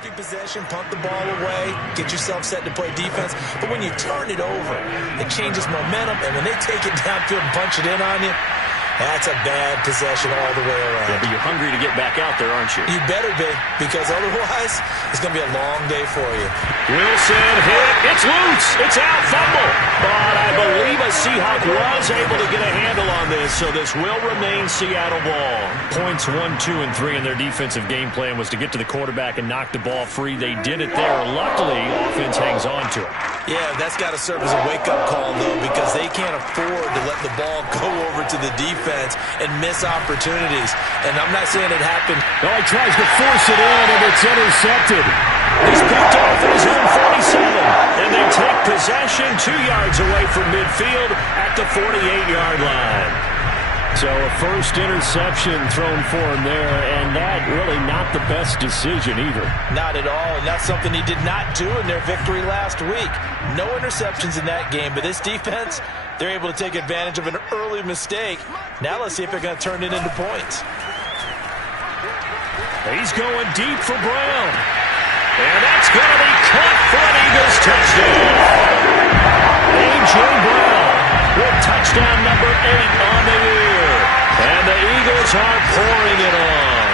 perfect possession, punt the ball away, get yourself set to play defense. But when you turn it over, it changes momentum, and when they take it downfield and punch it in on you, that's a bad possession all the way around. Yeah, but you're hungry to get back out there, aren't you? You better be, because otherwise it's going to be a long day for you. Wilson hit. It's loose. It's out. Fumble. But I believe a Seahawk was able to get a handle on this, so this will remain Seattle ball. Points 1, 2, and 3 in their defensive game plan was to get to the quarterback and knock the ball free. They did it there. Luckily, offense hangs on to it. Yeah, that's got to serve as a wake-up call, though, because they can't afford to let the ball go over to the defense and miss opportunities. And I'm not saying it happened. No, he tries to force it in, and it's intercepted. He's picked off at his own 47, and they take possession 2 yards away from midfield at the 48-yard line. So a first interception thrown for him there, and that really not the best decision either. Not at all, and that's something he did not do in their victory last week. No interceptions in that game, but this defense, they're able to take advantage of an early mistake. Now let's see if they're going to turn it into points. He's going deep for Brown. And that's going to be caught for an Eagles touchdown. A.J. Brown with touchdown number 8 on the year. And the Eagles are pouring it on.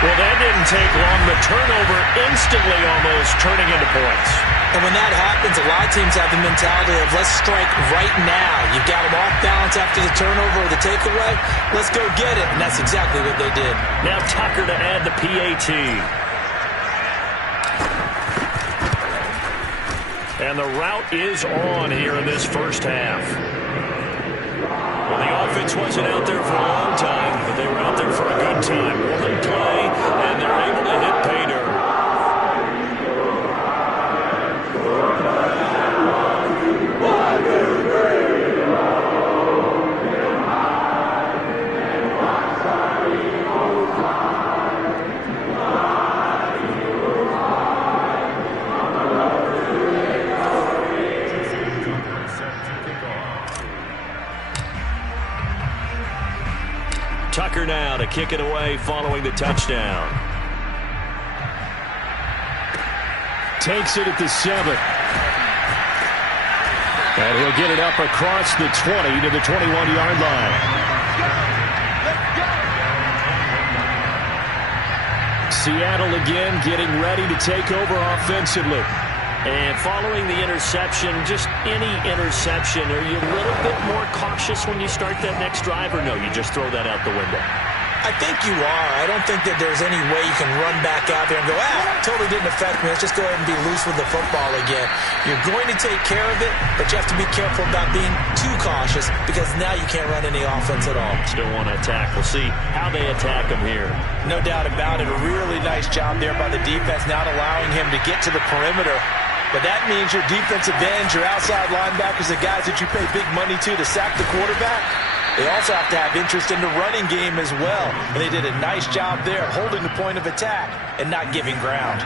Well, that didn't take long. The turnover instantly almost turning into points. And when that happens, a lot of teams have the mentality of let's strike right now. You've got them off balance after the turnover or the takeaway. Let's go get it. And that's exactly what they did. Now Tucker to add the PAT. And the route is on here in this first half. Well, the offense wasn't out there for a long time, but they were out there for a good time. One play, and they're able to hit pay dirt. Tucker now to kick it away following the touchdown. Takes it at the 7. And he'll get it up across the 20 to the 21-yard line. Seattle again getting ready to take over offensively. And following the interception, just any interception, are you a little bit more cautious when you start that next drive, or no, you just throw that out the window? I think you are. I don't think that there's any way you can run back out there and go, totally didn't affect me. Let's just go ahead and be loose with the football again. You're going to take care of it, but you have to be careful about being too cautious because now you can't run any offense at all. Still want to attack. We'll see how they attack him here. No doubt about it. A really nice job there by the defense, not allowing him to get to the perimeter. But that means your defensive ends, your outside linebackers, the guys that you pay big money to sack the quarterback, they also have to have interest in the running game as well. And they did a nice job there, holding the point of attack and not giving ground.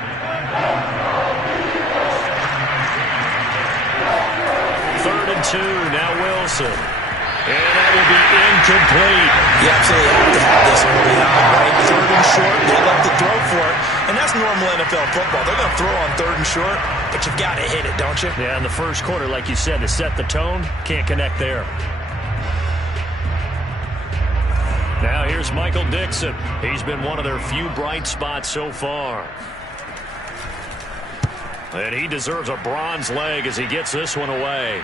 3rd and 2, now Wilson. And that will be incomplete. You absolutely have to have this early on, right? 3rd and short, they left the throw for it. And that's normal NFL football. They're going to throw on 3rd and short, but you've got to hit it, don't you? Yeah, in the first quarter, like you said, to set the tone, can't connect there. Now here's Michael Dixon. He's been one of their few bright spots so far. And he deserves a bronze leg as he gets this one away.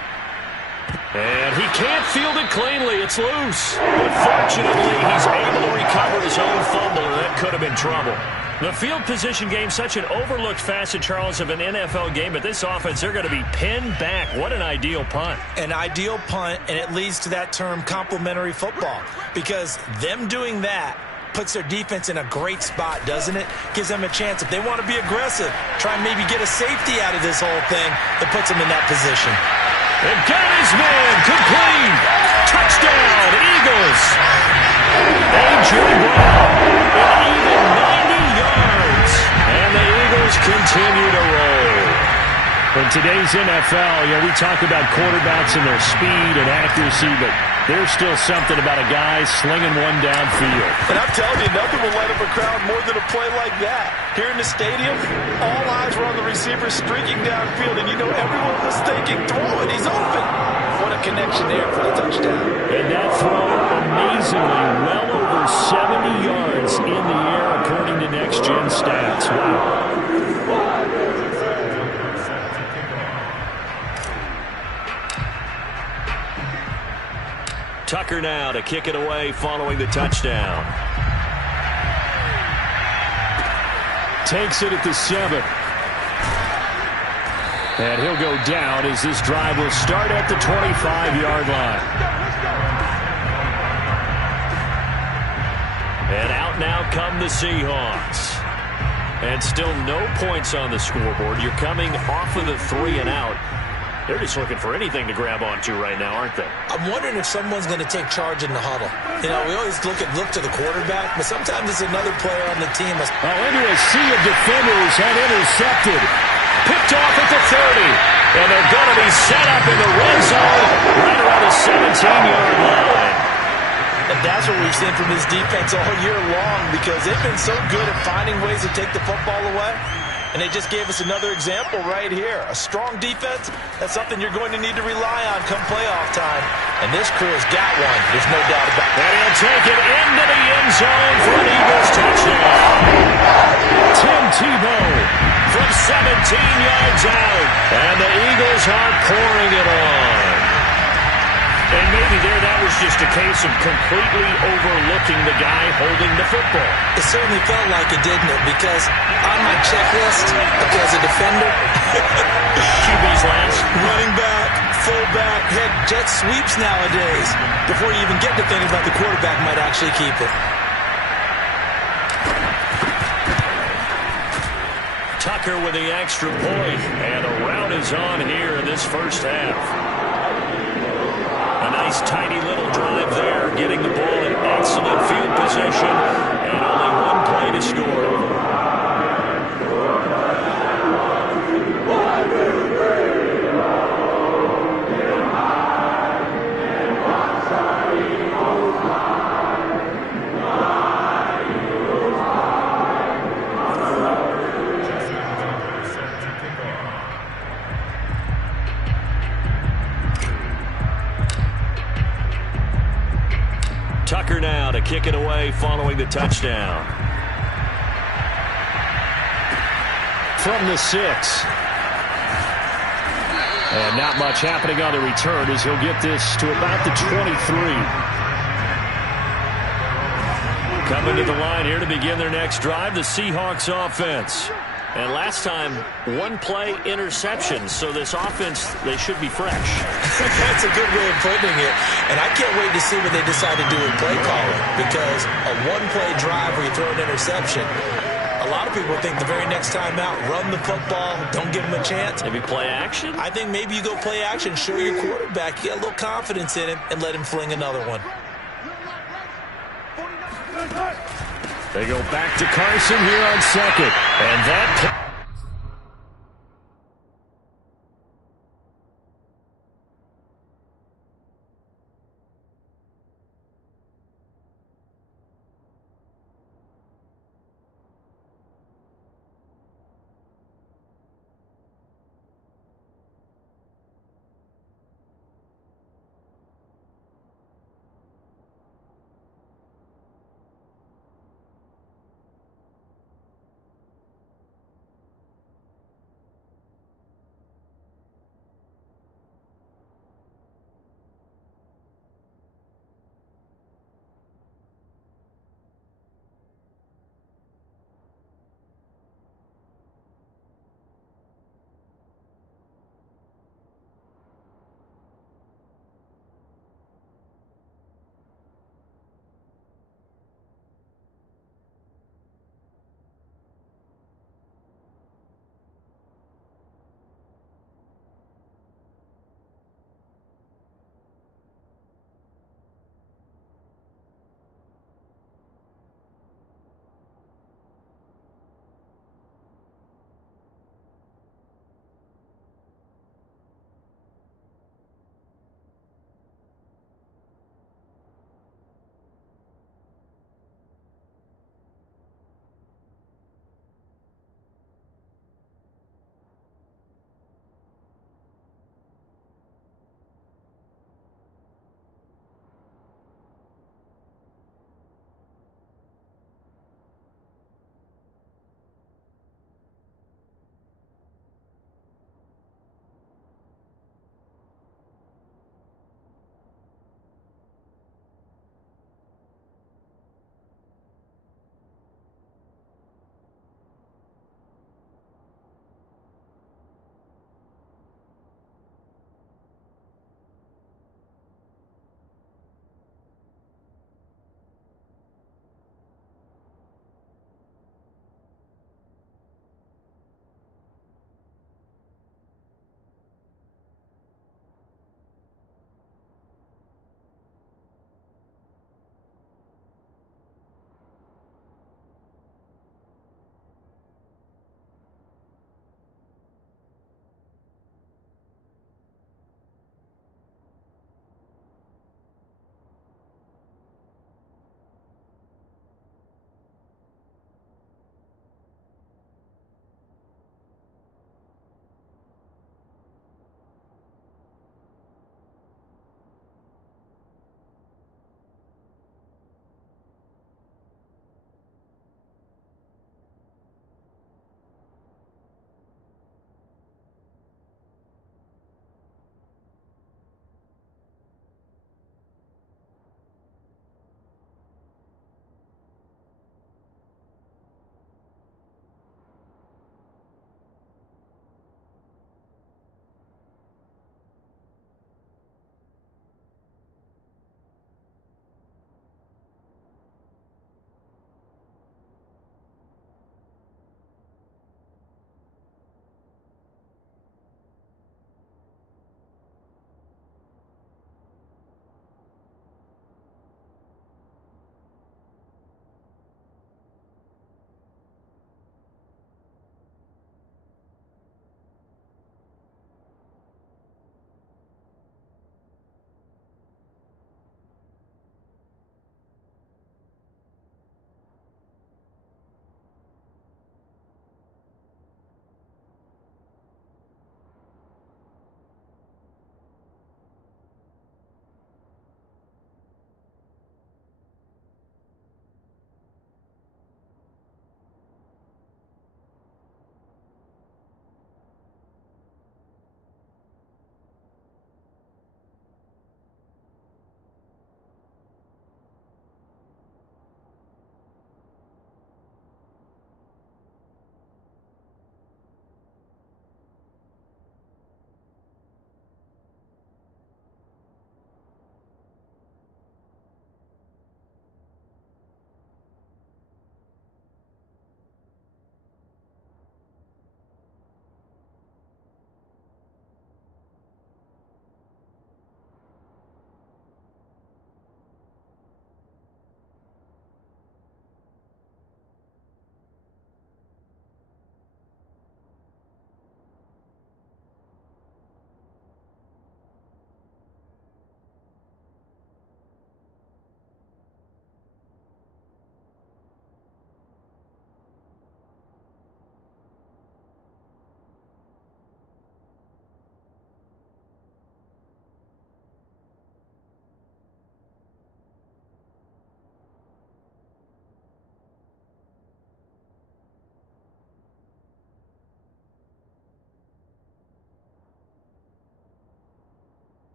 And he can't field it cleanly. It's loose. But fortunately, he's able to recover his own fumble, and that could have been trouble. The field position game, such an overlooked facet, Charles, of an NFL game. But this offense, they're going to be pinned back. What an ideal punt. An ideal punt, and it leads to that term complementary football. Because them doing that puts their defense in a great spot, doesn't it? Gives them a chance. If they want to be aggressive, try and maybe get a safety out of this whole thing, it puts them in that position. And got his man, complete. Touchdown, Eagles. A.J. Brown, an even 90 yards. And the Eagles continue to roll. In today's NFL, we talk about quarterbacks and their speed and accuracy, but there's still something about a guy slinging one downfield. And I'm telling you, nothing will light up a crowd more than a play like that. Here in the stadium, all eyes were on the receiver streaking downfield, and everyone was thinking, throw it, he's open. What a connection there for the touchdown. And that throw, amazingly, well over 70 yards in the air, according to Next Gen Stats. Wow. Tucker now to kick it away following the touchdown. Takes it at the 7. And he'll go down as this drive will start at the 25-yard line. And out now come the Seahawks. And still no points on the scoreboard. You're coming off of the 3 and out. They're just looking for anything to grab onto right now, aren't they? I'm wondering if someone's going to take charge in the huddle. We always look to the quarterback, but sometimes it's another player on the team. Into a sea of defenders and intercepted. Picked off at the 30. And they're going to be set up in the red zone right around the 17-yard line. And that's what we've seen from this defense all year long, because they've been so good at finding ways to take the football away. And they just gave us another example right here. A strong defense, that's something you're going to need to rely on come playoff time. And this crew has got one. There's no doubt about it. And he'll take it into the end zone for an Eagles touchdown. Tim Tebow from 17 yards out. And the Eagles are pouring it on. And maybe that was just a case of completely overlooking the guy holding the football. It certainly felt like it, didn't it? Because on my checklist, as a defender, QB's last. Running back, fullback, head jet sweeps nowadays. Before you even get to thinking about the quarterback might actually keep it. Tucker with the extra point. And a rout is on here in this first half. A nice tiny little drive there, getting the ball in excellent field position, and only one play to score. Tucker now to kick it away following the touchdown. From the 6. And not much happening on the return as he'll get this to about the 23. Coming to the line here to begin their next drive, the Seahawks offense. And last time, one play interception. So this offense, they should be fresh. That's a good way of putting it. And I can't wait to see what they decide to do with play calling. Because a one-play drive where you throw an interception, a lot of people think the very next time out, run the football, don't give them a chance. Maybe play action? I think maybe you go play action, show your quarterback, get a little confidence in him, and let him fling another one. They go back to Carson here on second. And that...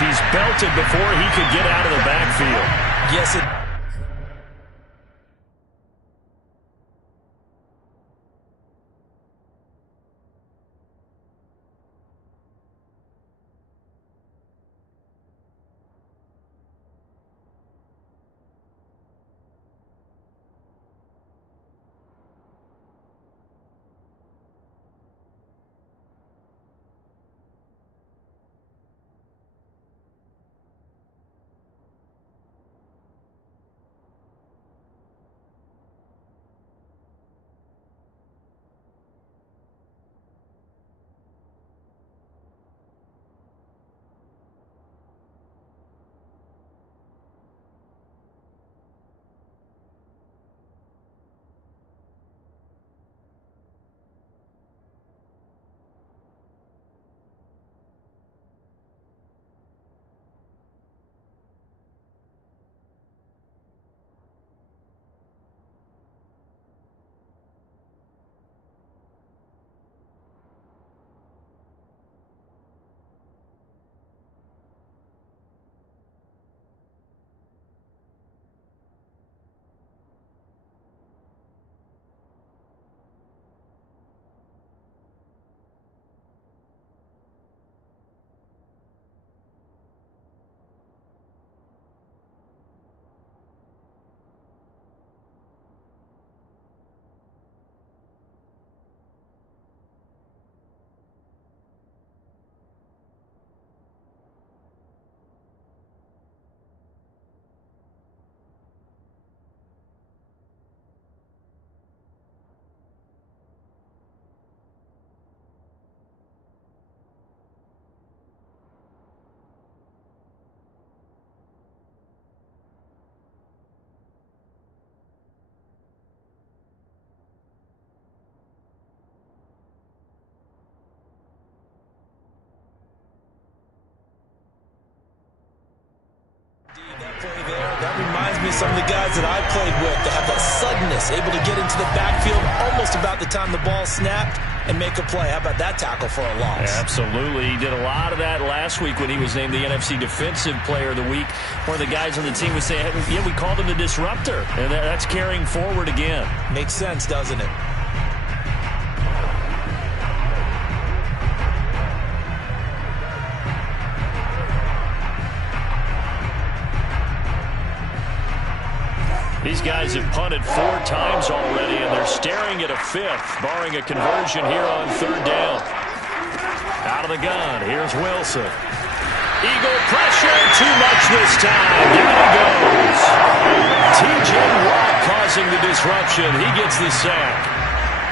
He's belted before he could get out of the backfield. Yes, it that play there, that reminds me of some of the guys that I played with that have that suddenness, able to get into the backfield almost about the time the ball snapped and make a play. How about that tackle for a loss? Yeah, absolutely. He did a lot of that last week when he was named the NFC Defensive Player of the Week. One of the guys on the team was saying, hey, yeah, we called him the disruptor, and that's carrying forward again. Makes sense, doesn't it? These guys have punted 4 times already, and they're staring at a 5th, barring a conversion here on 3rd down. Out of the gun, here's Wilson. Eagle pressure, too much this time. Down he goes. T.J. Watt causing the disruption. He gets the sack.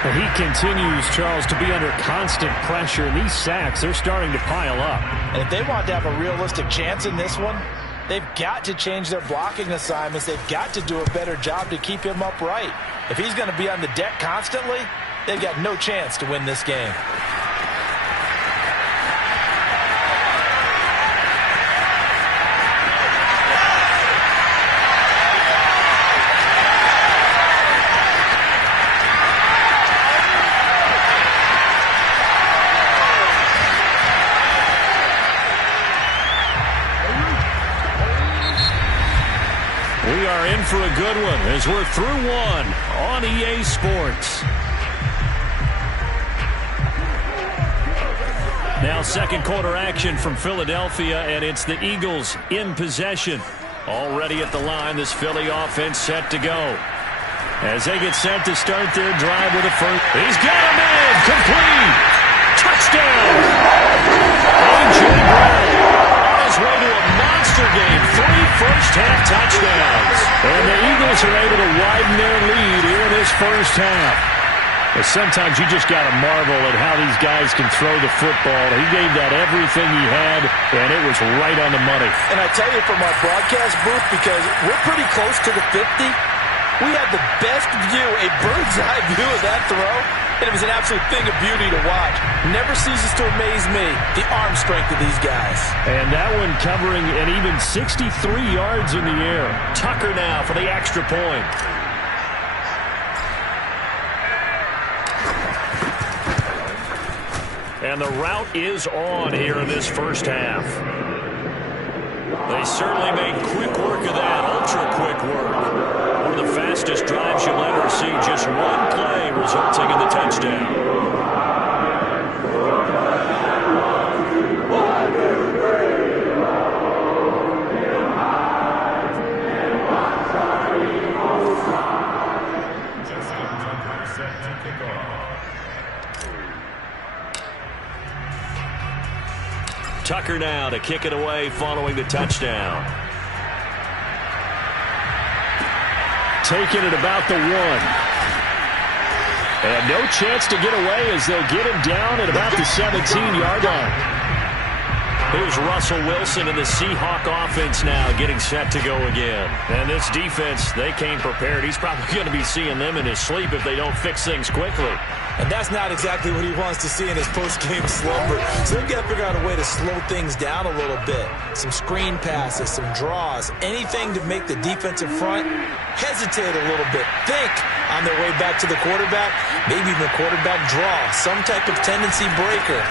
Well, he continues, Charles, to be under constant pressure, and these sacks, they're starting to pile up. And if they want to have a realistic chance in this one, they've got to change their blocking assignments. They've got to do a better job to keep him upright. If he's going to be on the deck constantly, they've got no chance to win this game. We are in for a good one as we're through one on EA Sports. Now second quarter action from Philadelphia, and it's the Eagles in possession. Already at the line, this Philly offense set to go. As they get set to start their drive with a first. He's got him in. Complete. Touchdown. A.J. Brown on his way to a monster game. 3 first-half touchdowns. And the Eagles are able to widen their lead here in this first half. Well, sometimes you just got to marvel at how these guys can throw the football. He gave that everything he had, and it was right on the money. And I tell you from our broadcast booth, because we're pretty close to the 50, we had the best view, a bird's-eye view of that throw, and it was an absolute thing of beauty to watch. Never ceases to amaze me, the arm strength of these guys. And that one covering an even 63 yards in the air. Tucker now for the extra point. And the route is on here in this first half. They certainly made quick work of that, ultra-quick work. One of the fastest drives you'll ever see, just one play resulting in the touchdown. Tucker now to kick it away following the touchdown. Taking it about the 1. And no chance to get away as they'll get him down at about the 17-yard line. Here's Russell Wilson and the Seahawk offense now getting set to go again. And this defense, they came prepared. He's probably going to be seeing them in his sleep if they don't fix things quickly. And that's not exactly what he wants to see in his post-game slumber. So they've got to figure out a way to slow things down a little bit. Some screen passes, some draws, anything to make the defensive front hesitate a little bit. Think on their way back to the quarterback, maybe even the quarterback draw, some type of tendency breaker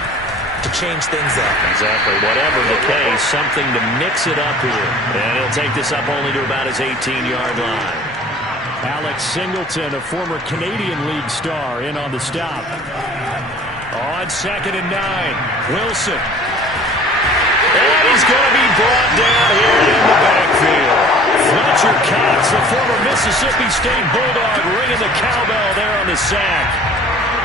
to change things up. Exactly. Whatever the case, something to mix it up here. And he'll take this up only to about his 18-yard line. Alex Singleton, a former Canadian League star, in on the stop. On 2nd and 9, Wilson. And he's going to be brought down here in the backfield. Fletcher Cox, the former Mississippi State Bulldog, ringing the cowbell there on the sack.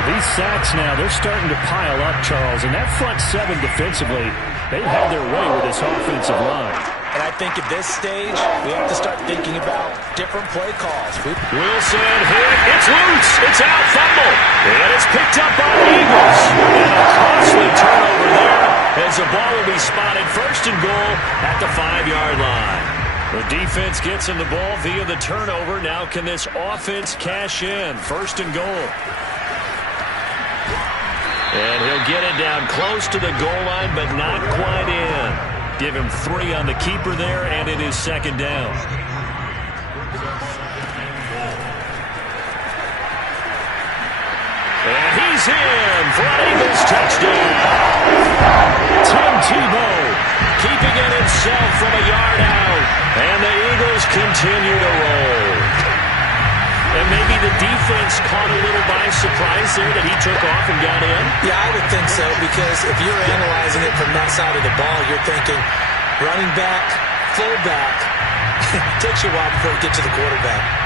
These sacks now, they're starting to pile up, Charles. And that front 7 defensively, they've had their way with this offensive line. And I think at this stage, we have to start thinking about different play calls. Wilson hit. It's loose. It's out. Fumble. And it's picked up by the Eagles. And a costly turnover there as the ball will be spotted first and goal at the 5-yard line. The defense gets him the ball via the turnover. Now can this offense cash in? First and goal. And he'll get it down close to the goal line, but not quite in. Give him 3 on the keeper there, and it is 2nd down. And he's in for an Eagles touchdown. Tim Tebow keeping it himself from a yard out, and the Eagles continue to roll. And maybe the defense caught a little by surprise there that he took off and got in? Yeah, I would think so, because if you're analyzing it from that side of the ball, you're thinking running back, fullback. It takes you a while before you get to the quarterback.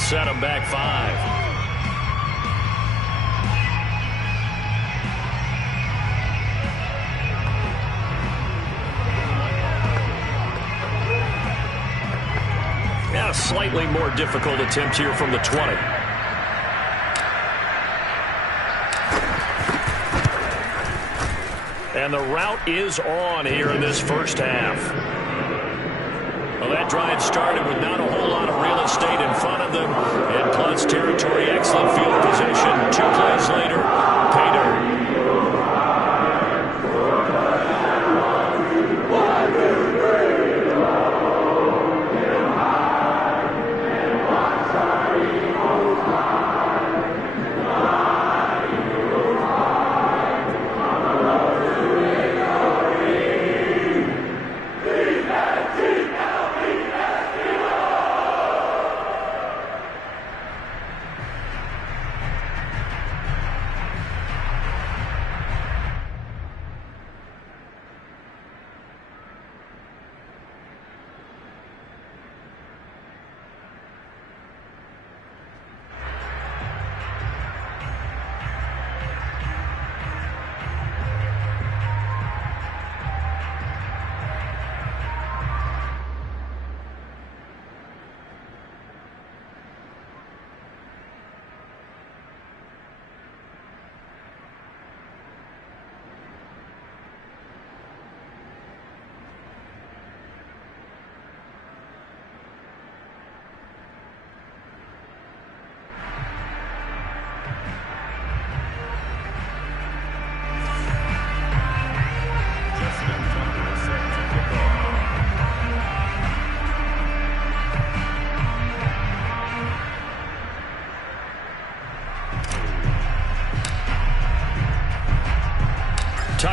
Set him back 5. Now a slightly more difficult attempt here from the 20. And the route is on here in this first half. Well, that drive started with not a whole lot of real estate in front of them. And plus territory, excellent field position. 2 plays later, pay dirt.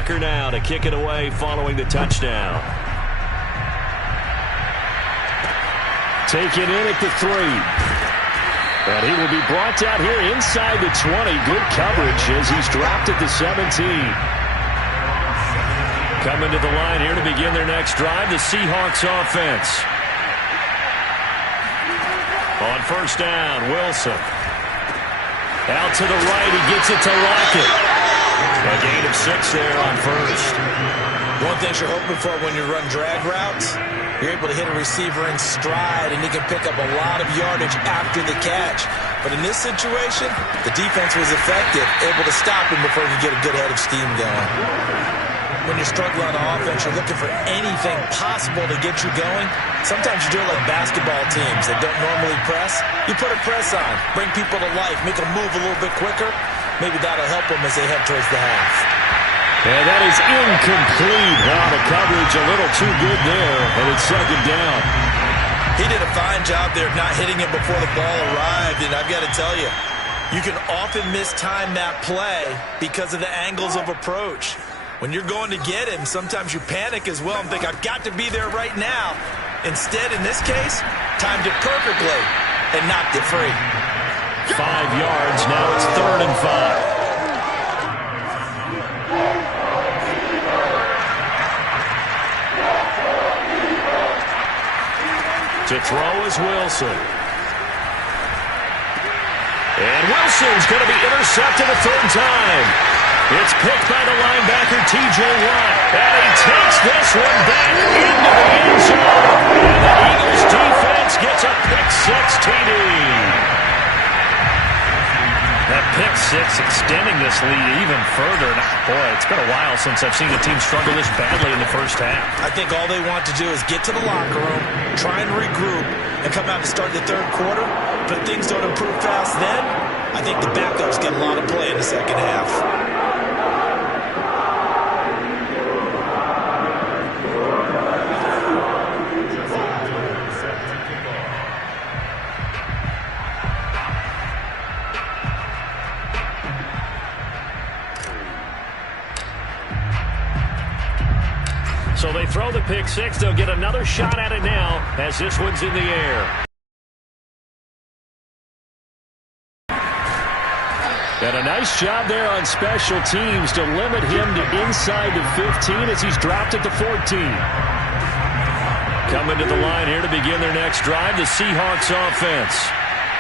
Tucker now to kick it away following the touchdown. Taken in at the 3. And he will be brought down here inside the 20. Good coverage as he's dropped at the 17. Coming to the line here to begin their next drive, the Seahawks offense. On first down, Wilson. Out to the right, he gets it to Lockett. A gain of 6 there on first. One thing you're hoping for when you run drag routes, you're able to hit a receiver in stride, and he can pick up a lot of yardage after the catch. But in this situation, the defense was effective, able to stop him before he could get a good head of steam going. When you're struggling on offense, you're looking for anything possible to get you going. Sometimes you do it like basketball teams that don't normally press. You put a press on, bring people to life, make them move a little bit quicker. Maybe that'll help them as they head towards the half. And that is incomplete. Wow, the coverage a little too good there, and it's second down. He did a fine job there of not hitting him before the ball arrived, and I've got to tell you, you can often mistime that play because of the angles of approach. When you're going to get him, sometimes you panic as well and think, I've got to be there right now. Instead, in this case, timed it perfectly and knocked it free. 5 yards, now it's 3rd and 5. To throw is Wilson. And Wilson's going to be intercepted a 3rd time. It's picked by the linebacker, T.J. Watt. And he takes this one back into the end zone. And the Eagles defense gets a pick-6 TD. That pick-6 extending this lead even further. Boy, it's been a while since I've seen a team struggle this badly in the first half. I think all they want to do is get to the locker room, try and regroup, and come out to start the 3rd quarter. But if things don't improve fast then, I think the backups get a lot of play in the second half. So they throw the pick-6. They'll get another shot at it now as this one's in the air. And a nice job there on special teams to limit him to inside the 15 as he's dropped at the 14. Coming to the line here to begin their next drive, the Seahawks offense.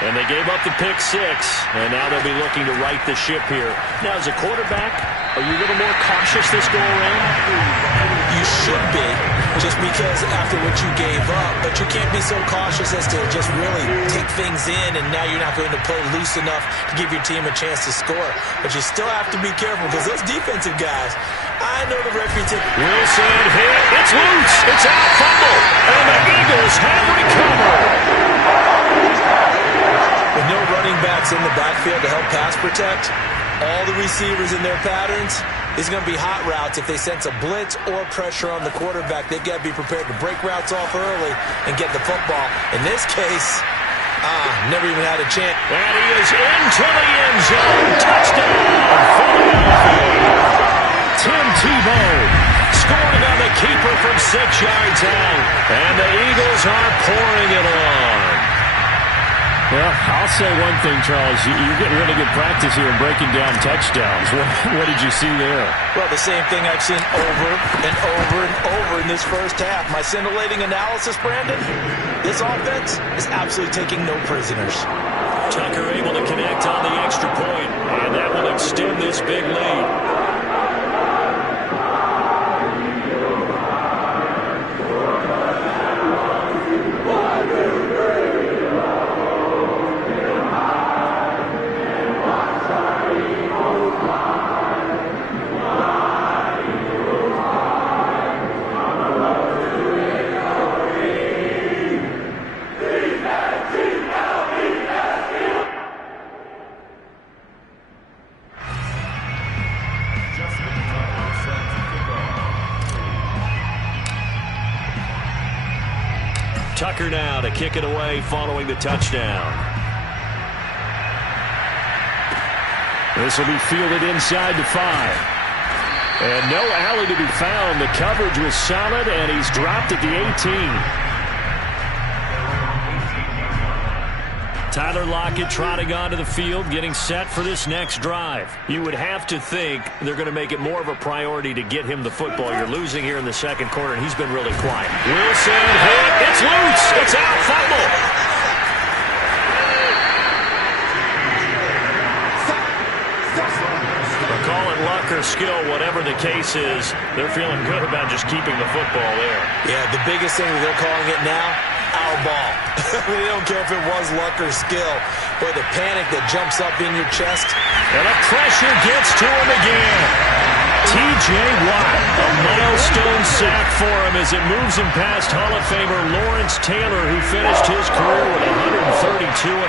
And they gave up the pick-6, and now they'll be looking to right the ship here. Now, as a quarterback, are you a little more cautious this go-around? You should be, just because after what you gave up, but you can't be so cautious as to just really take things in, and now you're not going to play loose enough to give your team a chance to score. But you still have to be careful because those defensive guys, I know the reputation. Wilson hit. It's loose. It's out, fumble. And the Eagles have recovered. With no running backs in the backfield to help pass protect, all the receivers in their patterns, it's going to be hot routes. If they sense a blitz or pressure on the quarterback, they've got to be prepared to break routes off early and get the football. In this case, never even had a chance. And he is into the end zone. Touchdown, Philadelphia. Tim Tebow scoring on the keeper from 6 yards out. And the Eagles are pouring it on. Well, I'll say one thing, Charles. You're getting really good practice here in breaking down touchdowns. What did you see there? Well, the same thing I've seen over and over and over in this first half. My scintillating analysis, Brandon, this offense is absolutely taking no prisoners. Tucker able to connect on the extra point, and that will extend this big lead. Tucker now to kick it away following the touchdown. This will be fielded inside the 5. And no alley to be found. The coverage was solid, and he's dropped at the 18. Tyler Lockett trotting onto the field, getting set for this next drive. You would have to think they're going to make it more of a priority to get him the football. You're losing here in the second quarter, and he's been really quiet. Wilson hit. It's loose. It's out. Fumble. Call it luck or skill, whatever the case is, they're feeling good about just keeping the football there. Yeah, the biggest thing that they're calling it now, our ball. They don't care if it was luck or skill, but the panic that jumps up in your chest. And the pressure gets to him again. T.J. Watt, a milestone sack for him as it moves him past Hall of Famer Lawrence Taylor, who finished his career with 132.5.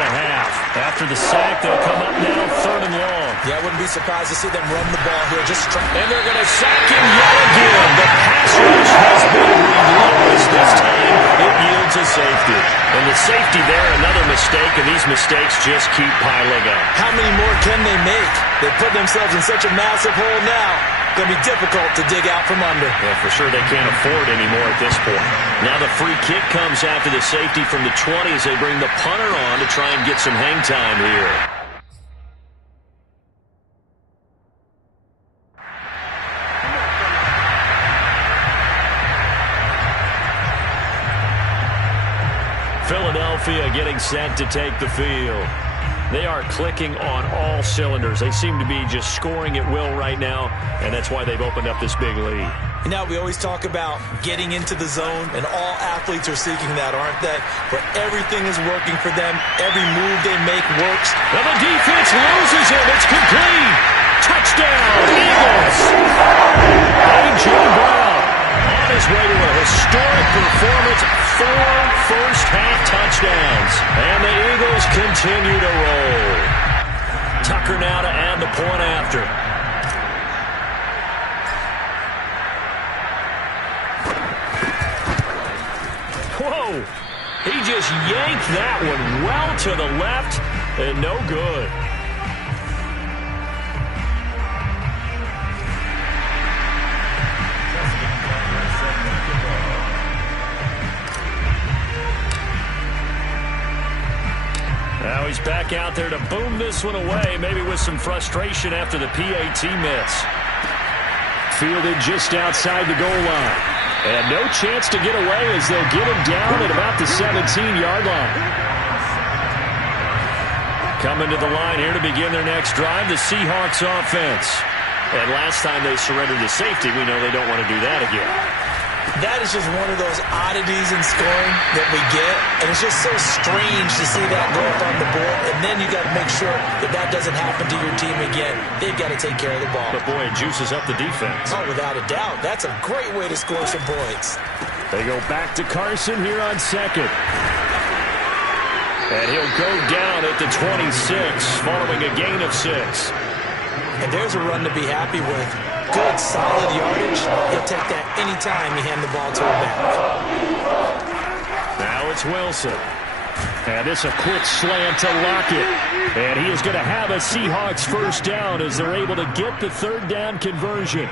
After the sack, they'll come up now 3rd and long. Yeah, I wouldn't be surprised to see them run the ball here. And they're going to sack him yet again. The pass rush has been relentless this time. It yields a safety. And the safety there, another mistake, and these mistakes just keep piling up. How many more can they make? They put themselves in such a massive hole now. Going to be difficult to dig out from under. Yeah, for sure they can't afford any more at this point. Now the free kick comes after the safety from the 20 as they bring the punter on to try and get some hang time here. Philadelphia getting set to take the field. They are clicking on all cylinders. They seem to be just scoring at will right now, and that's why they've opened up this big lead. Now, we always talk about getting into the zone, and all athletes are seeking that, aren't they? Where everything is working for them. Every move they make works. And the defense loses him. It's complete. Touchdown, Eagles. A.J. Brown on his way to a historic performance. 4 first-half touchdowns. And the Eagles continue to roll. Tucker now to add the point after. Whoa! He just yanked that one well to the left, and no good. Now he's back out there to boom this one away, maybe with some frustration after the PAT miss. Fielded just outside the goal line. And no chance to get away as they'll get him down at about the 17-yard line. Coming to the line here to begin their next drive, the Seahawks offense. And last time they surrendered to safety, we know they don't want to do that again. That is just one of those oddities in scoring that we get, and it's just so strange to see that go up on the board, and then you got to make sure that that doesn't happen to your team again. They've got to take care of the ball. But boy, it juices up the defense. Oh, without a doubt. That's a great way to score some points. They go back to Carson here on second. And he'll go down at the 26, following a gain of 6. And there's a run to be happy with. Good, solid yardage. He'll take that anytime you hand the ball to him back. Now it's Wilson. And it's a quick slant to Lockett. And he is going to have a Seahawks first down as they're able to get the 3rd down conversion.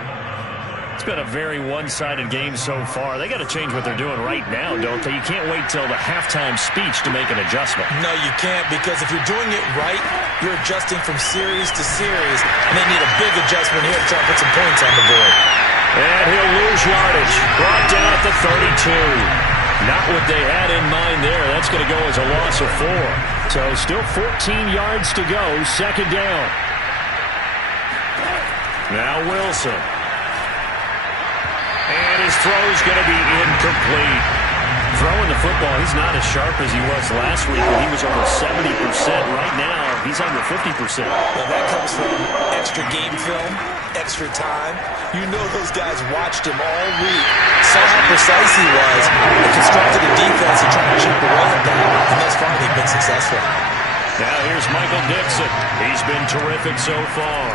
It's been a very one-sided game so far. They got to change what they're doing right now, don't they? You can't wait till the halftime speech to make an adjustment. No, you can't, because if you're doing it right, you're adjusting from series to series, and they need a big adjustment here to try to put some points on the board. And he'll lose yardage. Brought down at the 32. Not what they had in mind there. That's going to go as a loss of 4. So still 14 yards to go. 2nd down. Now Wilson. And his throw's going to be incomplete. Throwing the football, he's not as sharp as he was last week when he was over 70%. Right now, he's under 50%. Well, that comes from extra game film, extra time. You know those guys watched him all week, saw how precise he was, and constructed a defense to try to chip away at that. And thus far, they've been successful. Now here's Michael Dixon. He's been terrific so far.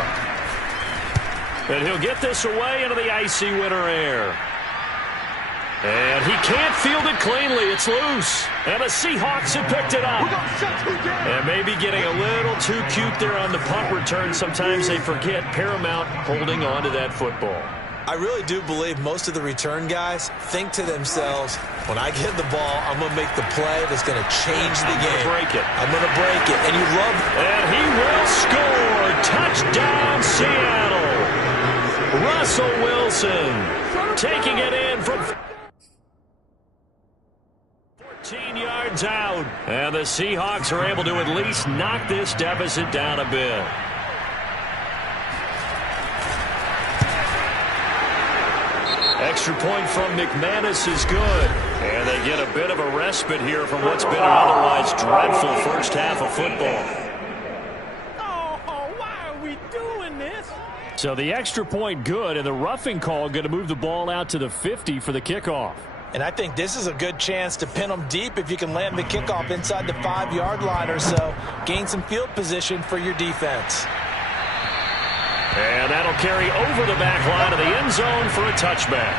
And he'll get this away into the icy winter air. And he can't field it cleanly. It's loose. And the Seahawks have picked it up. And maybe getting a little too cute there on the punt return. Sometimes they forget Paramount holding on to that football. I really do believe most of the return guys think to themselves, when I get the ball, I'm going to make the play that's going to change the game. Break it. I'm going to break it. And you love it. And he will score. Touchdown, Seattle. Russell Wilson taking it in from 14 yards out. And the Seahawks are able to at least knock this deficit down a bit. Extra point from McManus is good. And they get a bit of a respite here from what's been an otherwise dreadful first half of football. Oh, why are we doing this? So the extra point good, and the roughing call going to move the ball out to the 50 for the kickoff. And I think this is a good chance to pin them deep if you can land the kickoff inside the 5-yard line or so. Gain some field position for your defense. And that'll carry over the back line of the end zone for a touchback.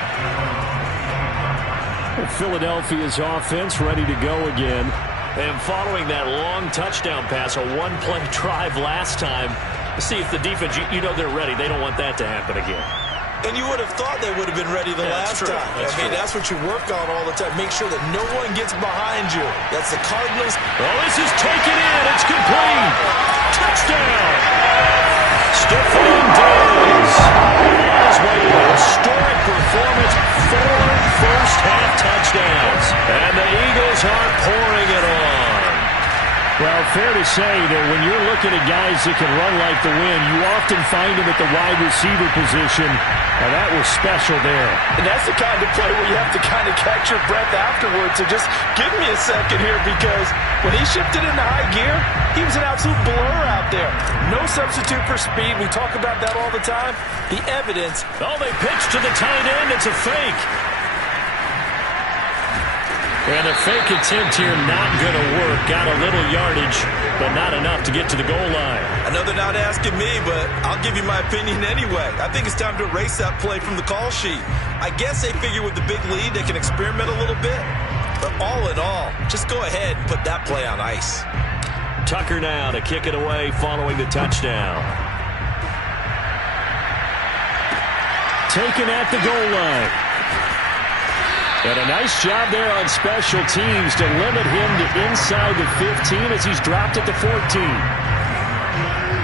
Philadelphia's offense ready to go again. And following that long touchdown pass, a one-play drive last time, see if the defense, you know they're ready. They don't want that to happen again. And you would have thought they would have been ready the last time. That's what you work on all the time. Make sure that no one gets behind you. That's the Cardinals. Oh, this is taken in. It's complete. Touchdown. Stephon Diggs has made a historic performance. 4 first-half touchdowns. And the Eagles are pouring it on. Well, fair to say that when you're looking at guys that can run like the wind, you often find them at the wide receiver position. And that was special there. And that's the kind of play where you have to kind of catch your breath afterwards. So just give me a second here, because when he shifted into high gear, he was an absolute blur out there. No substitute for speed. We talk about that all the time. The evidence. Oh, they pitched to the tight end. It's a fake. And a fake attempt here not going to work. Got a little yardage, but not enough to get to the goal line. I know they're not asking me, but I'll give you my opinion anyway. I think it's time to erase that play from the call sheet. I guess they figure with the big lead they can experiment a little bit. But all in all, just go ahead and put that play on ice. Tucker now to kick it away following the touchdown. Taken at the goal line. And a nice job there on special teams to limit him to inside the 15 as he's dropped at the 14.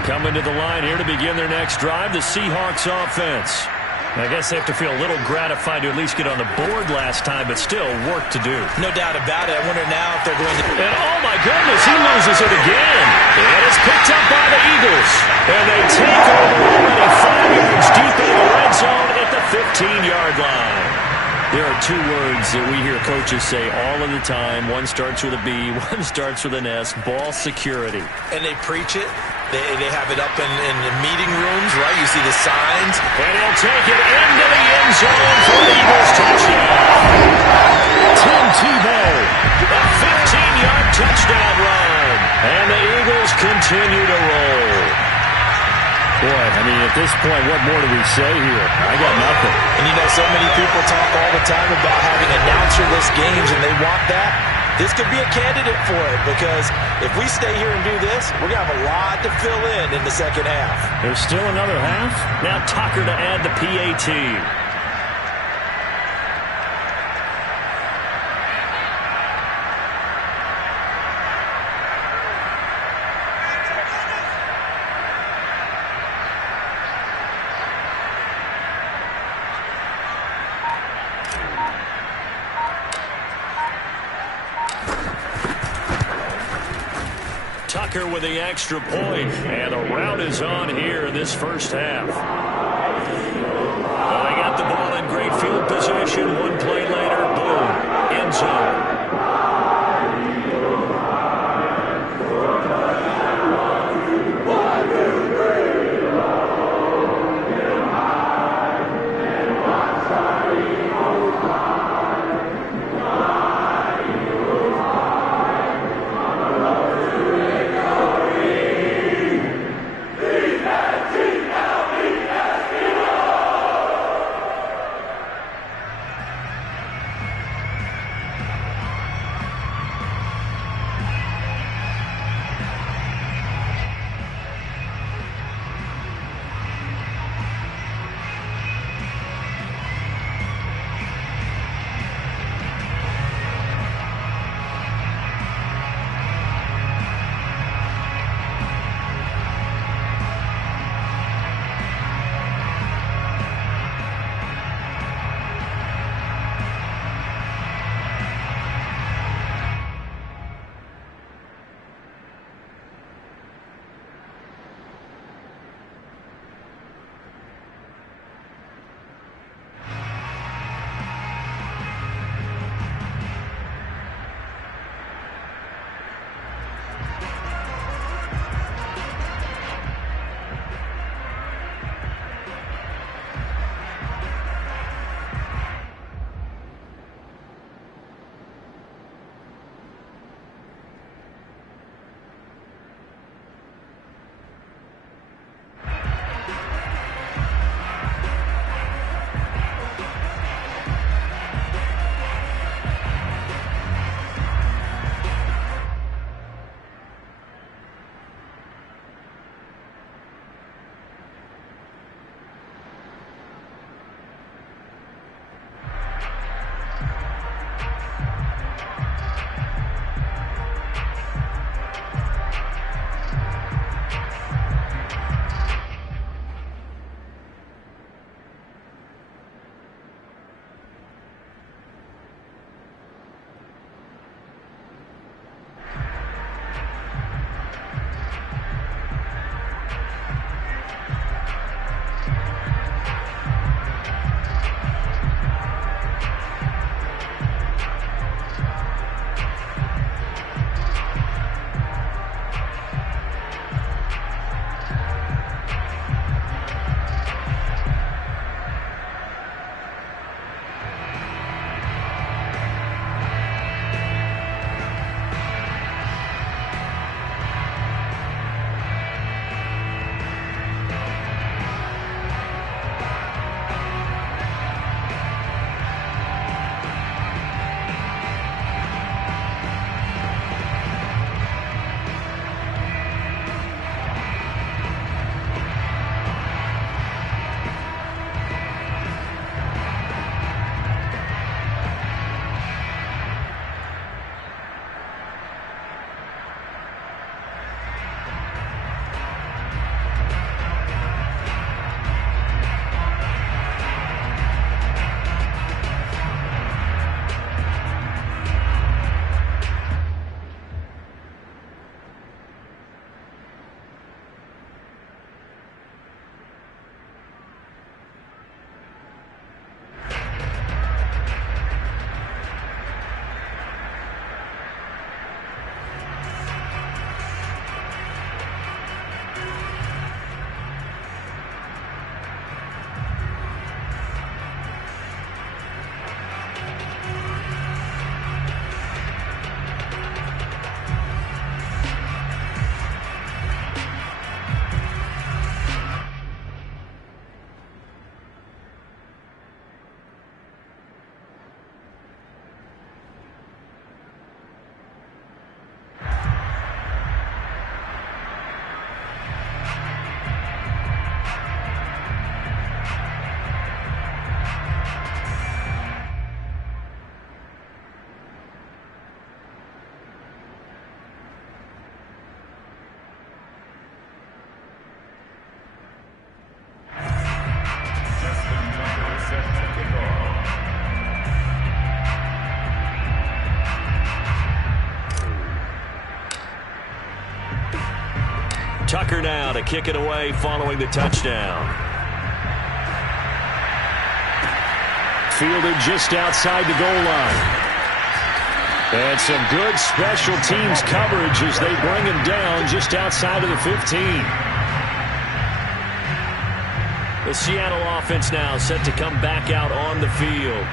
Coming to the line here to begin their next drive, the Seahawks offense. I guess they have to feel a little gratified to at least get on the board last time, but still work to do. No doubt about it. I wonder now if they're going to... And oh my goodness, he loses it again. And it's picked up by the Eagles. And they take over already 5 yards deep in the red zone at the 15-yard line. There are 2 words that we hear coaches say all of the time. One starts with a B, one starts with an S. Ball security. And they preach it. They have it up in the meeting rooms, right? You see the signs. And he'll take it into the end zone for the Eagles touchdown. Tim Tebow, a 15-yard touchdown run. And the Eagles continue to roll. Boy, I mean, at this point, what more do we say here? I got nothing. And you know, so many people talk all the time about having announcer-less games, and they want that. This could be a candidate for it, because if we stay here and do this, we're going to have a lot to fill in the second half. There's still another half. Now Tucker to add the PAT. Tucker with the extra point, and the route is on here in this first half. Well, they got the ball in great field position. One play later, boom, end zone. Tucker now to kick it away following the touchdown. Fielded just outside the goal line. And some good special teams coverage as they bring him down just outside of the 15. The Seattle offense now set to come back out on the field.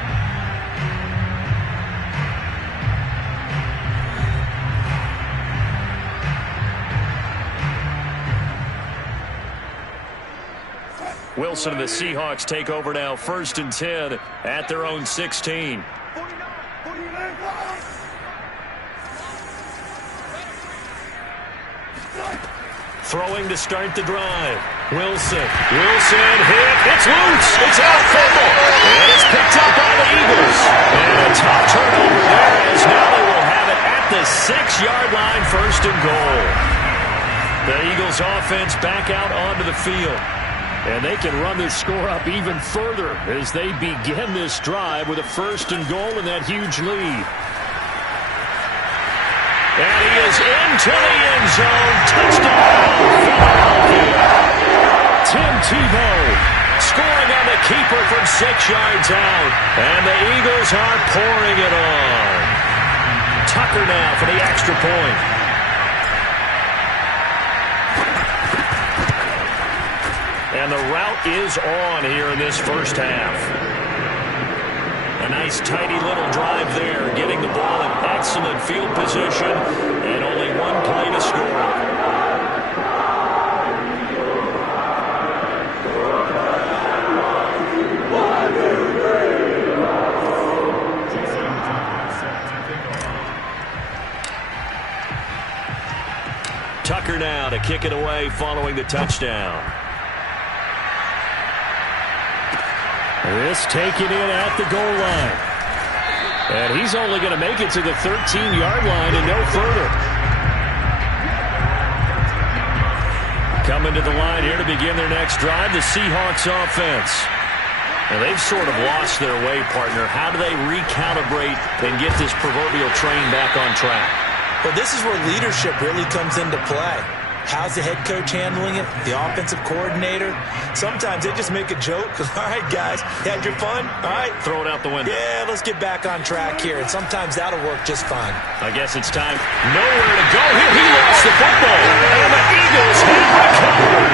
Wilson and the Seahawks take over now, 1st and 10 at their own 16. Throwing to start the drive. Wilson hit. It's loose. It's out fumble. And it's picked up by the Eagles. And a tough turnover there as now they will have it at the 6-yard line, 1st and goal. The Eagles offense back out onto the field. And they can run this score up even further as they begin this drive with a 1st and goal and that huge lead. And he is into the end zone. Touchdown, Philadelphia. Tim Tebow scoring on the keeper from 6 yards out. And the Eagles are pouring it on. Tucker now for the extra point. And the route is on here in this first half. A nice, tidy little drive there, getting the ball in excellent field position, and only one play to score. Tucker now to kick it away following the touchdown. This taken in at the goal line. And he's only going to make it to the 13-yard line and no further. Coming to the line here to begin their next drive, the Seahawks offense. And they've sort of lost their way, partner. How do they recalibrate and get this proverbial train back on track? Well, this is where leadership really comes into play. How's the head coach handling it? The offensive coordinator? Sometimes they just make a joke. All right, guys, you had your fun? All right. Throw it out the window. Yeah, let's get back on track here. And sometimes that'll work just fine. I guess it's time. Nowhere to go here. He lost the football. And the Eagles have recovered.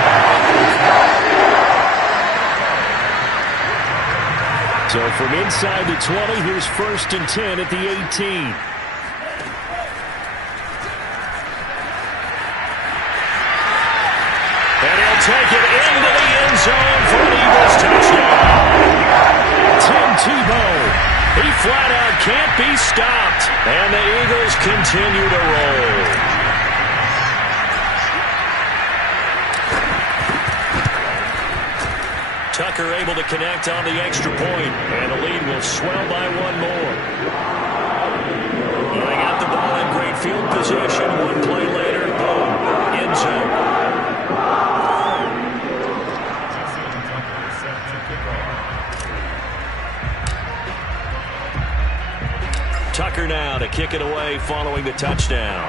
So from inside the 20, here's 1st and 10 at the 18. Take it into the end zone for an Eagles touchdown. Tim Tebow, he flat out can't be stopped, and the Eagles continue to roll. Tucker able to connect on the extra point, and the lead will swell by one more. They got the ball in great field position. One play later, boom, end zone. Tucker now to kick it away following the touchdown.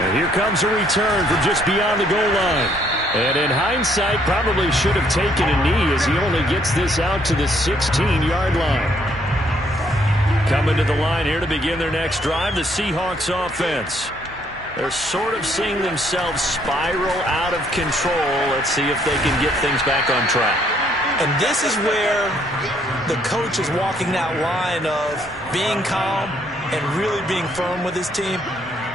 And here comes a return from just beyond the goal line. And in hindsight, probably should have taken a knee as he only gets this out to the 16-yard line. Coming to the line here to begin their next drive, the Seahawks offense. They're sort of seeing themselves spiral out of control. Let's see if they can get things back on track. And this is where the coach is walking that line of being calm and really being firm with his team.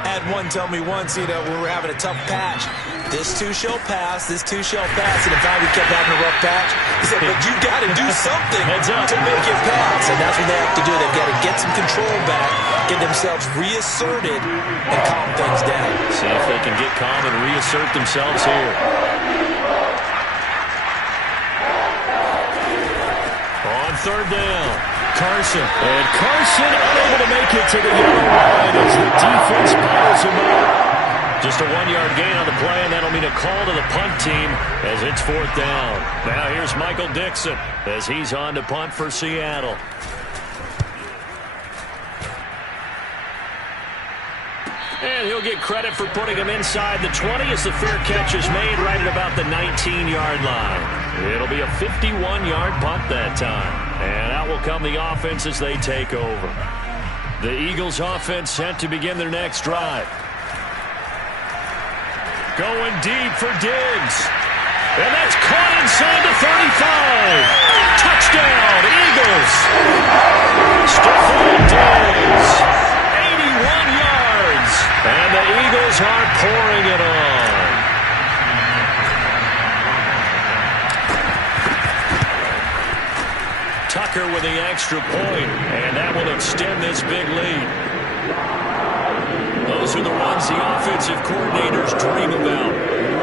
Had one tell me once, we were having a tough patch. This too shall pass, this too shall pass. And in fact, we kept having a rough patch. He said, but you got to do something to make it pass. And that's what they have to do. They've got to get some control back, get themselves reasserted, and calm things down. See if they can get calm and reassert themselves here. On 3rd down, Carson. And Carson unable to make it to the yellow line as the defense piles him up. Just a 1-yard gain on the play, and that'll mean a call to the punt team as it's 4th down. Now here's Michael Dixon as he's on to punt for Seattle. And he'll get credit for putting him inside the 20 as the fair catch is made right at about the 19-yard line. It'll be a 51-yard punt that time. And out will come the offense as they take over. The Eagles offense set to begin their next drive. Going deep for Diggs. And that's caught inside the 35. Touchdown, Eagles. Stephon Diggs, 81 yards. And the Eagles are pouring it on. Tucker with the extra point, and that will extend this big lead. Those are the ones the offensive coordinators dream about.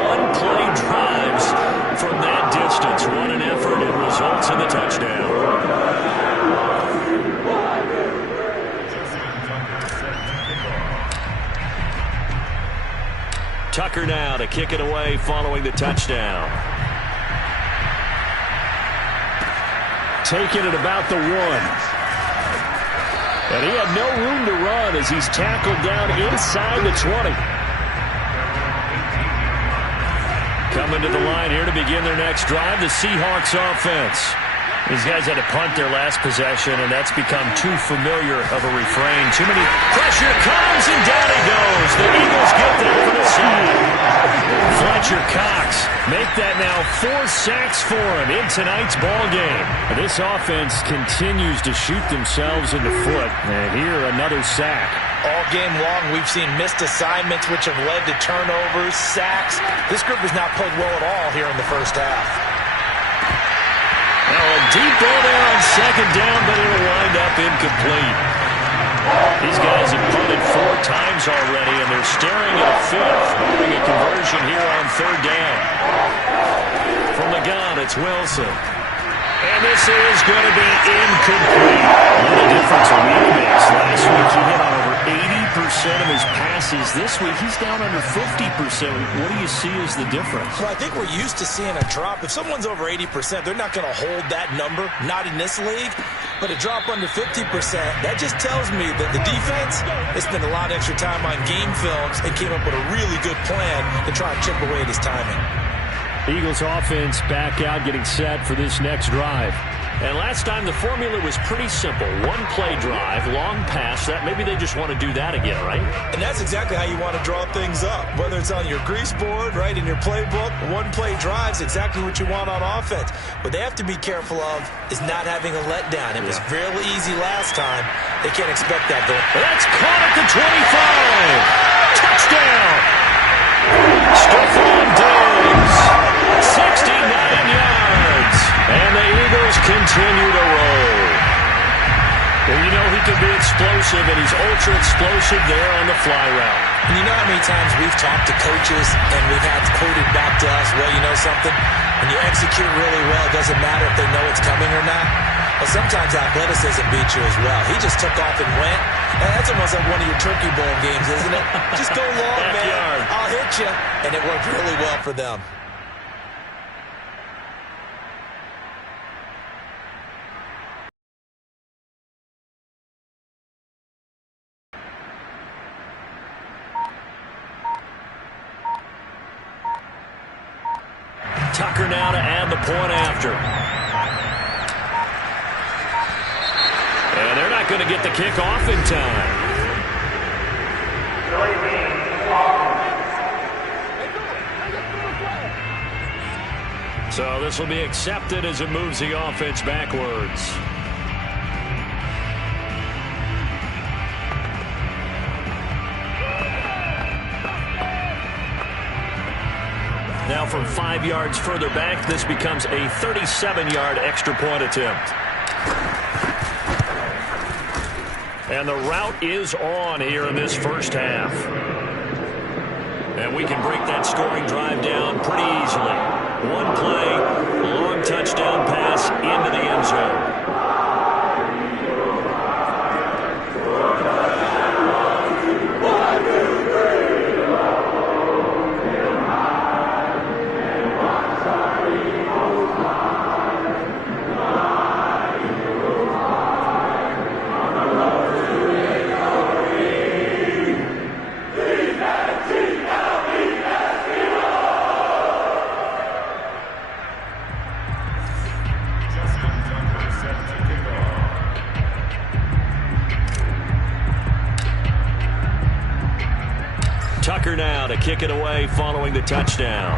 One-play drives from that distance. What an effort. It results in the touchdown. Tucker now to kick it away following the touchdown. Taking it about the 1. And he had no room to run as he's tackled down inside the 20. Coming to the line here to begin their next drive, the Seahawks offense. These guys had to punt their last possession, and that's become too familiar of a refrain. Too many. Pressure comes, and down he goes. The Eagles get there for the sack. Fletcher Cox make that now 4 sacks for him in tonight's ball game. This offense continues to shoot themselves in the foot, and here another sack. All game long, we've seen missed assignments which have led to turnovers, sacks. This group has not played well at all here in the first half. Now a deep ball there on second down, but it'll wind up incomplete. These guys have punted 4 times already, and they're staring at a 5th, hoping a conversion here on third down. From the gun, it's Wilson. And this is going to be incomplete. What a difference a week makes. Last week he hit on over 80% of his passes. This week he's down under 50%. What do you see as the difference? Well, I think we're used to seeing a drop. If someone's over 80%, they're not going to hold that number, not in this league. But a drop under 50%, that just tells me that the defense, they spent a lot of extra time on game films and came up with a really good plan to try and chip away at his timing. Eagles offense back out, getting set for this next drive. And last time the formula was pretty simple. 1-play drive, long pass. That maybe they just want to do that again, right? And that's exactly how you want to draw things up. Whether it's on your grease board, right, in your playbook, 1-play drive's exactly what you want on offense. What they have to be careful of is not having a letdown. It was fairly easy last time. They can't expect that going. That's caught at the 25. Touchdown. Stephon Diggs. 69 yards. And the Eagles continue to roll. Well, you know he can be explosive, and he's ultra-explosive there on the fly route. And you know how many times we've talked to coaches and we've had quoted back to us, well, you know something? When you execute really well, it doesn't matter if they know it's coming or not. Well, sometimes athleticism beats you as well. He just took off and went. And that's almost like one of your Turkey Bowl games, isn't it? Just go long, man. I'll hit you. And it worked really well for them. Tucker now to add the point after. And they're not going to get the kick off in time. So this will be accepted as it moves the offense backwards. Now from 5 yards further back, this becomes a 37-yard extra point attempt. And the route is on here in this first half. And we can break that scoring drive down pretty easily. 1 play, long touchdown pass into the end zone. Tucker now to kick it away following the touchdown.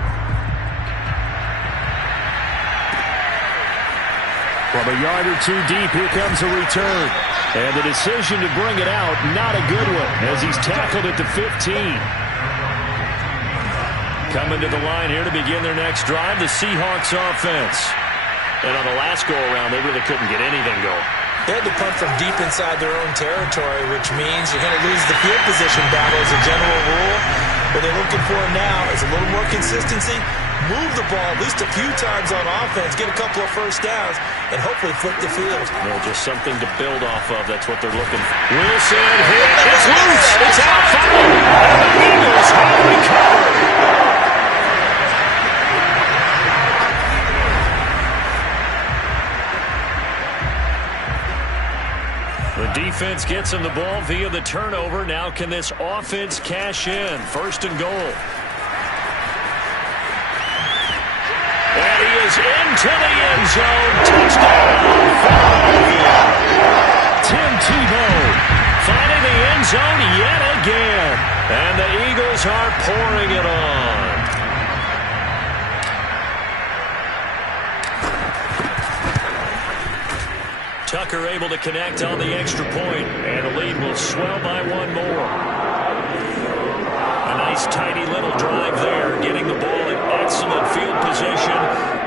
From a yard or two deep, here comes a return. And the decision to bring it out, not a good one, as he's tackled at the 15. Coming to the line here to begin their next drive, the Seahawks offense. And on the last go-around, they really couldn't get anything going. They had to punt from deep inside their own territory, which means you're going to lose the field position battle as a general rule. What they're looking for now is a little more consistency, move the ball at least a few times on offense, get a couple of first downs, and hopefully flip the field. Just something to build off of. That's what they're looking for. Wilson hit. It's loose. It's out foul. And the Eagles have recovered. The defense gets him the ball via the turnover. Now can this offense cash in? First and goal. And he is into the end zone. Touchdown. Tim Tebow finding the end zone yet again. And the Eagles are pouring it on. Tucker able to connect on the extra point, and the lead will swell by one more. A nice tidy little drive there, getting the ball in excellent field position,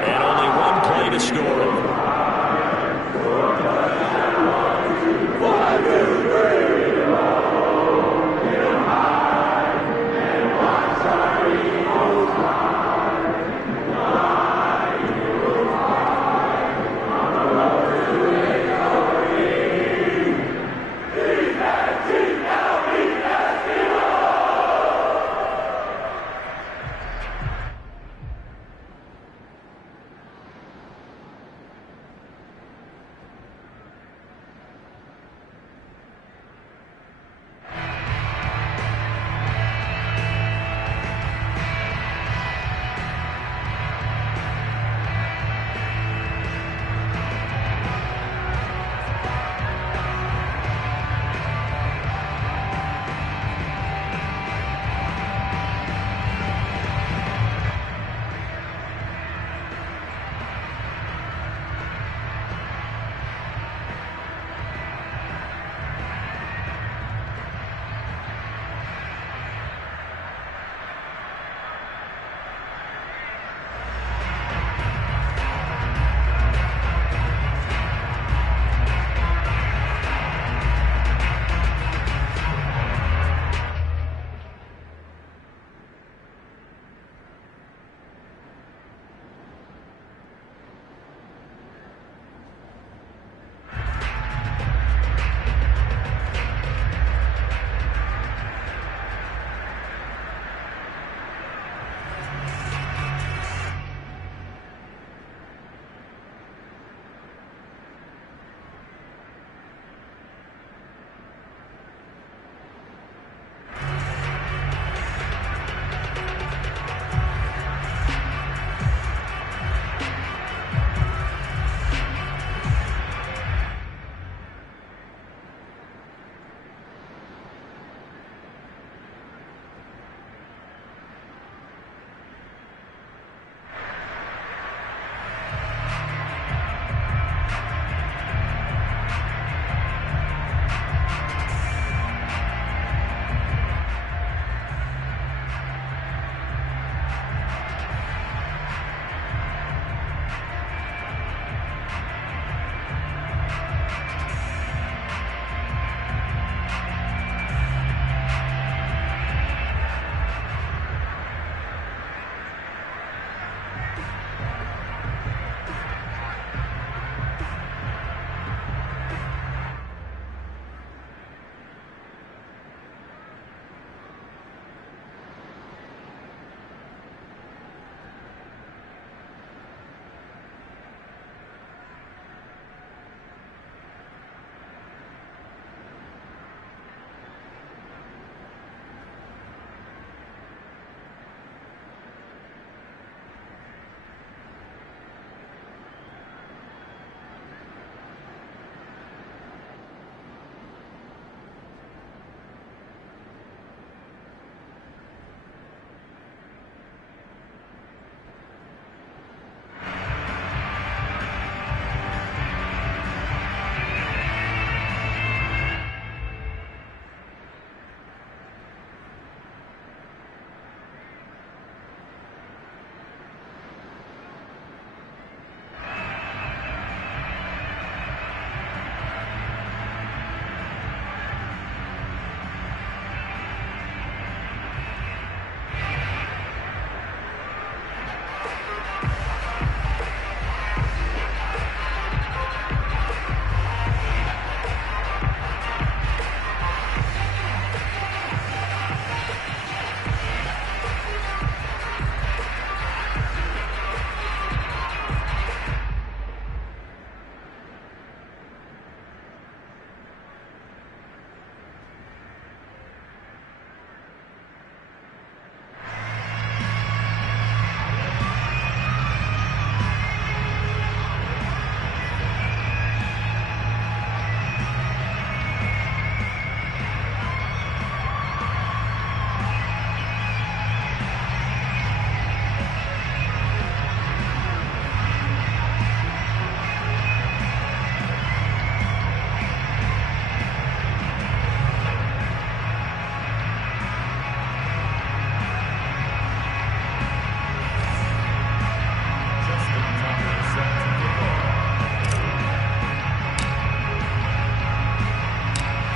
and only one play to score it.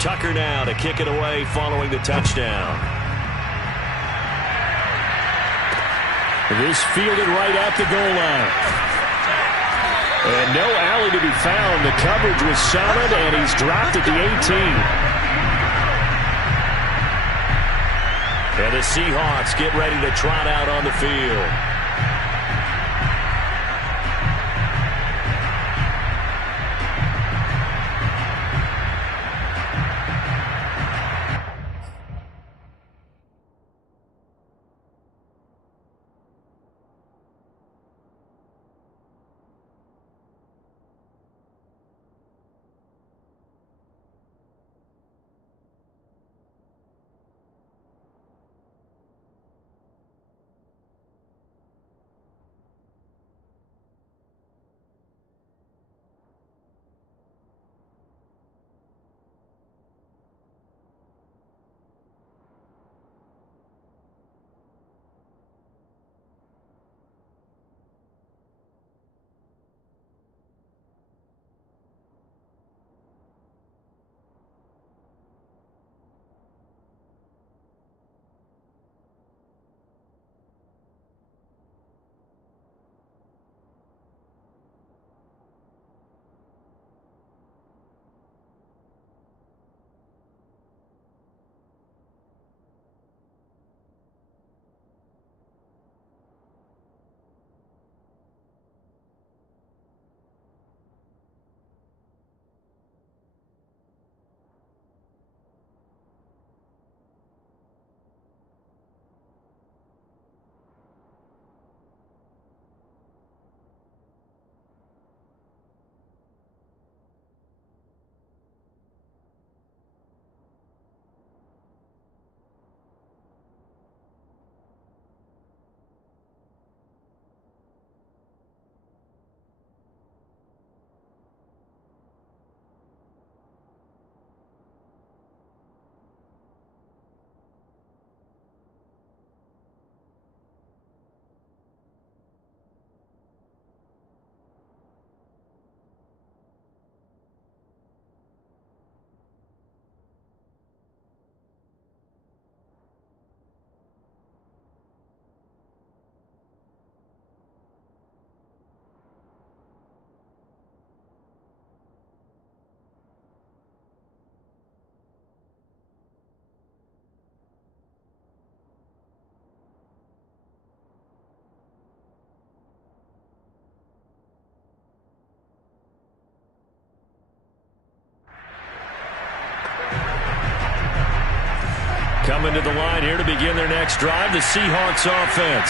Tucker now to kick it away following the touchdown. This fielded right at the goal line. And no alley to be found. The coverage was solid, and he's dropped at the 18. And the Seahawks get ready to trot out on the field. Coming to the line here to begin their next drive, the Seahawks offense.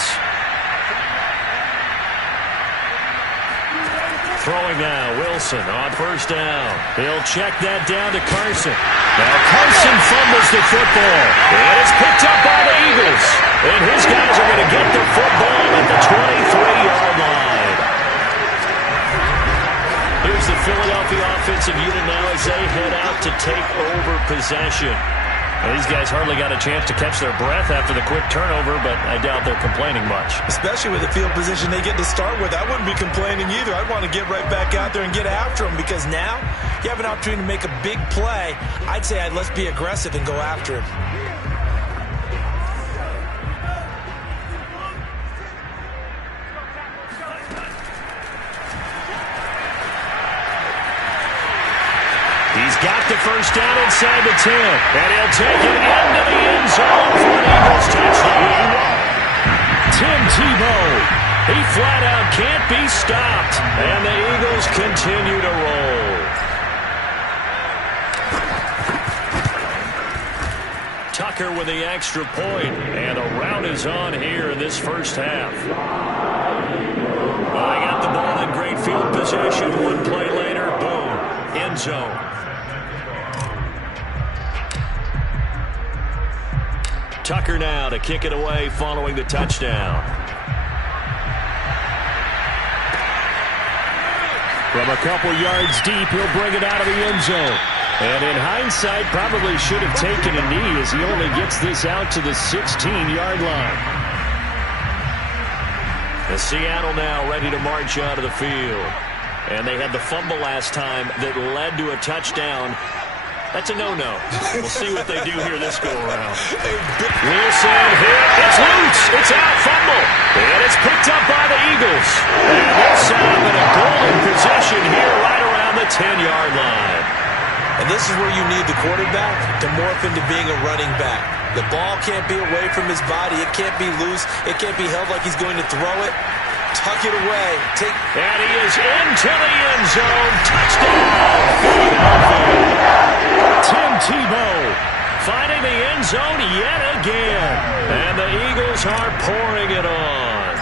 Throwing now, Wilson on first down. He'll check that down to Carson. Now Carson fumbles the football. And it's picked up by the Eagles. And his guys are going to get the football at the 23-yard line. Here's the Philadelphia offensive unit now as they head out to take over possession. Well, these guys hardly got a chance to catch their breath after the quick turnover, but I doubt they're complaining much. Especially with the field position they get to start with. I wouldn't be complaining either. I'd want to get right back out there and get after them because now you have an opportunity to make a big play. I'd say let's be aggressive and go after him. Got the first down inside the 10. And he'll take it into the end zone for an Eagles touchdown. Tim Tebow. He flat out can't be stopped. And the Eagles continue to roll. Tucker with the extra point. And a rout is on here in this first half. Well, they got the ball in great field possession. One play later, boom, end zone. Tucker now to kick it away following the touchdown. From a couple yards deep, he'll bring it out of the end zone. And in hindsight, probably should have taken a knee as he only gets this out to the 16-yard line. And Seattle now ready to march out of the field. And they had the fumble last time that led to a touchdown. That's a no-no. We'll see what they do here this go-around. Wilson hit. It's loose. It's out. Fumble. And it's picked up by the Eagles. And this time in a golden position here right around the 10-yard line. And this is where you need the quarterback to morph into being a running back. The ball can't be away from his body. It can't be loose. It can't be held like he's going to throw it. Tuck it away. And he is into the end zone. Touchdown, Philadelphia. Tim Tebow finding the end zone yet again. And the Eagles are pouring it on.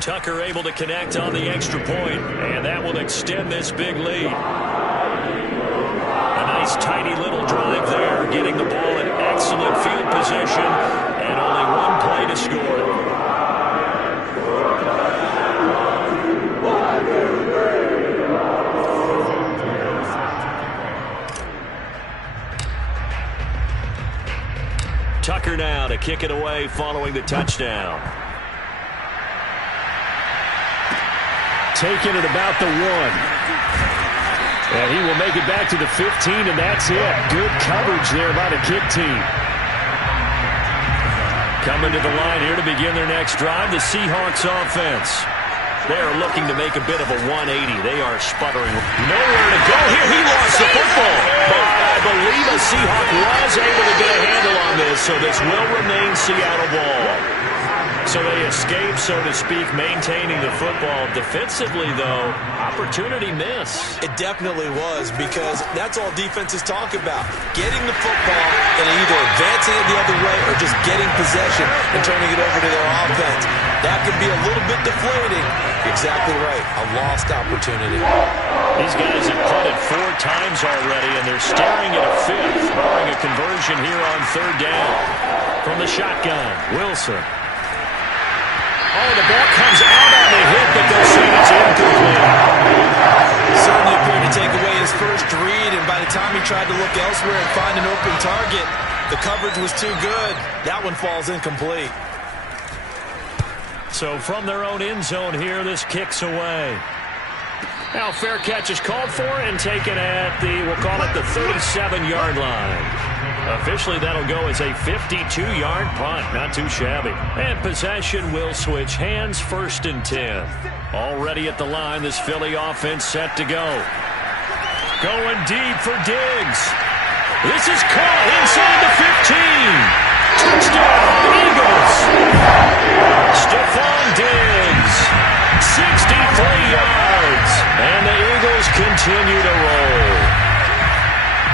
Tucker able to connect on the extra point, and that will extend this big lead. A nice tiny little drive there, getting the ball in excellent field position, and only one play to score it. Tucker now to kick it away following the touchdown. Taking it about the 1. And he will make it back to the 15, and that's it. Good coverage there by the kick team. Coming to the line here to begin their next drive, the Seahawks offense. They are looking to make a bit of a 180. They are sputtering. Nowhere to go here. He lost the football. But I believe a Seahawk was able to get a handle on this, so this will remain Seattle ball. So they escape, so to speak, maintaining the football. Defensively, though, opportunity miss. It definitely was, because that's all defenses talk about. Getting the football and either advancing it the other way or just getting possession and turning it over to their offense. That can be a little bit deflating. Exactly right. A lost opportunity. These guys have punted 4 times already, and they're staring at a 5th, barring a conversion here on 3rd down. From the shotgun, Wilson. Oh, the ball comes out on the hit, but they'll say it's incomplete. Certainly appeared to take away his first read, and by the time he tried to look elsewhere and find an open target, the coverage was too good. That one falls incomplete. So from their own end zone here, this kicks away. Now fair catch is called for and taken at the, we'll call it the 37-yard line. Officially, that'll go as a 52-yard punt. Not too shabby. And possession will switch hands, 1st and 10. Already at the line, this Philly offense set to go. Going deep for Diggs. This is caught inside the 15. Touchdown, Eagles. Stephon Diggs, 63 yards. And the Eagles continue to roll.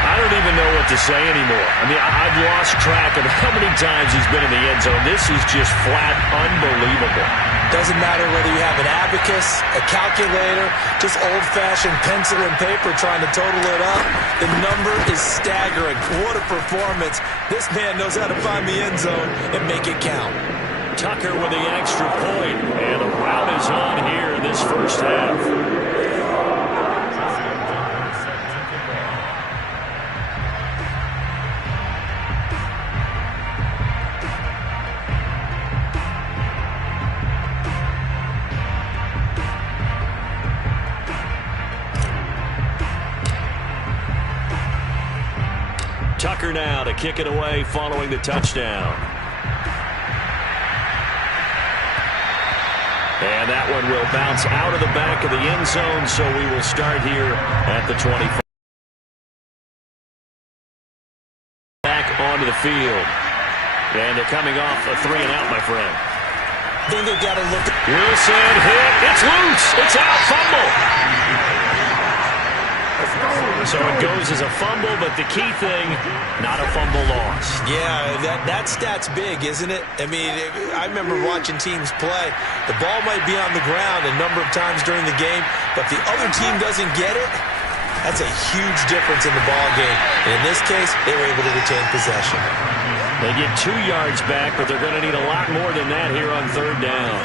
I don't even know what to say anymore. I mean, I've lost track of how many times he's been in the end zone. This is just flat unbelievable. Doesn't matter whether you have an abacus, a calculator, just old-fashioned pencil and paper trying to total it up. The number is staggering. What a performance. This man knows how to find the end zone and make it count. Tucker with the extra point, and the route is on here in this first half. Tucker now to kick it away following the touchdown. And that one will bounce out of the back of the end zone, so we will start here at the 25. Back onto the field. And they're coming off a 3-and-out, my friend. I think they've got to look at Wilson hit. It's loose. It's out. Fumble. So it goes as a fumble, but the key thing, not a fumble loss. Yeah, that stat's big, isn't it? I mean, I remember watching teams play. The ball might be on the ground a number of times during the game, but if the other team doesn't get it, that's a huge difference in the ball game. And in this case, they were able to retain possession. They get 2 yards back, but they're going to need a lot more than that here on 3rd down.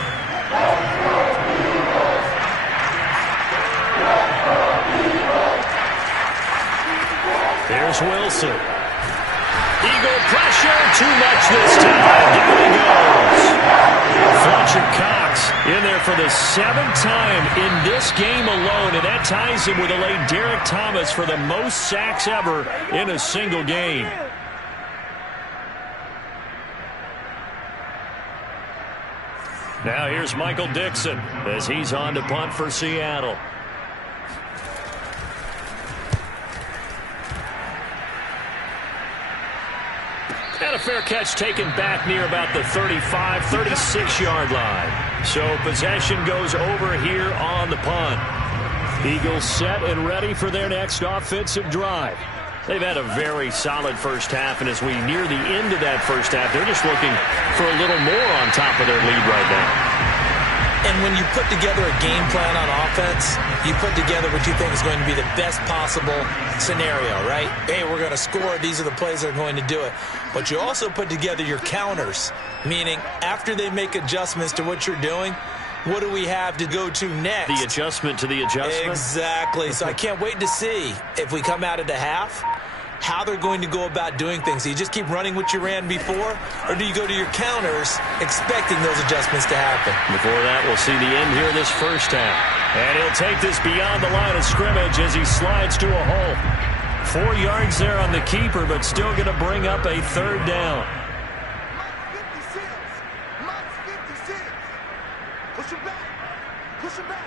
There's Wilson. Eagle pressure, too much this time. Down he goes. Fletcher Cox in there for the 7th time in this game alone, and that ties him with the late Derek Thomas for the most sacks ever in a single game. Now here's Michael Dixon as he's on to punt for Seattle. And a fair catch taken back near about the 35, 36-yard line. So possession goes over here on the punt. Eagles set and ready for their next offensive drive. They've had a very solid first half, and as we near the end of that first half, they're just looking for a little more on top of their lead right now. And when you put together a game plan on offense, you put together what you think is going to be the best possible scenario, right? Hey, we're going to score. These are the plays that are going to do it. But you also put together your counters, meaning after they make adjustments to what you're doing, what do we have to go to next? The adjustment to the adjustment? Exactly. So I can't wait to see if we come out of the half, how they're going to go about doing things. Do you just keep running what you ran before, or do you go to your counters expecting those adjustments to happen? Before that, we'll see the end here this first half. And he'll take this beyond the line of scrimmage as he slides to a hole. 4 yards there on the keeper, but still going to bring up a 3rd down. Push him back. Push him back.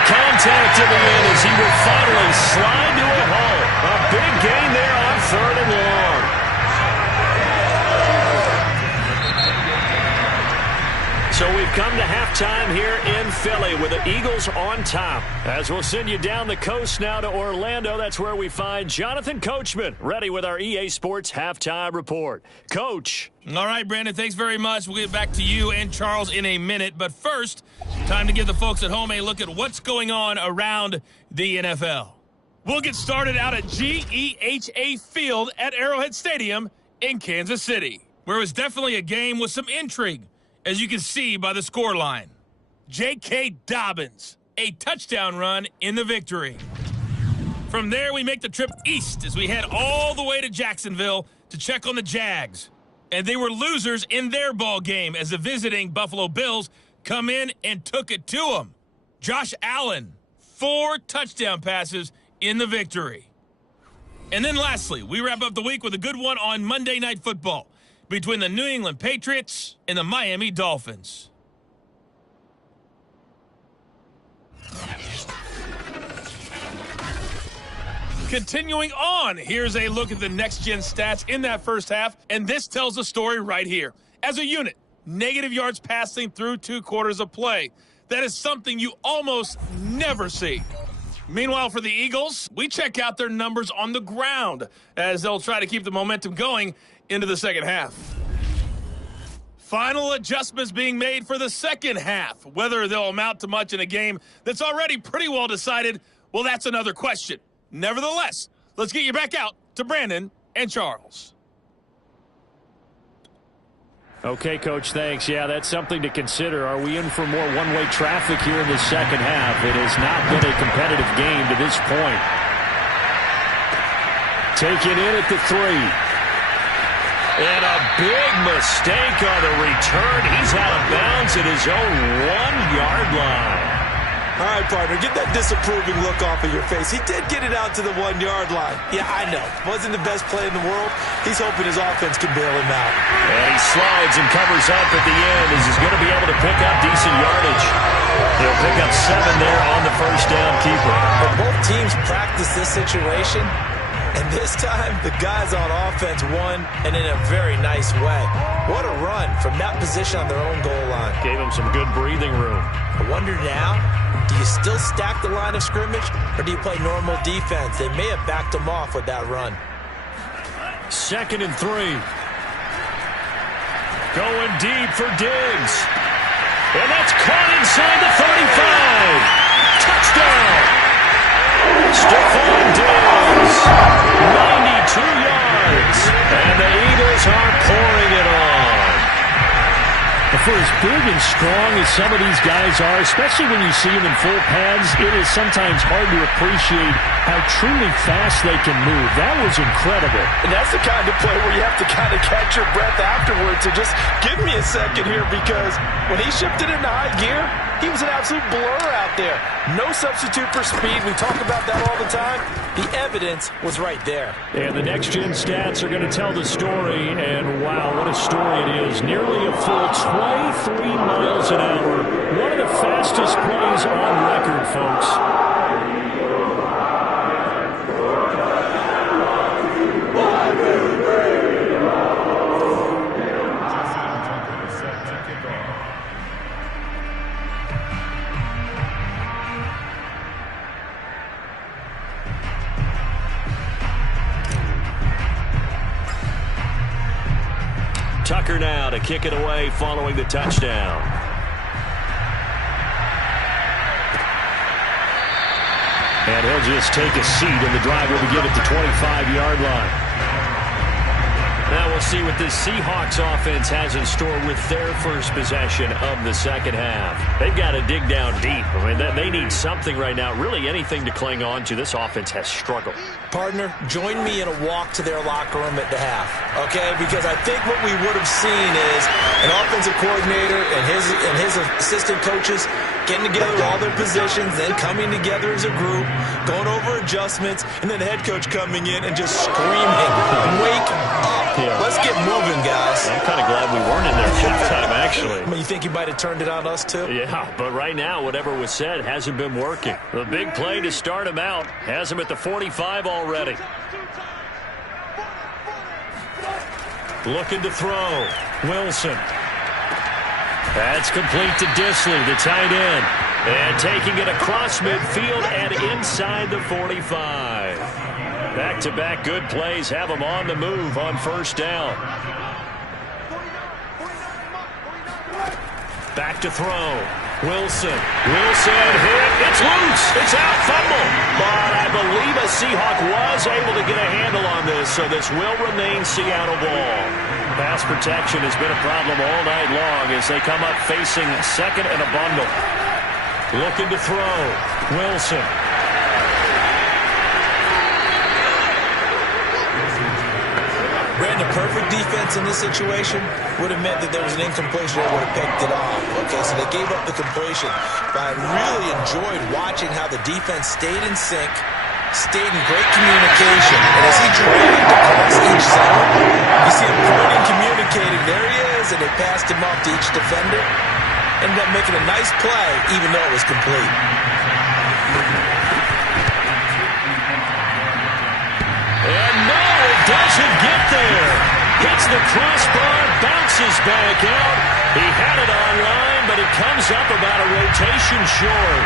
Contact to the end as he will finally slide to a hole. A big gain there on 3rd and long. So we've come to halftime here in Philly with the Eagles on top. As we'll send you down the coast now to Orlando, that's where we find Jonathan Coachman, ready with our EA Sports Halftime Report. Coach. All right, Brandon, thanks very much. We'll get back to you and Charles in a minute. But first, time to give the folks at home a look at what's going on around the NFL. We'll get started out at GEHA Field at Arrowhead Stadium in Kansas City, where it was definitely a game with some intrigue, as you can see by the scoreline. J.K. Dobbins, a touchdown run in the victory. From there, we make the trip east as we head all the way to Jacksonville to check on the Jags. And they were losers in their ball game as the visiting Buffalo Bills come in and took it to them. Josh Allen, 4 touchdown passes in the victory. And then lastly, we wrap up the week with a good one on Monday Night Football between the New England Patriots and the Miami Dolphins. Continuing on, here's a look at the next-gen stats in that first half, and this tells the story right here. As a unit, negative yards passing through 2 quarters of play. That is something you almost never see. Meanwhile, for the Eagles, we check out their numbers on the ground as they'll try to keep the momentum going into the second half. Final adjustments being made for the second half. Whether they'll amount to much in a game that's already pretty well decided, well, that's another question. Nevertheless, let's get you back out to Brandon and Charles. Okay, Coach, thanks. Yeah, that's something to consider. Are we in for more one-way traffic here in the second half? It has not been a competitive game to this point. Taken in at the 3. And a big mistake on the return. He's out of bounds at his own 1-yard line. All right, partner, get that disapproving look off of your face. He did get it out to the 1-yard line. Yeah, I know. Wasn't the best play in the world. He's hoping his offense can bail him out. And he slides and covers up at the end as he's going to be able to pick up decent yardage. He'll pick up 7 there on the first down keeper. But both teams practice this situation, and this time the guys on offense won, and in a very nice way. What a run from that position on their own goal line. Gave him some good breathing room. I wonder now, do you still stack the line of scrimmage, or do you play normal defense? They may have backed him off with that run. 2nd and 3. Going deep for Diggs. And that's caught inside the 35. Touchdown. Stephon Diggs. 92 yards. And the Eagles are pouring it on. For as big and strong as some of these guys are, especially when you see them in full pads, it is sometimes hard to appreciate how truly fast they can move. That was incredible. And that's the kind of play where you have to kind of catch your breath afterwards. So just give me a second here, because when he shifted into high gear, he was an absolute blur out there. No substitute for speed. We talk about that all the time. The evidence was right there. And the next-gen stats are going to tell the story, and wow, what a story it is. Nearly a full 23 miles an hour. One of the fastest plays on record, folks. Tucker now to kick it away following the touchdown. And he'll just take a seat, and the drive will begin at the 25-yard line. Now we'll see what this Seahawks offense has in store with their first possession of the second half. They've got to dig down deep. I mean, they need something right now, really anything to cling on to. This offense has struggled. Partner, join me in a walk to their locker room at the half, okay? Because I think what we would have seen is an offensive coordinator and his assistant coaches getting together all their positions, then coming together as a group, going over adjustments, and then the head coach coming in and just screaming, "Wake up! Yeah. Let's get moving, guys." I'm kind of glad we weren't in there at halftime, actually. I mean, you think you might have turned it on us, too? Yeah, but right now, whatever was said hasn't been working. The big play to start him out has him at the 45 already. Looking to throw. Wilson. That's complete to Disley, the tight end. And taking it across midfield and inside the 45. Back-to-back good plays have him on the move on first down. Back to throw. Wilson hit. It's loose. It's out. Fumble. But I believe a Seahawk was able to get a handle on this, so this will remain Seattle ball. Pass protection has been a problem all night long as they come up facing second and a bundle. Looking to throw. Wilson. Brandon, perfect defense in this situation would have meant that there was an incompletion that would have picked it off. Okay, so they gave up the completion. But I really enjoyed watching how the defense stayed in sync, stayed in great communication. And as he traveled across each zone, you see him pointing, communicating. There he is, and they passed him off to each defender. Ended up making a nice play, even though it was complete. And no, it doesn't get there. Hits the crossbar, bounces back out. He had it online, but it comes up about a rotation short.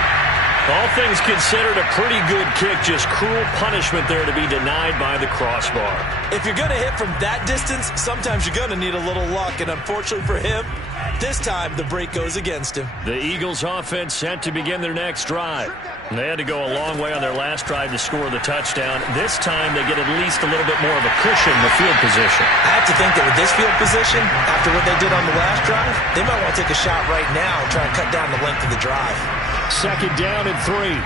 All things considered, a pretty good kick. Just cruel punishment there to be denied by the crossbar. If you're going to hit from that distance, sometimes you're going to need a little luck. And unfortunately for him, This time, the break goes against him. The Eagles offense set to begin their next drive. They had to go a long way on their last drive to score the touchdown. This time, they get at least a little bit more of a cushion in the field position. I have to think that with this field position, after what they did on the last drive, they might want to take a shot right now and try and cut down the length of the drive. Second down and 3.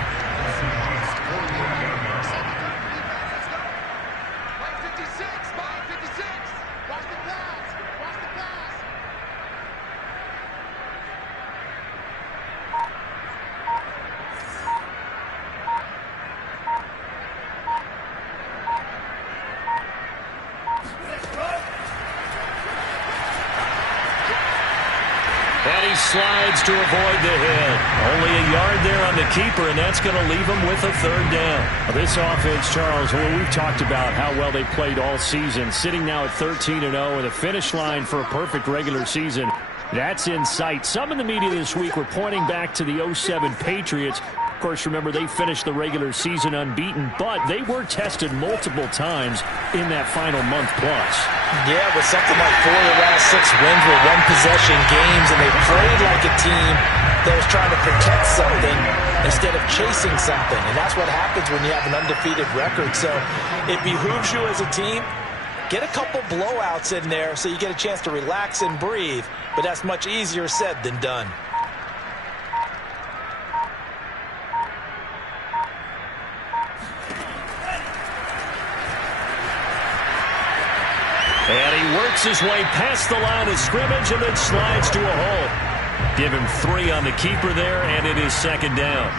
Slides to avoid the hit. Only a yard there on the keeper, and that's going to leave him with a third down. This offense, Charles, well, we've talked about how well they played all season, sitting now at 13-0 with a finish line for a perfect regular season. That's in sight. Some in the media this week were pointing back to the 07 Patriots. Of course, remember, they finished the regular season unbeaten, but they were tested multiple times in that final month plus. Yeah, with something like 4 of the last 6 wins were one-possession games, and they played like a team that was trying to protect something instead of chasing something. And that's what happens when you have an undefeated record. So it behooves you as a team, get a couple blowouts in there so you get a chance to relax and breathe, but that's much easier said than done. And he works his way past the line of scrimmage and then slides to a hole. Give him 3 on the keeper there, and it is second down.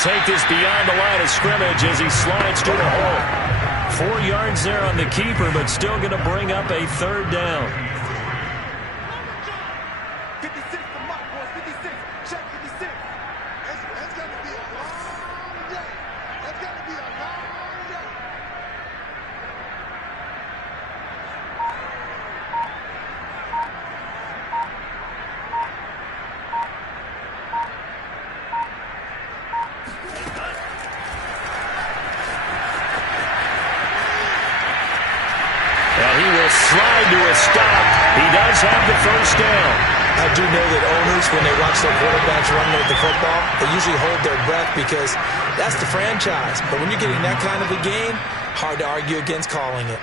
Take this beyond the line of scrimmage as he slides to the hole. 4 yards there on the keeper, but still going to bring up a third down. 56, the mark, boys. 56. Check 56. That's going to be a long day. That's going to be a long day. Slide to a stop. He does have the first down. I do know that owners, when they watch their quarterbacks run with the football, they usually hold their breath because that's the franchise. But when you're getting that kind of a game, hard to argue against calling it.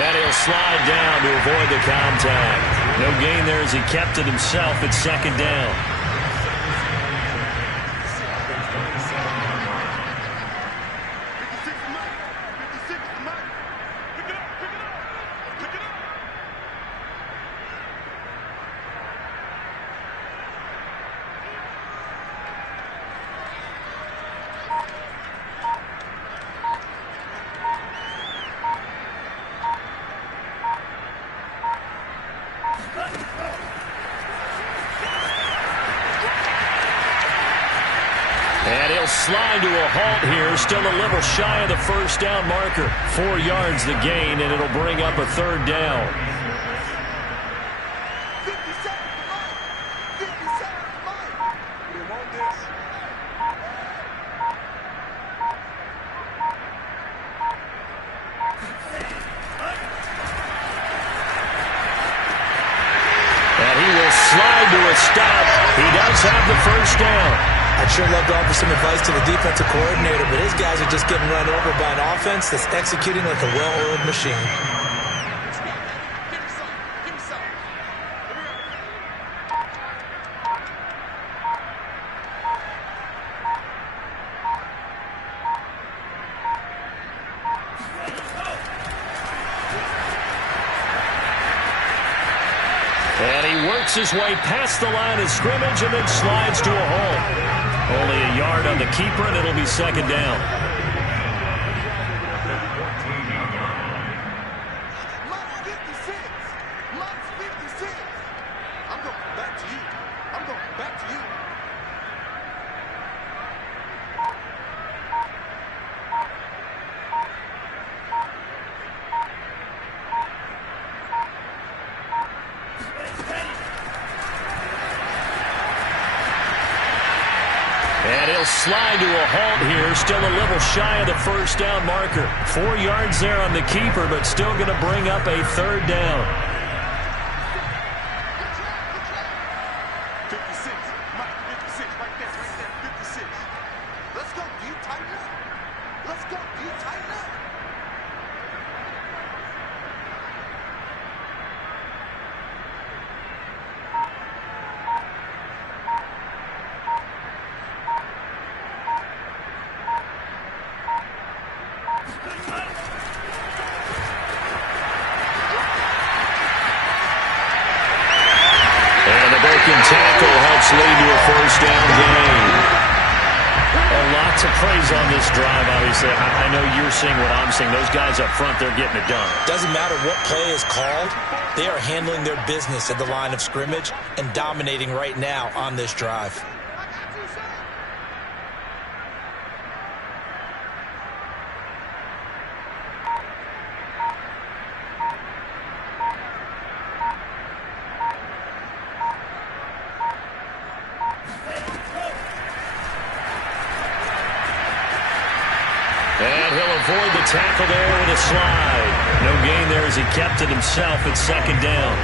And he'll slide down to avoid the contact. No gain there as he kept it himself at second down. And he'll slide to a halt here, still a little shy of the first down marker. 4 yards the gain, and it'll bring up a third down. 57, we want this. And he will slide to a stop. He does have the first down. I'd sure love to offer some advice to the defensive coordinator, but his guys are just getting run over by an offense that's executing like a well-oiled machine. works his way past the line of scrimmage and then slides to a hole. Only a yard on the keeper, and it'll be second down. And he'll slide to a halt here, still a little shy of the first down marker. 4 yards there on the keeper, but still going to bring up a third down. 56, Mike, 56, right there, 56. Let's go, D, tighten up. Let's go, D, tighten up. Tackle helps lead to a first down gain. Lots of praise on this drive, obviously. I know you're seeing what I'm seeing. Those guys up front, they're getting it done. Doesn't matter what play is called. They are handling their business at the line of scrimmage and dominating right now on this drive. And he'll avoid the tackle there with a slide. No gain there as he kept it himself at second down.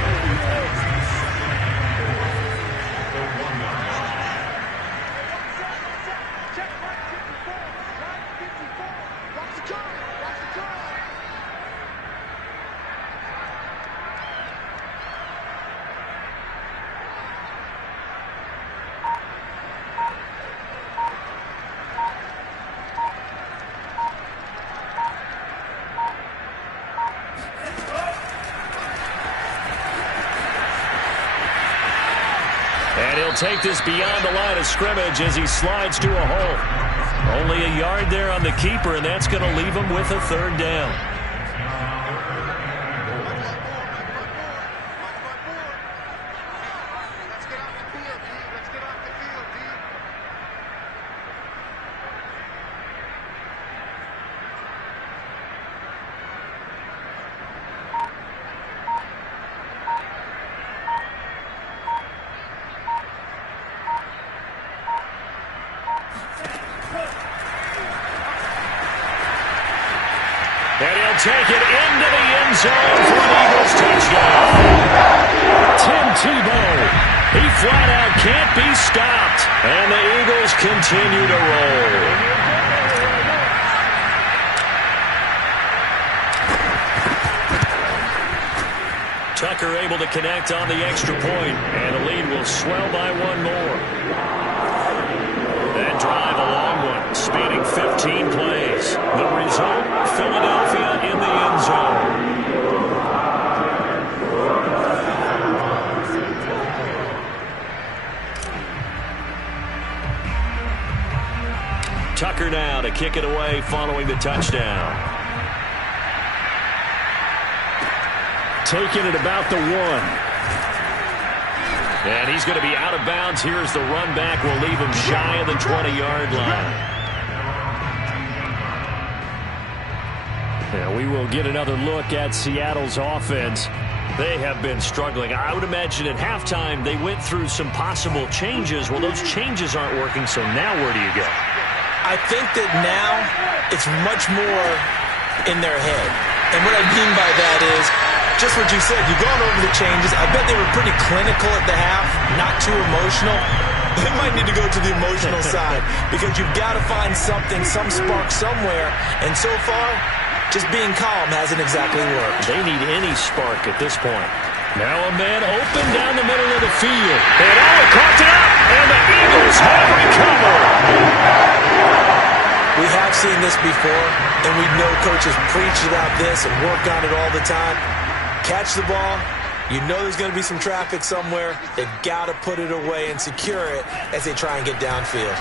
And he'll take this beyond the line of scrimmage as he slides to a hole. Only a yard there on the keeper, and that's going to leave him with a third down. And he'll take it into the end zone for an Eagles touchdown. Tim Tebow, he flat out can't be stopped. And the Eagles continue to roll. Tucker able to connect on the extra point, and the lead will swell by one more. That drive, a long one, spanning 15 plays. The result, Philadelphia in the end zone. Tucker now to kick it away following the touchdown. Taking it about the 1. And he's going to be out of bounds. Here's the run back. Will leave him shy of the 20-yard line. And we will get another look at Seattle's offense. They have been struggling. I would imagine at halftime they went through some possible changes. Well, those changes aren't working, so now where do you go? I think that now it's much more in their head. And what I mean by that is, just what you said, you've gone over the changes. I bet they were pretty clinical at the half, not too emotional. They might need to go to the emotional side because you've got to find something, some spark somewhere. And so far, just being calm hasn't exactly worked. They need any spark at this point. Now a man open down the middle of the field. And Allen caught it up, and the Eagles have recovered. We have seen this before, and we know coaches preach about this and work on it all the time. Catch the ball, You know there's going to be some traffic somewhere. They've got to put it away and secure it as they try and get downfield.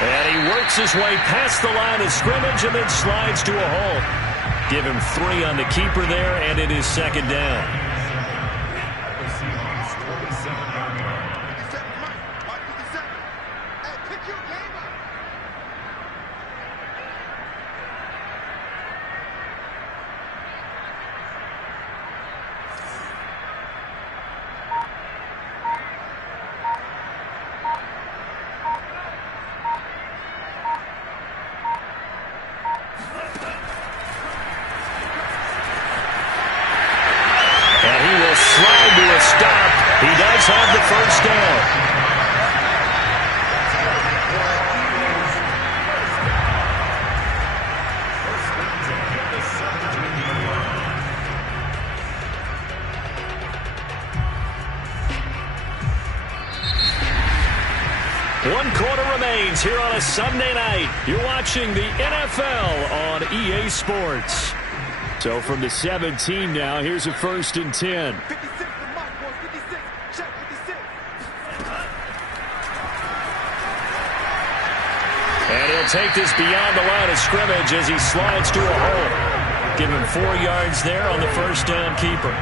And he works his way past the line of scrimmage and then slides to a hole. Give him 3 on the keeper there, and it is second down. Slide to a stop. He does have the first down. One quarter remains here on a Sunday night. You're watching the NFL on EA Sports. So from the 17 now, here's a 1st and 10. 56 to Mike, boys. 56. Check 56. And he'll take this beyond the line of scrimmage as he slides to a hole. Give him 4 yards there on the first down keeper.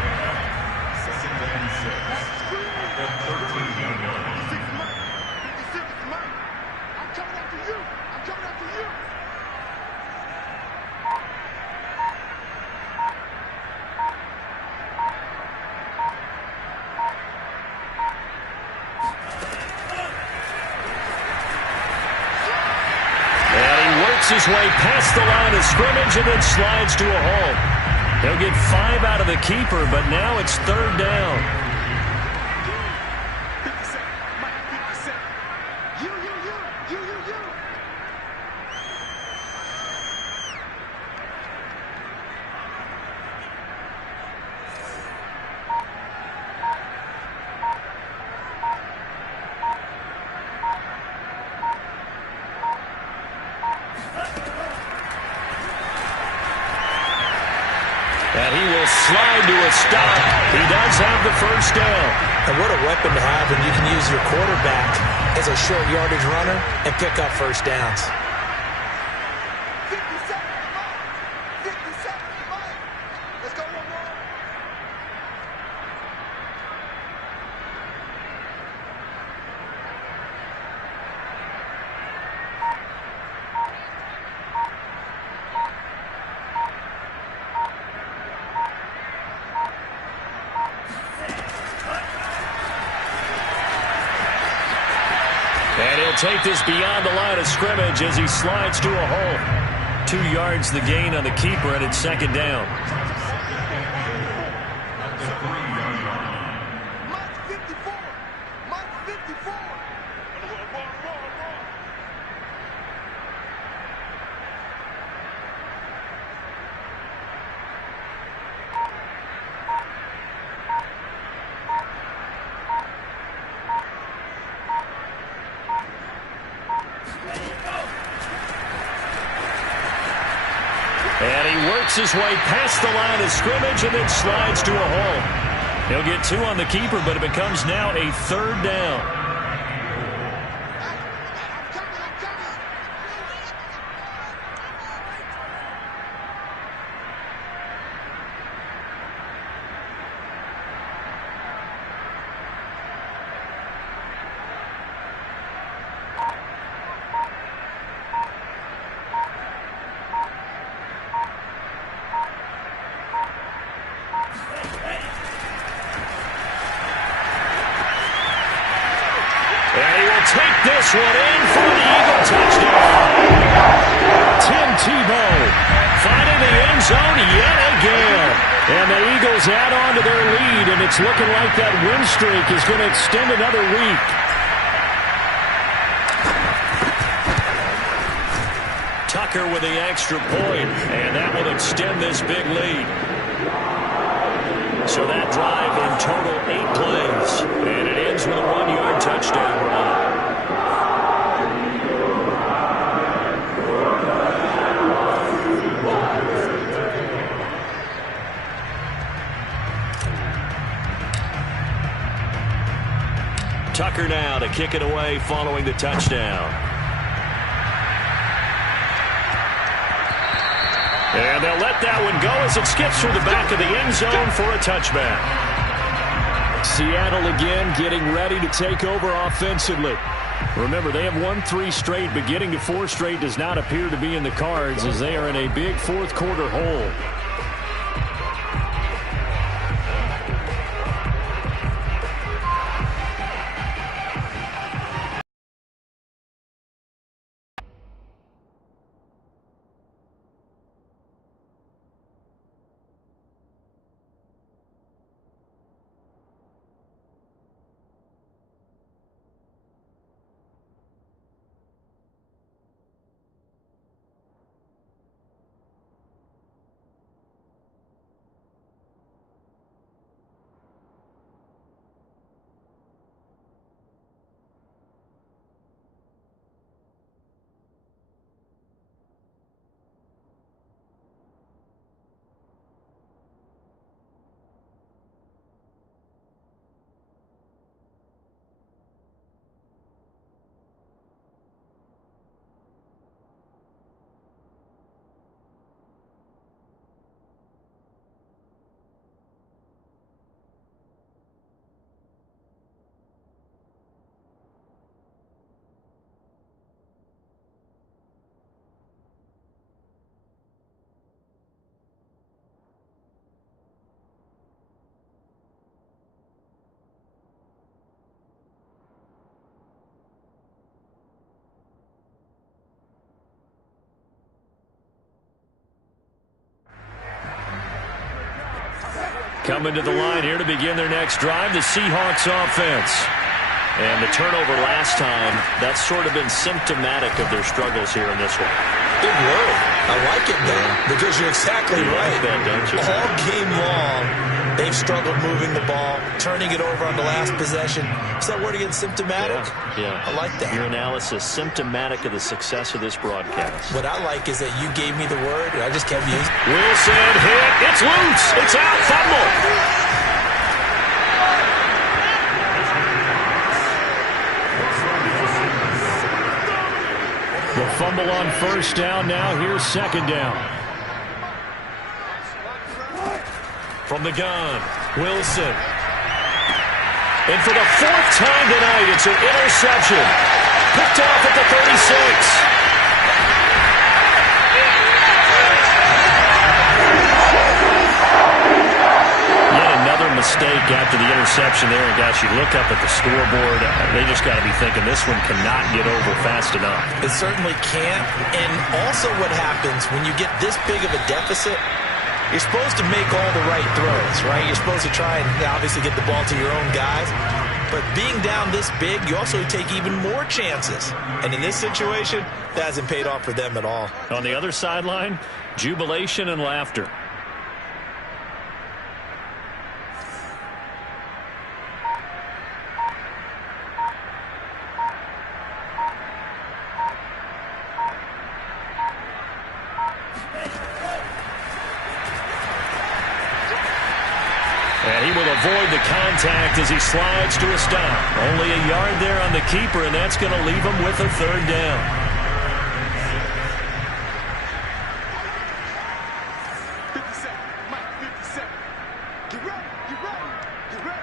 His way past the line of scrimmage and then slides to a hole. He'll get 5 out of the keeper, but now it's 3rd down. 57. Mike, 57. You. And he will slide to a stop. He does have the first down. And what a weapon to have when you can use your quarterback as a short yardage runner and pick up first downs. 57 to Mike. 57 to Mike. Let's go one more. And he'll take this beyond the line of scrimmage as he slides to a hole. 2 yards the gain on the keeper, and it's 2nd down. Mike 54. Mike 54. And he works his way past the line of scrimmage and then slides to a hole. He'll get 2 on the keeper, but it becomes now a 3rd down. Take this one in for the Eagle touchdown. Tim Tebow finding the end zone yet again. And the Eagles add on to their lead, and it's looking like that win streak is going to extend another week. Tucker with the extra point, and that will extend this big lead. So that drive in total 8 plays, and it ends with a 1-yard touchdown run. kick it away following the touchdown. And they'll let that one go as it skips through the back of the end zone for a touchback. Seattle again getting ready to take over offensively. Remember, they have won 3 straight, but getting to 4 straight does not appear to be in the cards as they are in a big fourth quarter hole. Coming to the line here to begin their next drive, the Seahawks offense. And the turnover last time, that's sort of been symptomatic of their struggles here in this one. Big word. I like it, though, because you're exactly right. That, don't you? All game long, they've struggled moving the ball, turning it over on the last possession. Is that word again, symptomatic? Yeah. I like that. Your analysis, symptomatic of the success of this broadcast. What I like is that you gave me the word, and I just kept using it. Wilson hit. It's loose. It's out. Fumble. The fumble on first down. Now here's second down. From the gun, Wilson. And for the 4th time tonight, it's an interception. Picked off at the 36. Mistake after the interception there, and guys, you look up at the scoreboard, they just got to be thinking this one cannot get over fast enough. It certainly can't. And also what happens when you get this big of a deficit, you're supposed to make all the right throws, right? You're supposed to try and obviously get the ball to your own guys. But being down this big, you also take even more chances. And in this situation, that hasn't paid off for them at all. On the other sideline, jubilation and laughter. And he will avoid the contact as he slides to a stop. Only a yard there on the keeper, and that's going to leave him with a 3rd down. 50 seconds. Mike, 50 seconds. Get ready. Get ready. Get ready.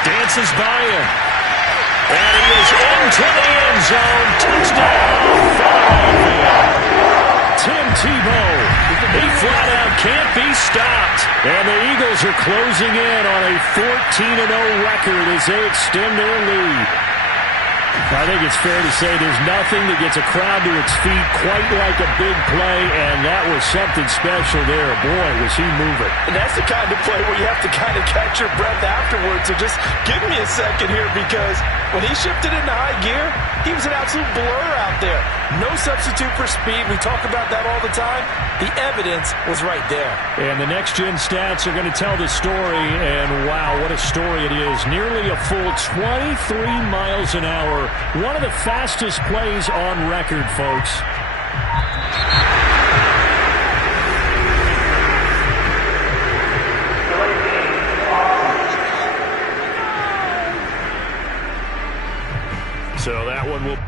Dances by him. And he is into the end zone. Touchdown, Philadelphia. Tim Tebow. He flat out can't be stopped. And the Eagles are closing in on a 14-0 record as they extend their lead. I think it's fair to say there's nothing that gets a crowd to its feet quite like a big play, and that was something special there. Boy, was he moving. And that's the kind of play where you have to kind of catch your breath afterwards. So just give me a second here, because when he shifted into high gear, he was an absolute blur out there. No substitute for speed. We talk about that all the time. The evidence was right there. And the next-gen stats are going to tell the story, and wow, what a story it is. Nearly a full 23 miles an hour. One of the fastest plays on record, folks. So that one will...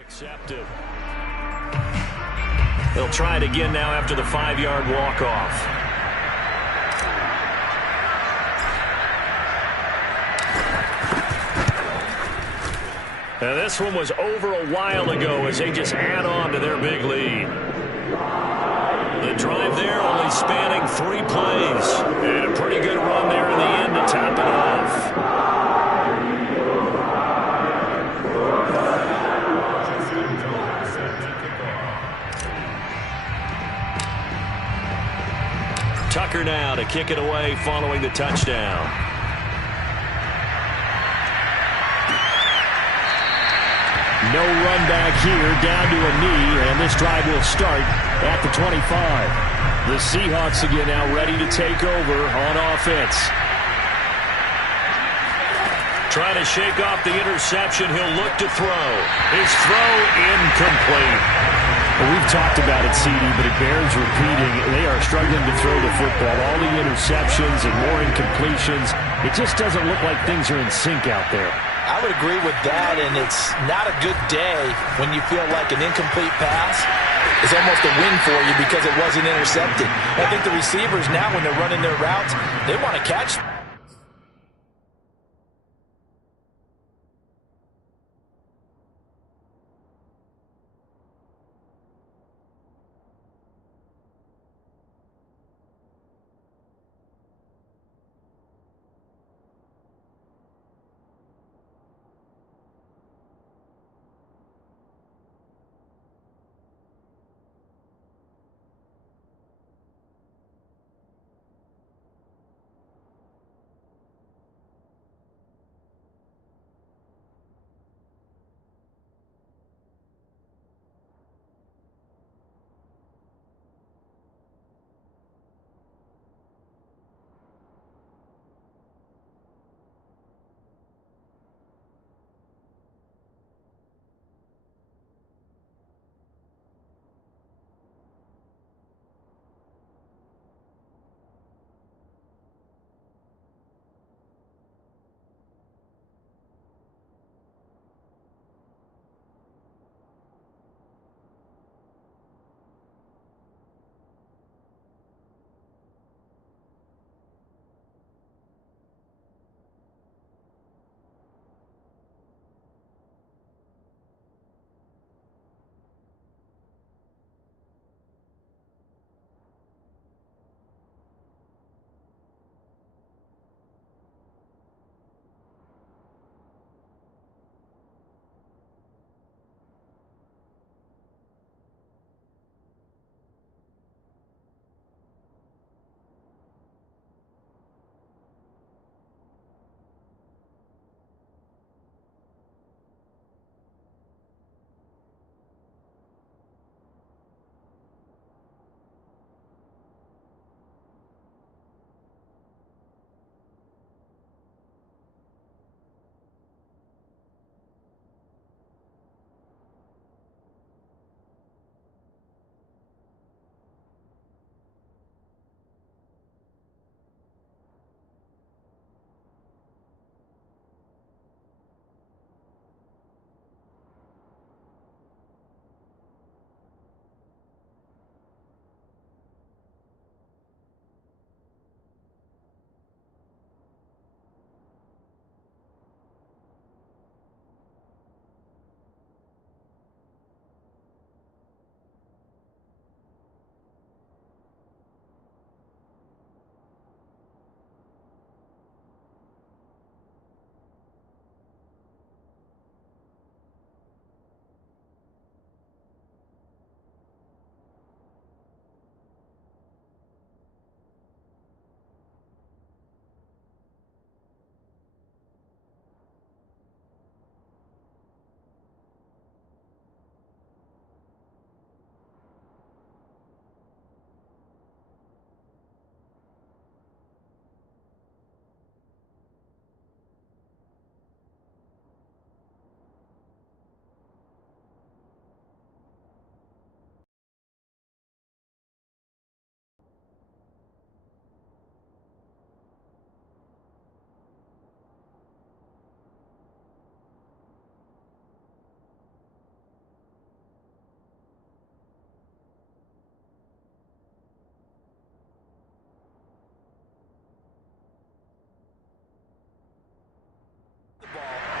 Accepted. They'll try it again now after the 5-yard walk-off. Now this one was over a while ago as they just add on to their big lead. The drive there only spanning 3 plays. And a pretty good run there in the end to top it off. Tucker now to kick it away following the touchdown. No run back here, down to a knee, and this drive will start at the 25. The Seahawks again now ready to take over on offense. Trying to shake off the interception. He'll look to throw. His throw incomplete. Well, we've talked about it, CD, but it bears repeating. They are struggling to throw the football. All the interceptions and more incompletions. It just doesn't look like things are in sync out there. I would agree with that, and it's not a good day when you feel like an incomplete pass is almost a win for you because it wasn't intercepted. I think the receivers now, when they're running their routes, they want to catch.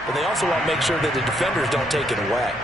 But they also want to make sure that the defenders don't take it away.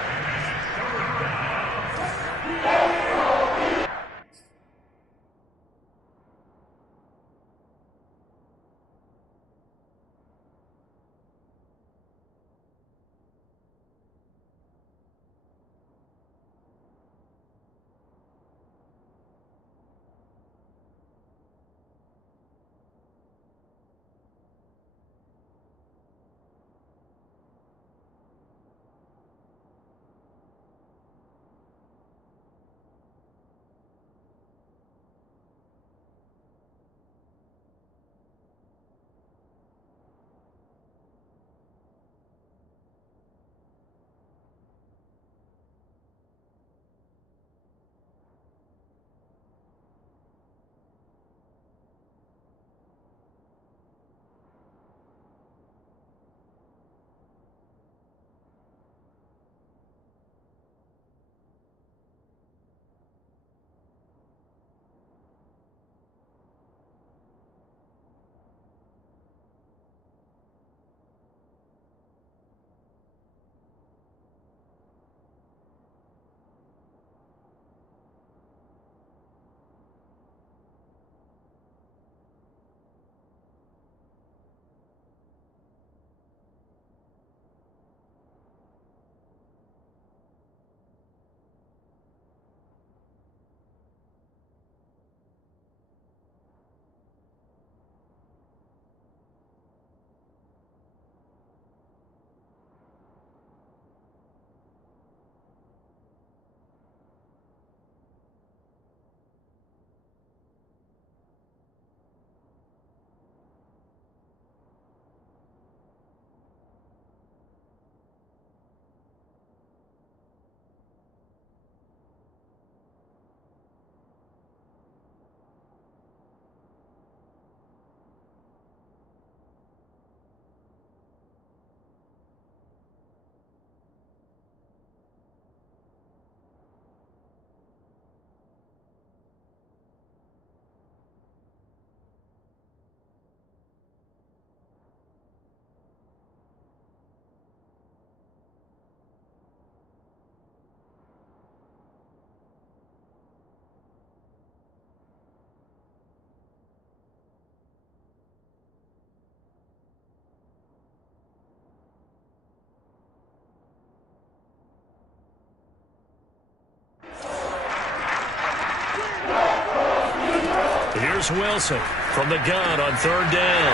Here's Wilson from the gun on third down.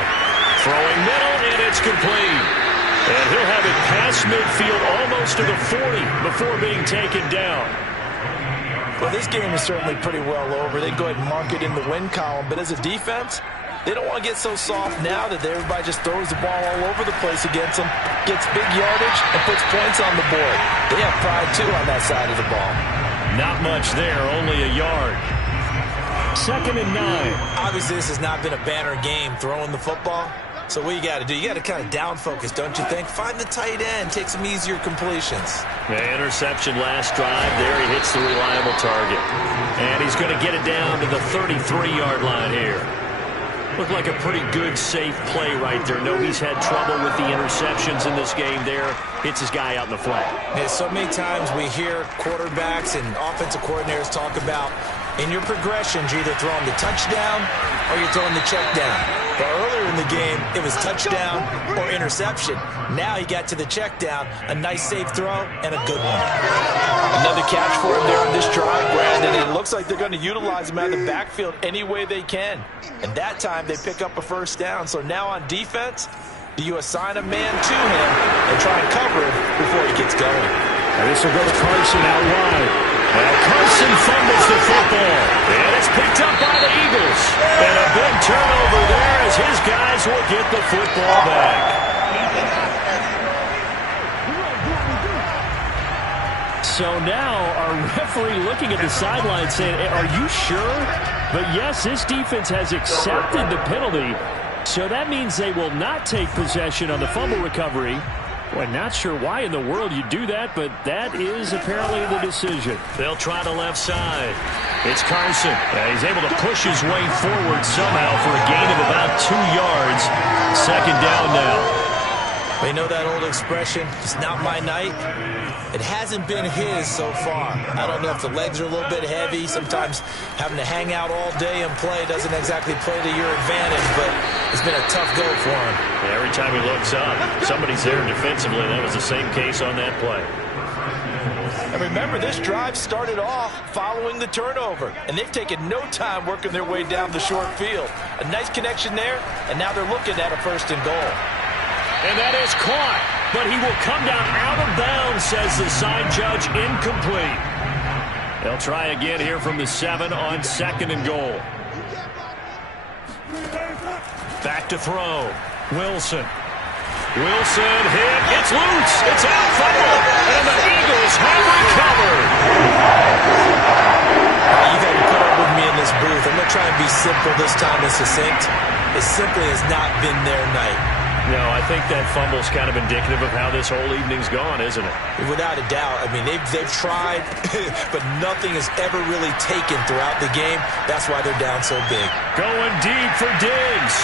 Throwing middle, and it's complete. And he'll have it past midfield almost to the 40 before being taken down. Well, this game is certainly pretty well over. They go ahead and mark it in the win column. But as a defense, they don't want to get so soft now that everybody just throws the ball all over the place against them, gets big yardage, and puts points on the board. They have pride, too, on that side of the ball. Not much there, only a yard. 2nd and 9. Obviously, this has not been a banner game throwing the football. So what you got to do, you got to kind of down focus, don't you think? Find the tight end, take some easier completions. The interception last drive. There he hits the reliable target. And he's going to get it down to the 33-yard line here. Looked like a pretty good, safe play right there. No, he's had trouble with the interceptions in this game there. Hits his guy out in the flat. Yeah, so many times we hear quarterbacks and offensive coordinators talk about in your progressions, you're either throwing the touchdown or you're throwing the check down. But earlier in the game, it was touchdown or interception. Now he got to the check down, a nice safe throw, and a good one. Another catch for him there on this drive, Brandon. It looks like they're going to utilize him out of the backfield any way they can. And that time they pick up a first down. So now on defense, do you assign a man to him and try and cover him before he gets going? And this will go to Carson out wide. Well, Carson fumbles the football. And it's picked up by the Eagles. And a big turnover there as his guys will get the football back. So now our referee looking at the sideline saying, are you sure? But yes, this defense has accepted the penalty. So that means they will not take possession on the fumble recovery. Boy, not sure why in the world you do that, but that is apparently the decision. They'll try the left side. It's Carson. He's able to push his way forward somehow for a gain of about 2 yards. 2nd down now. You know that old expression, it's not my night? It hasn't been his so far. I don't know if the legs are a little bit heavy. Sometimes having to hang out all day and play doesn't exactly play to your advantage, but it's been a tough go for him. Every time he looks up, somebody's there defensively. That was the same case on that play. And remember, this drive started off following the turnover, and they've taken no time working their way down the short field. A nice connection there, and now they're looking at a 1st and goal. And that is caught, but he will come down out of bounds, says the side judge, incomplete. They'll try again here from the 7 on 2nd and goal. Back to throw. Wilson. Wilson hit. It's loose. It's out. Fumble. And the Eagles have recovered. You got to put up with me in this booth. I'm going to try and be simple this time and succinct. It simply has not been their night. No, I think that fumble's kind of indicative of how this whole evening's gone, isn't it? Without a doubt. I mean, they've tried, but nothing has ever really taken throughout the game. That's why they're down so big. Going deep for Diggs.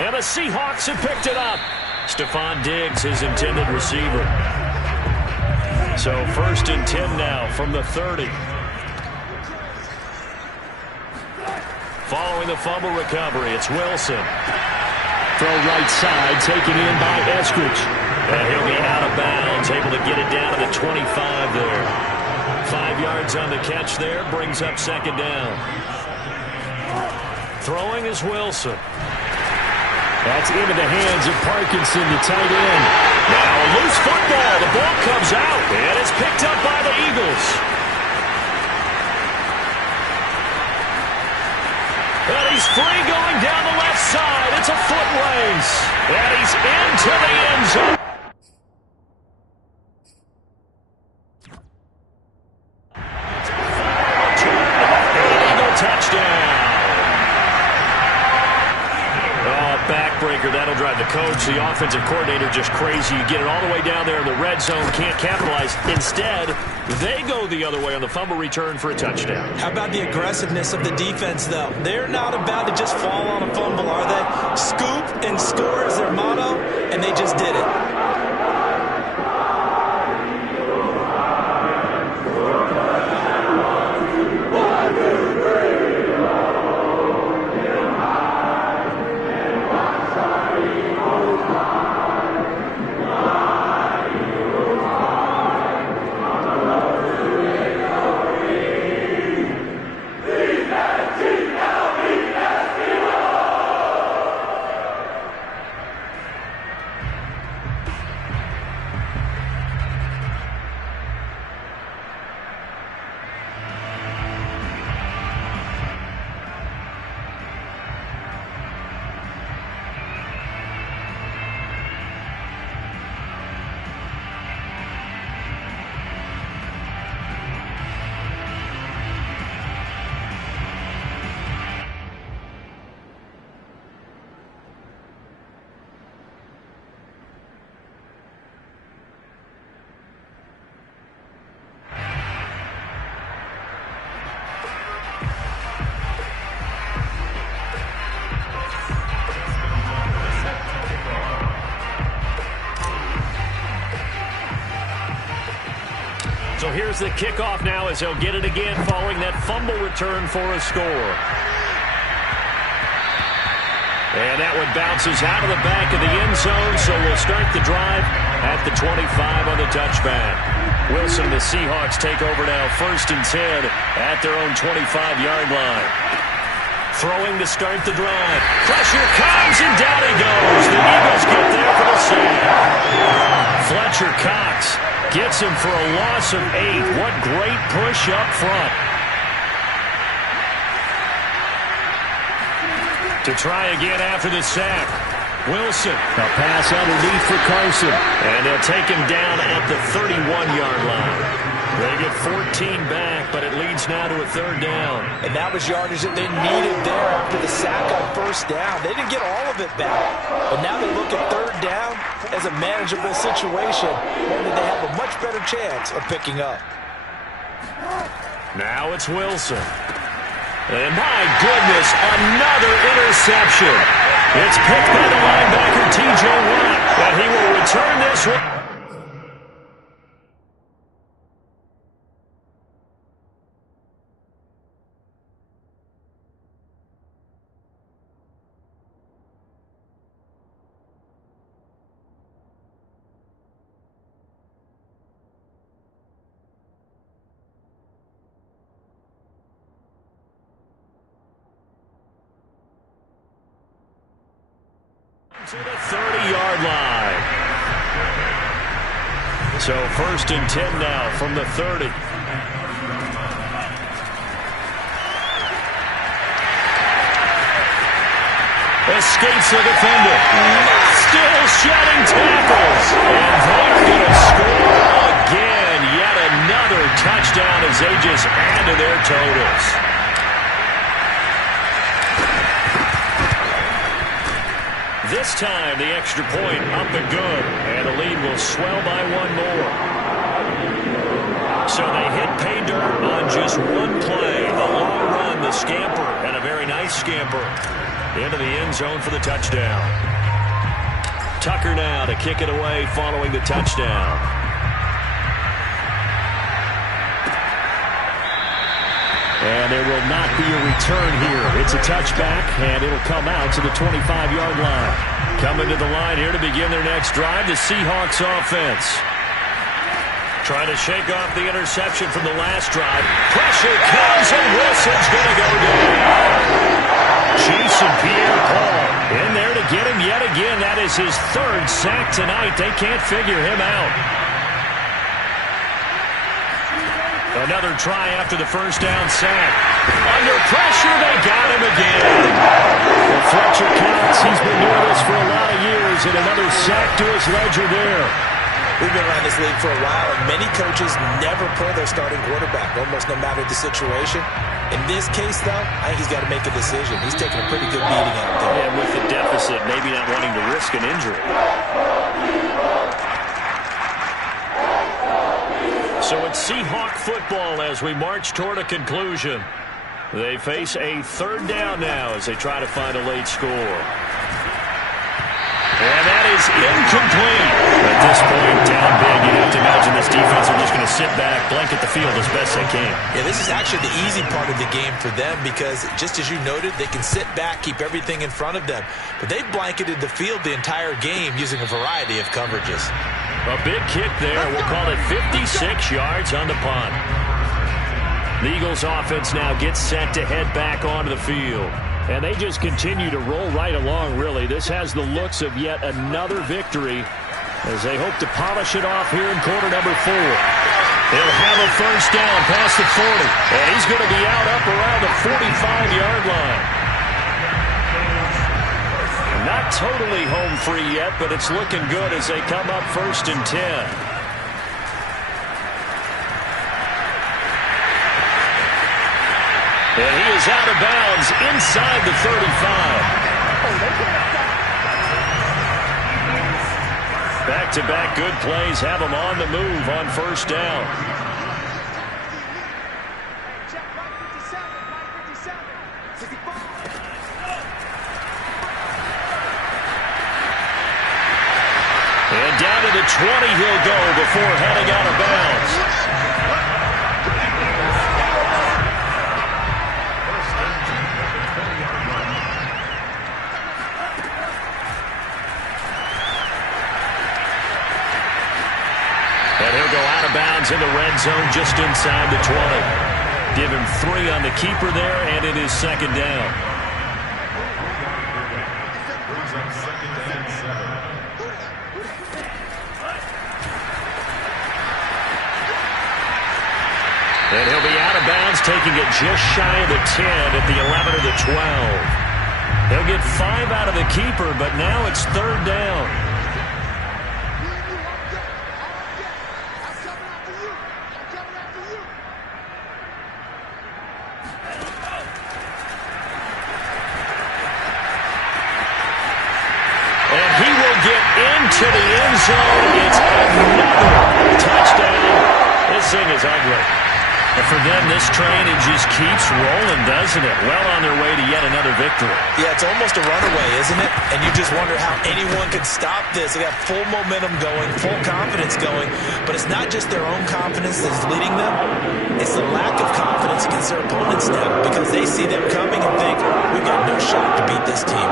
And the Seahawks have picked it up. Stephon Diggs, his intended receiver. So 1st and 10 now from the 30. Following the fumble recovery, it's Wilson. Throw right side, taken in by Eskridge. And he'll be out of bounds, able to get it down to the 25 there. 5 yards on the catch there, brings up 2nd down. Throwing is Wilson. That's into the hands of Parkinson, the tight end. Now a loose football. The ball comes out, and it's picked up by the Eagles. And he's free going down the left side. It's a foot race. And he's into the end zone. That'll drive the coach coach, the offensive coordinator, just crazy. You get it all the way down there in the red zone, can't capitalize. Instead, they go the other way on the fumble return for a touchdown. How about the aggressiveness of the defense, though? They're not about to just fall on a fumble, are they? Scoop and score is their motto, and they just did it. So here's the kickoff now as he'll get it again following that fumble return for a score. And that one bounces out of the back of the end zone, so we'll start the drive at the 25 on the touchback. Wilson, the Seahawks take over now, 1st and 10 at their own 25-yard line. Throwing to start the drive. Pressure comes, and down he goes. The Eagles get there for the sack. Fletcher Cox gets him for a loss of 8. What great push up front. To try again after the sack. Wilson. A pass underneath for Carson. And they'll take him down at the 31-yard line. They get 14 back, but it leads now to a 3rd down. And that was yardage that they needed there after the sack on 1st down. They didn't get all of it back. But now they look at 3rd down as a manageable situation, one that they have a much better chance of picking up. Now it's Wilson. And my goodness, another interception. It's picked by the linebacker, T.J. Watt. And he will return this one. To the 30-yard line. So 1st and 10 now from the 30. Escapes the defender. Still shedding tackles. And they're going to score again. Yet another touchdown as they just add to their totals. This time, the extra point up and good, and the lead will swell by 1 more. So they hit pay dirt on just one play. The long run, the scamper, and a very nice scamper into the end zone for the touchdown. Tucker now to kick it away following the touchdown. And there will not be a return here. It's a touchback, and it'll come out to the 25-yard line. Coming to the line here to begin their next drive, the Seahawks offense. Trying to shake off the interception from the last drive. Pressure comes, and Wilson's going to go down. Jason Pierre-Paul in there to get him yet again. That is his 3rd sack tonight. They can't figure him out. Another try after the 1st down sack. Under pressure, they got him again. Well, Fletcher Cox, he's been doing this for a lot of years, and another sack to his ledger there. We've been around this league for a while, and many coaches never pull their starting quarterback, almost no matter the situation. In this case, though, I think he's got to make a decision. He's taking a pretty good beating out there. Yeah, with the deficit, maybe not wanting to risk an injury. So it's Seahawk football as we march toward a conclusion. They face a third down now as they try to find a late score. And that is incomplete. At this point, down big, you have to imagine this defense are just going to sit back, blanket the field as best they can. Yeah, this is actually the easy part of the game for them because, just as you noted, they can sit back, keep everything in front of them. But they've blanketed the field the entire game using a variety of coverages. A big kick there. We'll call it 56 yards on the punt. The Eagles offense now gets set to head back onto the field. And they just continue to roll right along, really. This has the looks of yet another victory as they hope to polish it off here in quarter number 4. They'll have a first down past the 40. And he's going to be out up around the 45-yard line. Not totally home free yet, but it's looking good as they come up first and 10. And he is out of bounds inside the 35. Back-to-back good plays have him on the move on first down. And down to the 20 he'll go before heading out of bounds. And he'll go out of bounds in the red zone just inside the 20. Give him 3 on the keeper there, and it is second down. And he'll be out of bounds, taking it just shy of the 10 at the 11 or the 12. He'll get 5 out of the keeper, but now it's third down. And he will get into the end zone. It's another touchdown. This thing is ugly. And for them, this train, it just keeps rolling, doesn't it? Well on their way to yet another victory. Yeah, it's almost a runaway, isn't it? And you just wonder how anyone could stop this. They got full momentum going, full confidence going. But it's not just their own confidence that's leading them. It's the lack of confidence against their opponents now because they see them coming and think, we've got no shot to beat this team.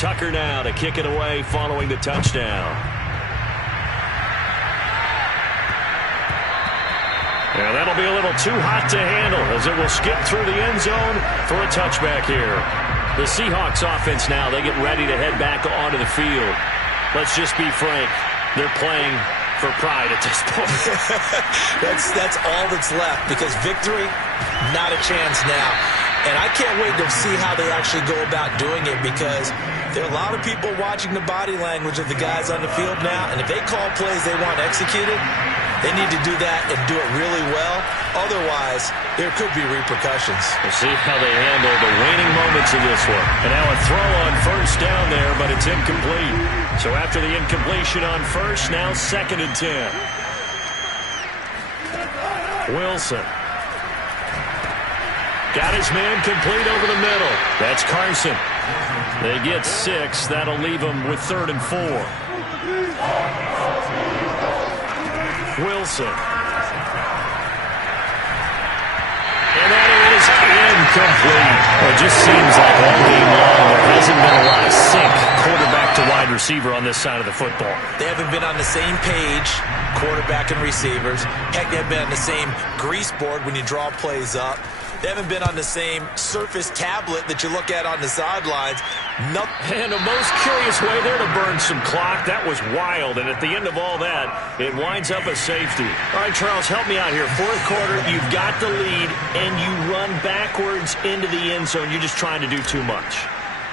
Tucker now to kick it away following the touchdown. And that'll be a little too hot to handle as it will skip through the end zone for a touchback here. The Seahawks offense now, they get ready to head back onto the field. Let's just be frank. They're playing for pride at this point. That's all that's left because victory, not a chance now. And I can't wait to see how they actually go about doing it because there are a lot of people watching the body language of the guys on the field now. And if they call plays they want executed, they need to do that and do it really well. Otherwise, there could be repercussions. We'll see how they handle the waning moments of this one. And now a throw on first down there, but it's incomplete. So after the incompletion on first, now second and 10. Wilson. Got his man complete over the middle. That's Carson. They get 6. That'll leave them with 3rd and 4. Wilson. And that is incomplete. It just seems like all game long there hasn't been a lot of sync quarterback to wide receiver on this side of the football. They haven't been on the same page, quarterback and receivers. Heck, they haven't been on the same grease board when you draw plays up. They haven't been on the same surface tablet that you look at on the sidelines. And the most curious way there to burn some clock. That was wild. And at the end of all that, it winds up a safety. All right, Charles, help me out here. Fourth quarter, you've got the lead, and you run backwards into the end zone. You're just trying to do too much.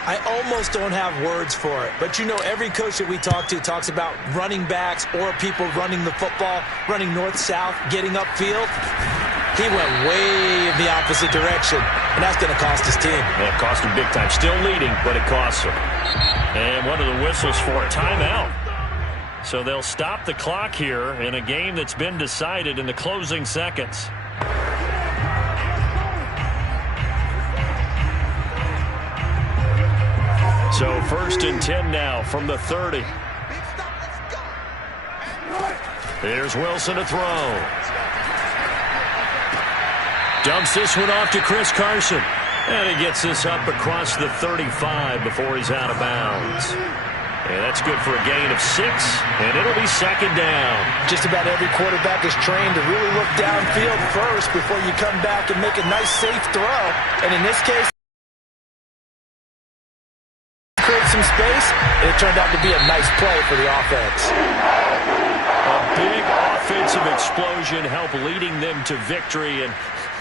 I almost don't have words for it. But, you know, every coach that we talk to talks about running backs or people running the football, running north-south, getting upfield. He went way in the opposite direction, and that's going to cost his team. Yeah, it cost him big time. Still leading, but it costs him. And one of the whistles for a timeout. So they'll stop the clock here in a game that's been decided in the closing seconds. So 1st and 10 now from the 30. Here's Wilson to throw. Dumps this one off to Chris Carson. And he gets this up across the 35 before he's out of bounds. And that's good for a gain of 6. And it'll be 2nd down. Just about every quarterback is trained to really look downfield first before you come back and make a nice, safe throw. And in this case, create some space, and it turned out to be a nice play for the offense. A big offensive explosion helped leading them to victory. And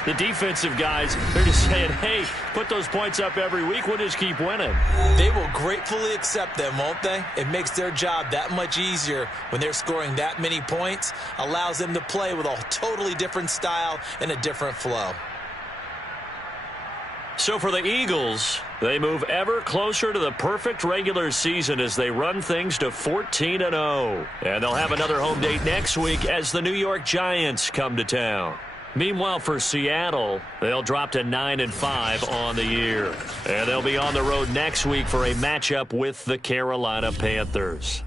the defensive guys, they're just saying, hey, put those points up every week. We'll just keep winning. They will gratefully accept them, won't they? It makes their job that much easier when they're scoring that many points. Allows them to play with a totally different style and a different flow. So for the Eagles, they move ever closer to the perfect regular season as they run things to 14-0. And they'll have another home date next week as the New York Giants come to town. Meanwhile, for Seattle, they'll drop to 9-5 on the year. And they'll be on the road next week for a matchup with the Carolina Panthers.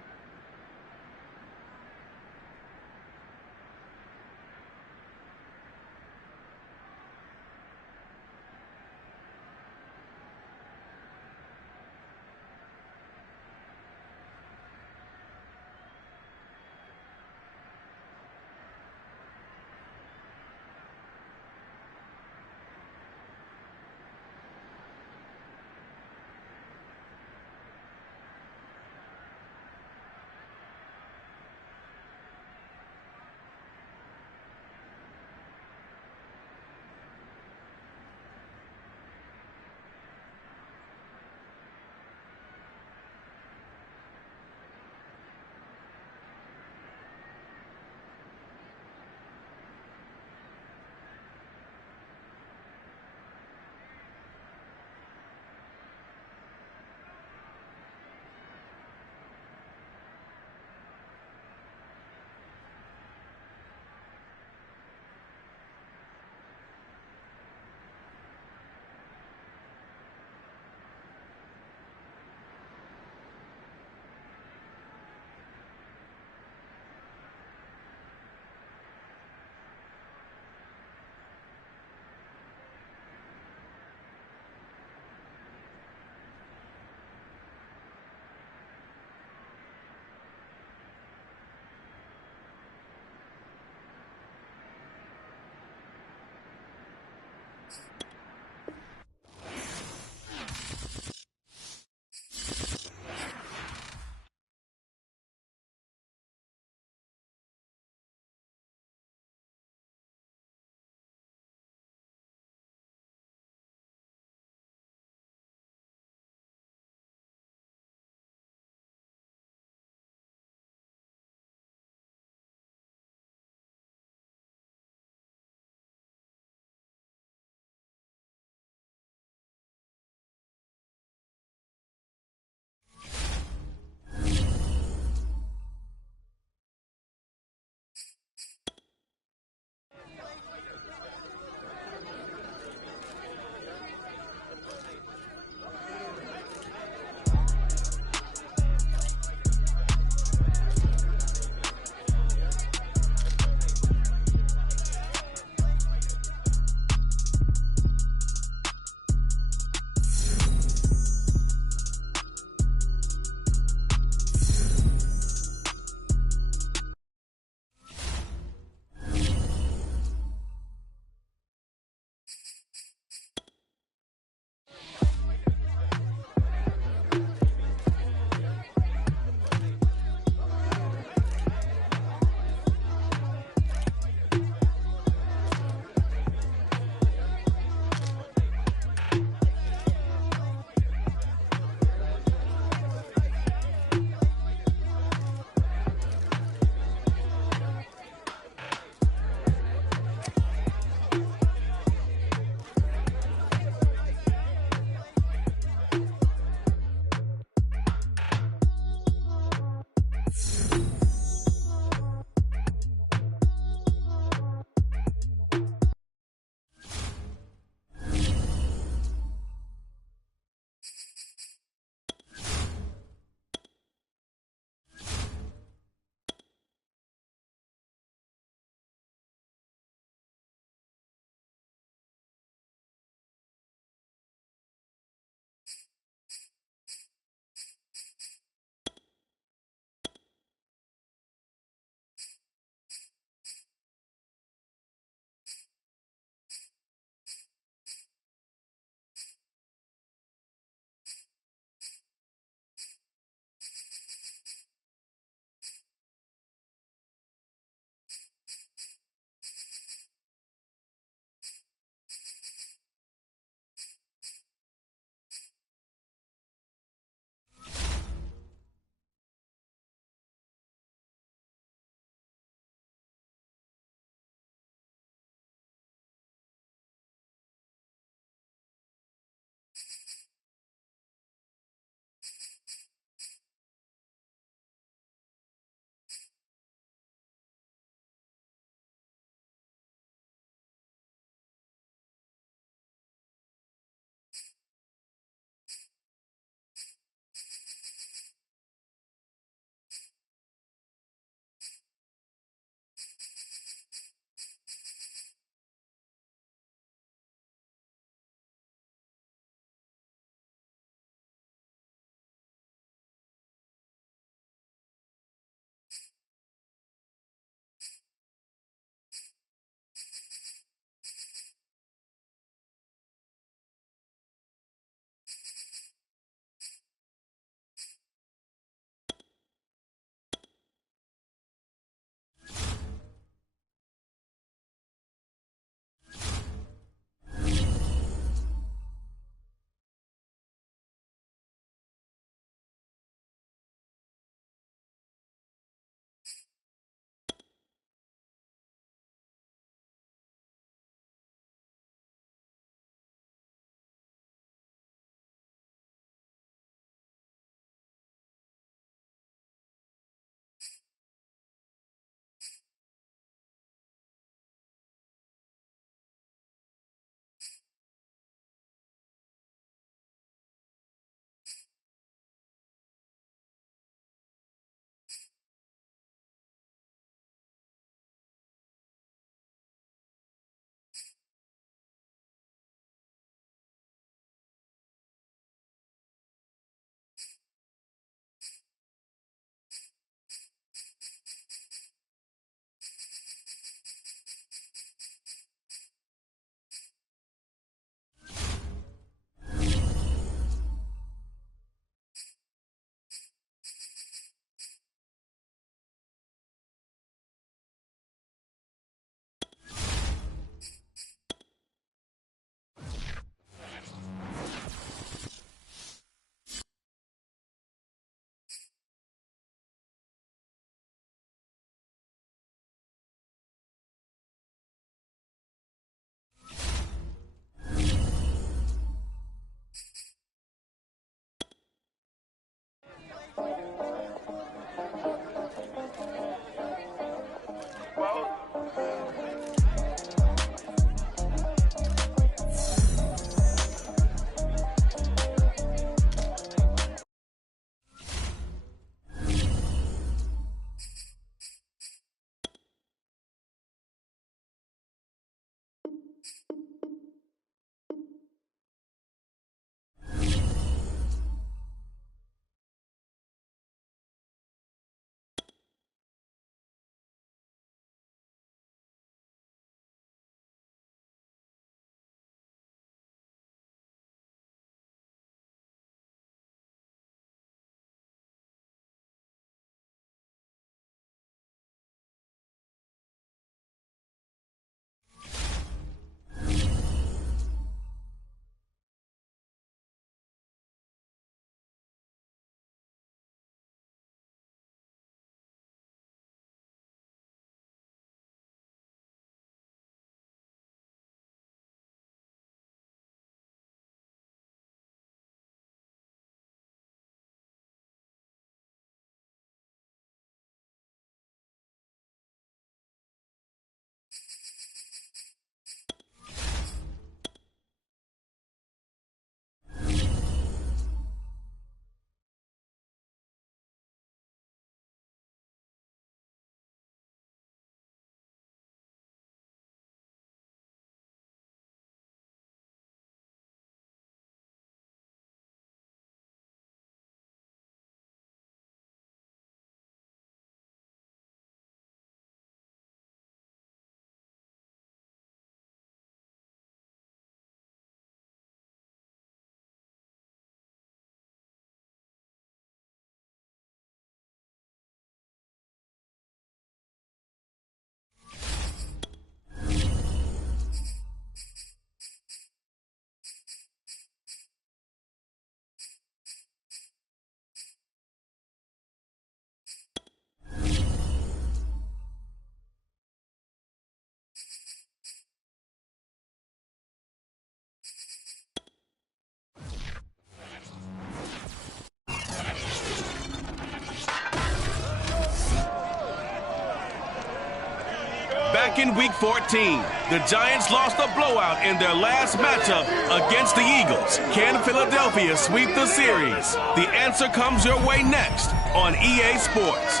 back in Week 14. The Giants lost a blowout in their last matchup against the Eagles. Can Philadelphia sweep the series? The answer comes your way next on EA Sports.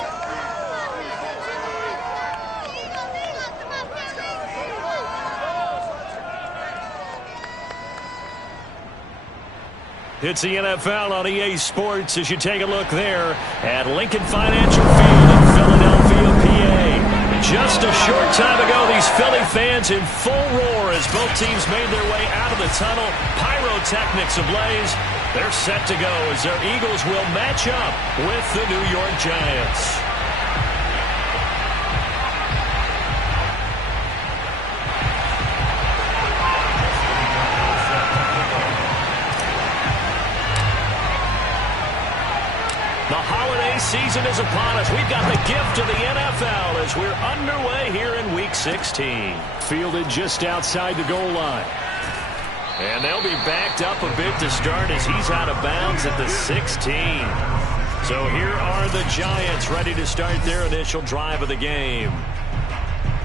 It's the NFL on EA Sports as you take a look there at Lincoln Financial Field in Philadelphia, PA. Just a short time ago, these Philly fans in full roar as both teams made their way out of the tunnel. Pyrotechnics ablaze. They're set to go as their Eagles will match up with the New York Giants. The holiday season is upon us. We've got the gift of the NFL as we're underway here in Week 16. Fielded just outside the goal line. And they'll be backed up a bit to start as he's out of bounds at the 16. So here are the Giants ready to start their initial drive of the game.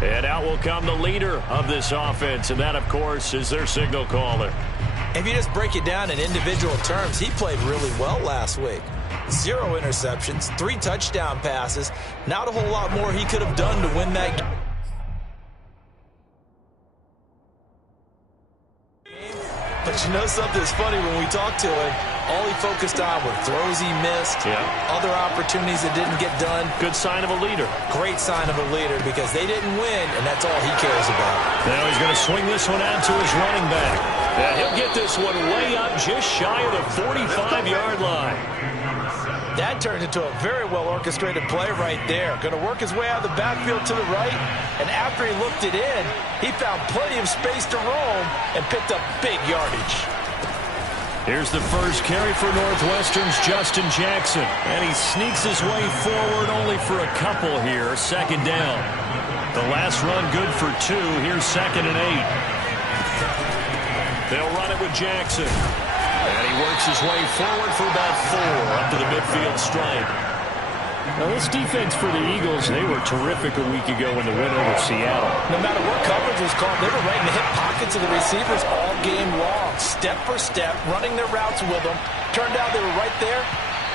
And out will come the leader of this offense, and that, of course, is their signal caller. If you just break it down in individual terms, he played really well last week. 0 interceptions, 3 touchdown passes. Not a whole lot more he could have done to win that game. But you know something's funny, when we talked to him, all he focused on were throws he missed, other opportunities that didn't get done. Good sign of a leader. Great sign of a leader because they didn't win, and that's all he cares about. Now he's going to swing this one out to his running back. And he'll get this one way up just shy of the 45-yard line. That turned into a very well-orchestrated play right there. Going to work his way out of the backfield to the right, and after he looked it in, he found plenty of space to roam and picked up big yardage. Here's the first carry for Northwestern's Justin Jackson, and he sneaks his way forward only for a couple here, second down. The last run good for 2. Here's 2nd and 8. They'll run it with Jackson. And he works his way forward for about 4 up to the midfield stripe. Now this defense for the Eagles, they were terrific a week ago in the win over Seattle. No matter what coverage was called, they were right in the hip pockets of the receivers all game long. Step for step, running their routes with them. Turned out they were right there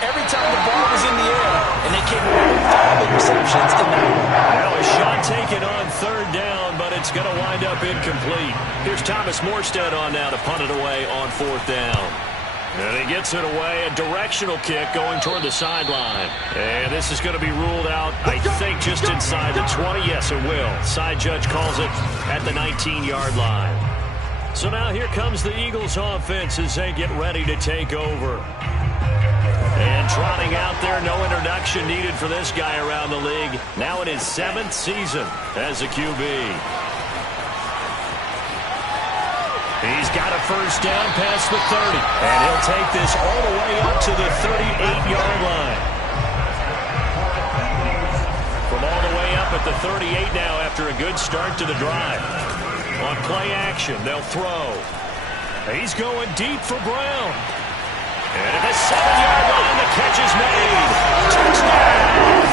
every time the ball was in the air. And they came away with 5 interceptions in that one. Now a shot taken on 3rd down, but it's going to wind up incomplete. Here's Thomas Morstead on now to punt it away on 4th down. And he gets it away, a directional kick going toward the sideline. And this is going to be ruled out, I think, just inside the 20. Yes, it will. Side judge calls it at the 19-yard line. So now here comes the Eagles offense as they get ready to take over. And trotting out there, no introduction needed for this guy around the league. Now in his 7th season as a QB. He's got a first down past the 30. And he'll take this all the way up to the 38-yard line. From all the way up at the 38 now after a good start to the drive. On play action, they'll throw. He's going deep for Brown. And at the 7-yard line, the catch is made. Touchdown!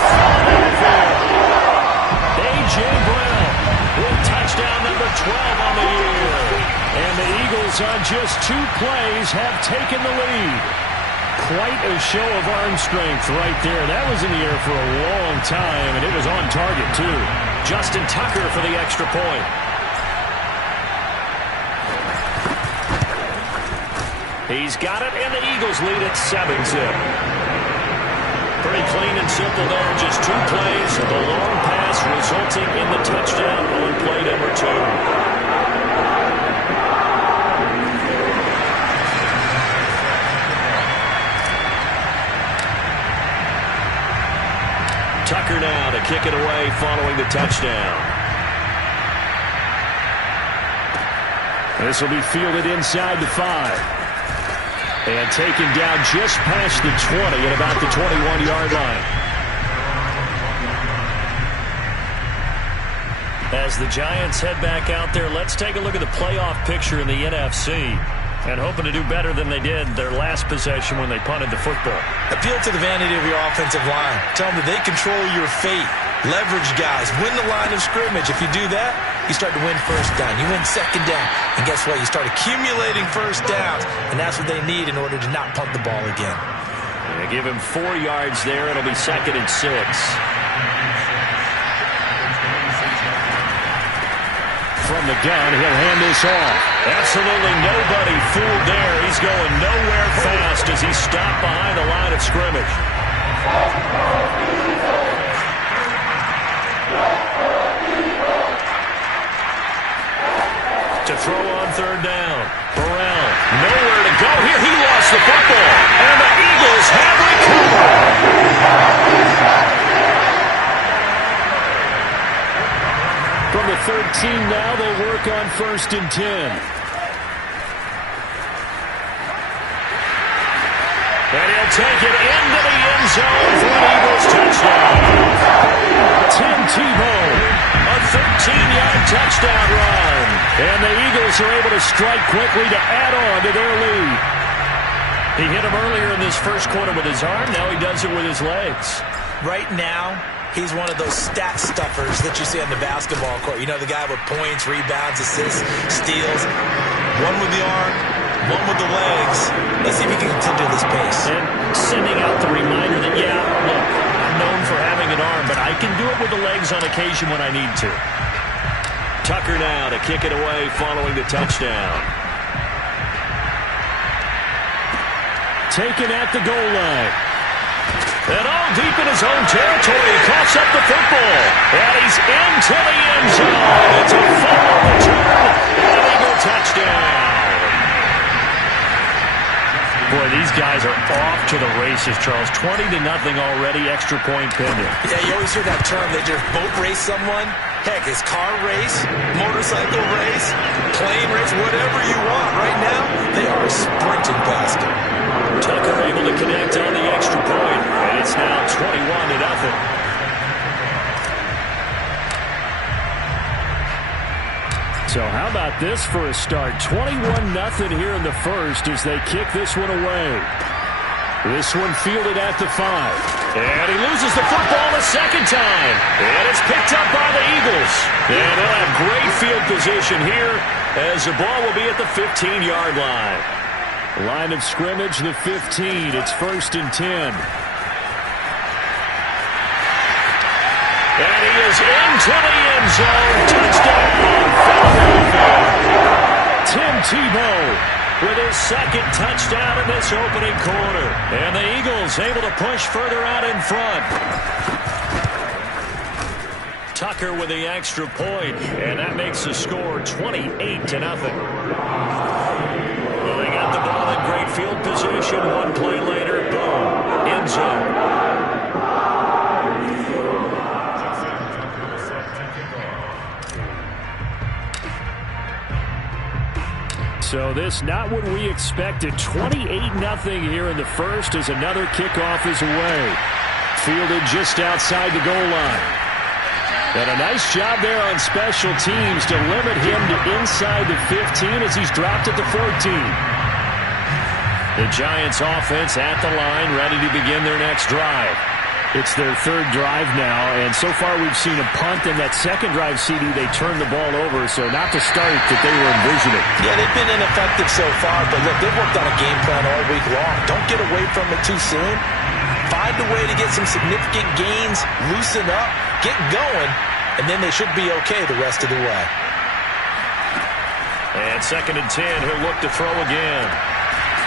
A.J. Brown with touchdown number 12 on the year. And the Eagles on just 2 plays have taken the lead. Quite a show of arm strength right there. That was in the air for a long time, and it was on target, too. Justin Tucker for the extra point. He's got it, and the Eagles lead at 7-zip. Pretty clean and simple there. Just 2 plays. The long pass resulting in the touchdown on play number 2. Tucker now to kick it away following the touchdown. This will be fielded inside the 5. And taken down just past the 20 at about the 21-yard line. As the Giants head back out there, let's take a look at the playoff picture in the NFC. And hoping to do better than they did their last possession when they punted the football. Appeal to the vanity of your offensive line. Tell them that they control your fate. Leverage guys. Win the line of scrimmage. If you do that, you start to win first down. You win second down. And guess what? You start accumulating first downs. And that's what they need in order to not punt the ball again. They give him 4 yards there. It'll be 2nd and 6. From the gun, he'll hand this off. Absolutely nobody fooled there. He's going nowhere fast as he's stopped behind the line of scrimmage. To throw on 3rd down. Burrell, nowhere to go here. He lost the football. And the Eagles have recovered. From the 13 now, they'll work on 1st and 10. And he'll take it into the end zone for an Eagles touchdown. Tim Tebow, a 13-yard touchdown run. And the Eagles are able to strike quickly to add on to their lead. He hit him earlier in this first quarter with his arm. Now he does it with his legs. Right now, he's one of those stat stuffers that you see on the basketball court. You know, the guy with points, rebounds, assists, steals. One with the arm, one with the legs. Let's see if he can continue this pace. And sending out the reminder that, yeah, look, I'm known for having an arm, but I can do it with the legs on occasion when I need to. Tucker now to kick it away following the touchdown. Taken at the goal line. And all deep in his own territory, he coughs up the football. And he's into the end zone. It's a fumble return and an Eagle touchdown. Boy, these guys are off to the races, Charles. 20-0 already, extra point pending. Yeah, you always hear that term. They just boat race someone. Heck, it's car race, motorcycle race, plane race, whatever you want. Right now, they are sprinting past him. Tucker able to connect on the extra point. And it's now 21-0. So how about this for a start? 21-0 here in the first as they kick this one away. This one fielded at the 5. And he loses the football a second time. And it's picked up by the Eagles. And they'll have great field position here as the ball will be at the 15-yard line. Line of scrimmage, the 15. It's 1st and 10. And he is into the end zone. Touchdown, Philadelphia. Tim Tebow with his 2nd touchdown in this opening quarter. And the Eagles able to push further out in front. Tucker with the extra point. And that makes the score 28-0. Well, they got the ball in great field position. One play later, boom, end zone. So this not what we expected. 28-0 here in the first as another kickoff is away. Fielded just outside the goal line. And a nice job there on special teams to limit him to inside the 15 as he's dropped at the 14. The Giants offense at the line, ready to begin their next drive. It's their 3rd drive now, and so far we've seen a punt, and that 2nd drive, CD, they turned the ball over, so not the start that they were envisioning. Yeah, they've been ineffective so far, but look, they've worked on a game plan all week long. Don't get away from it too soon. Find a way to get some significant gains, loosen up, get going, and then they should be okay the rest of the way. And 2nd and 10, he'll look to throw again.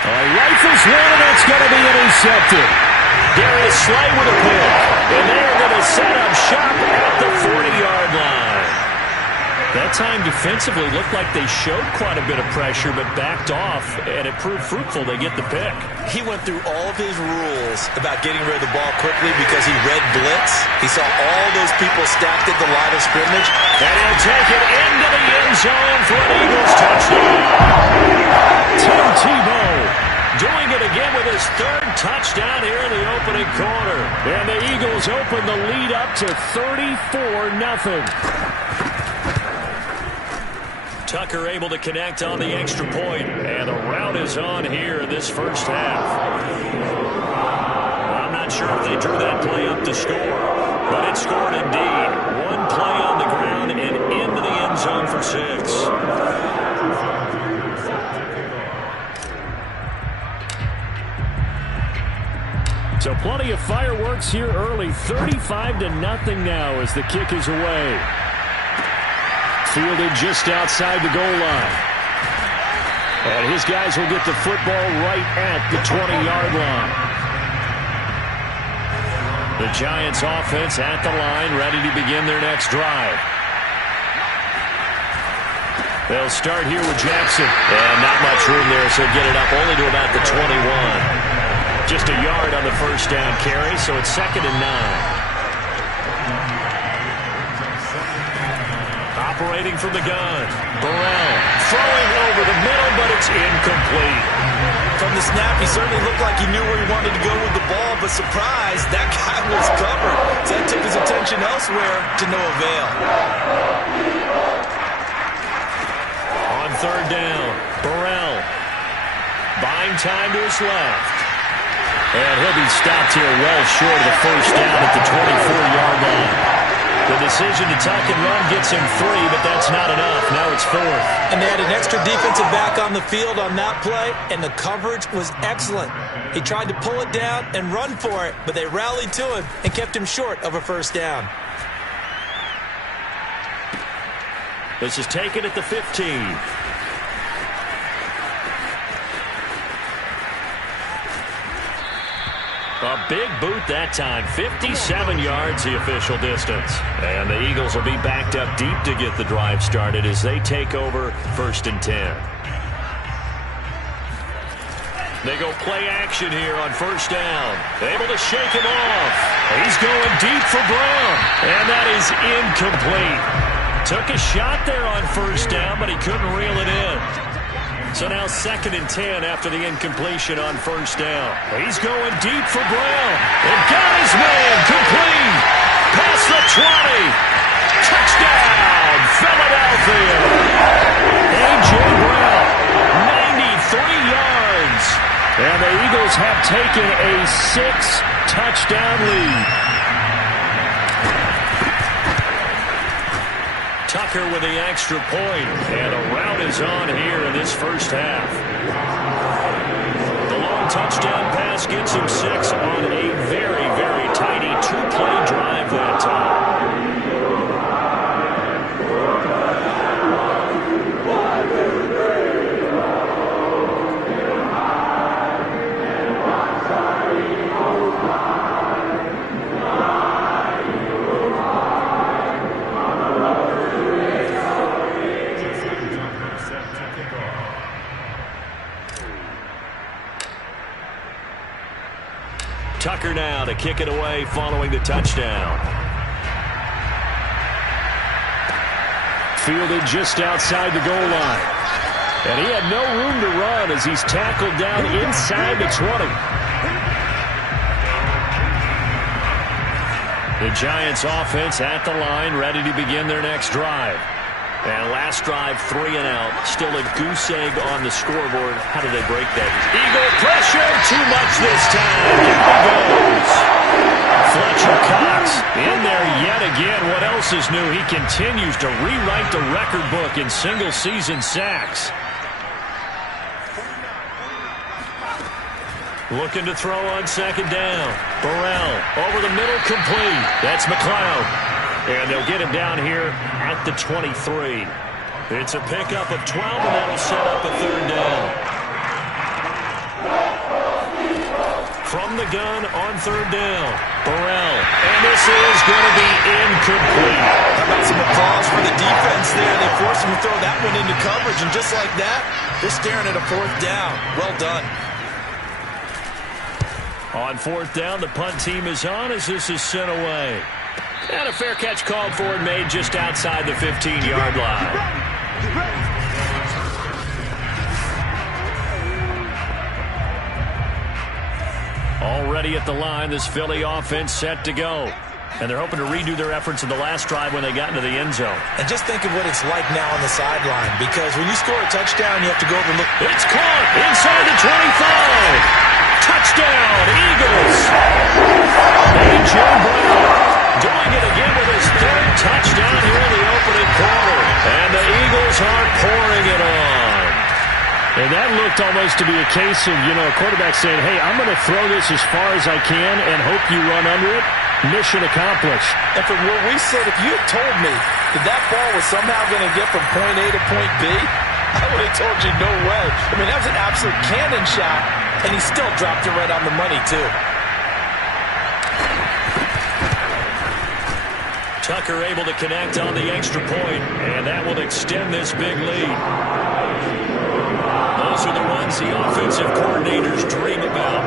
He rifles one, and that's going to be intercepted. Darius Slay with a pick. And they're going to set up shop at the 40-yard line. That time defensively looked like they showed quite a bit of pressure but backed off, and it proved fruitful. They get the pick. He went through all of his rules about getting rid of the ball quickly because he read blitz. He saw all those people stacked at the line of scrimmage. And he'll take it into the end zone for an Eagles touchdown. Tim Tebow doing it again with his 3rd touchdown here in the opening quarter. And the Eagles open the lead up to 34-0. Tucker able to connect on the extra point, and the route is on here in this first half. I'm not sure if they drew that play up to score. But it scored indeed. One play on the ground and into the end zone for 6. So plenty of fireworks here early. 35-0 now as the kick is away. Fielded just outside the goal line. And his guys will get the football right at the 20-yard line. The Giants offense at the line, ready to begin their next drive. They'll start here with Jackson. And not much room there, so get it up only to about the 21. Just a yard on the first down carry, so it's 2nd and 9. Operating from the gun. Burrell throwing over the middle, but it's incomplete. From the snap, he certainly looked like he knew where he wanted to go with the ball, but surprise, that guy was covered. So that took his attention elsewhere to no avail. On 3rd down, Burrell buying time to his left. And he'll be stopped here well short of the first down at the 24-yard line. The decision to tuck and run gets him 3, but that's not enough. Now it's 4th. And they had an extra defensive back on the field on that play, and the coverage was excellent. He tried to pull it down and run for it, but they rallied to him and kept him short of a first down. This is taken at the 15. A big boot that time. 57 yards the official distance. And the Eagles will be backed up deep to get the drive started as they take over 1st and 10. They go play action here on 1st down. Able to shake him off. He's going deep for Brown. And that is incomplete. Took a shot there on 1st down, but he couldn't reel it in. So now 2nd and 10 after the incompletion on 1st down. He's going deep for Brown. And got his man complete. Past the 20. Touchdown, Philadelphia. A.J. Brown, 93 yards. And the Eagles have taken a 6-touchdown lead. Tucker with the extra point, and a rout is on here in this first half. The long touchdown pass gets him 6 on a very, very tiny 2-play drive that time. Tucker now to kick it away following the touchdown. Fielded just outside the goal line. And he had no room to run as he's tackled down inside the 20. The Giants offense at the line, ready to begin their next drive. And last drive, 3 and out. Still a goose egg on the scoreboard. How do they break that? Eagle pressure, too much this time. Down goes. Fletcher Cox in there yet again. What else is new? He continues to rewrite the record book in single-season sacks. Looking to throw on 2nd down. Burrell over the middle, complete. That's McLeod. And they'll get him down here at the 23. It's a pickup of 12, and that'll set up a 3rd down. From the gun on 3rd down, Burrell. And this is going to be incomplete. How about some applause for the defense there? They forced him to throw that one into coverage, and just like that, they're staring at a 4th down. Well done. On 4th down, the punt team is on as this is sent away. And a fair catch called for and made just outside the 15-yard line. Already at the line, this Philly offense set to go. And they're hoping to redo their efforts in the last drive when they got into the end zone. And just think of what it's like now on the sideline, because when you score a touchdown, you have to go over and look. It's caught inside the 25. Touchdown, Eagles. A.J. Brown. Doing it again with his third touchdown here in the opening quarter. And the Eagles are pouring it on. And that looked almost to be a case of, a quarterback saying, hey, I'm going to throw this as far as I can and hope you run under it. Mission accomplished. And from what we said, if you had told me that ball was somehow going to get from point A to point B, I would have told you no way. I mean, that was an absolute cannon shot, and he still dropped it right on the money, too. Tucker able to connect on the extra point, and that will extend this big lead. Those are the ones the offensive coordinators dream about.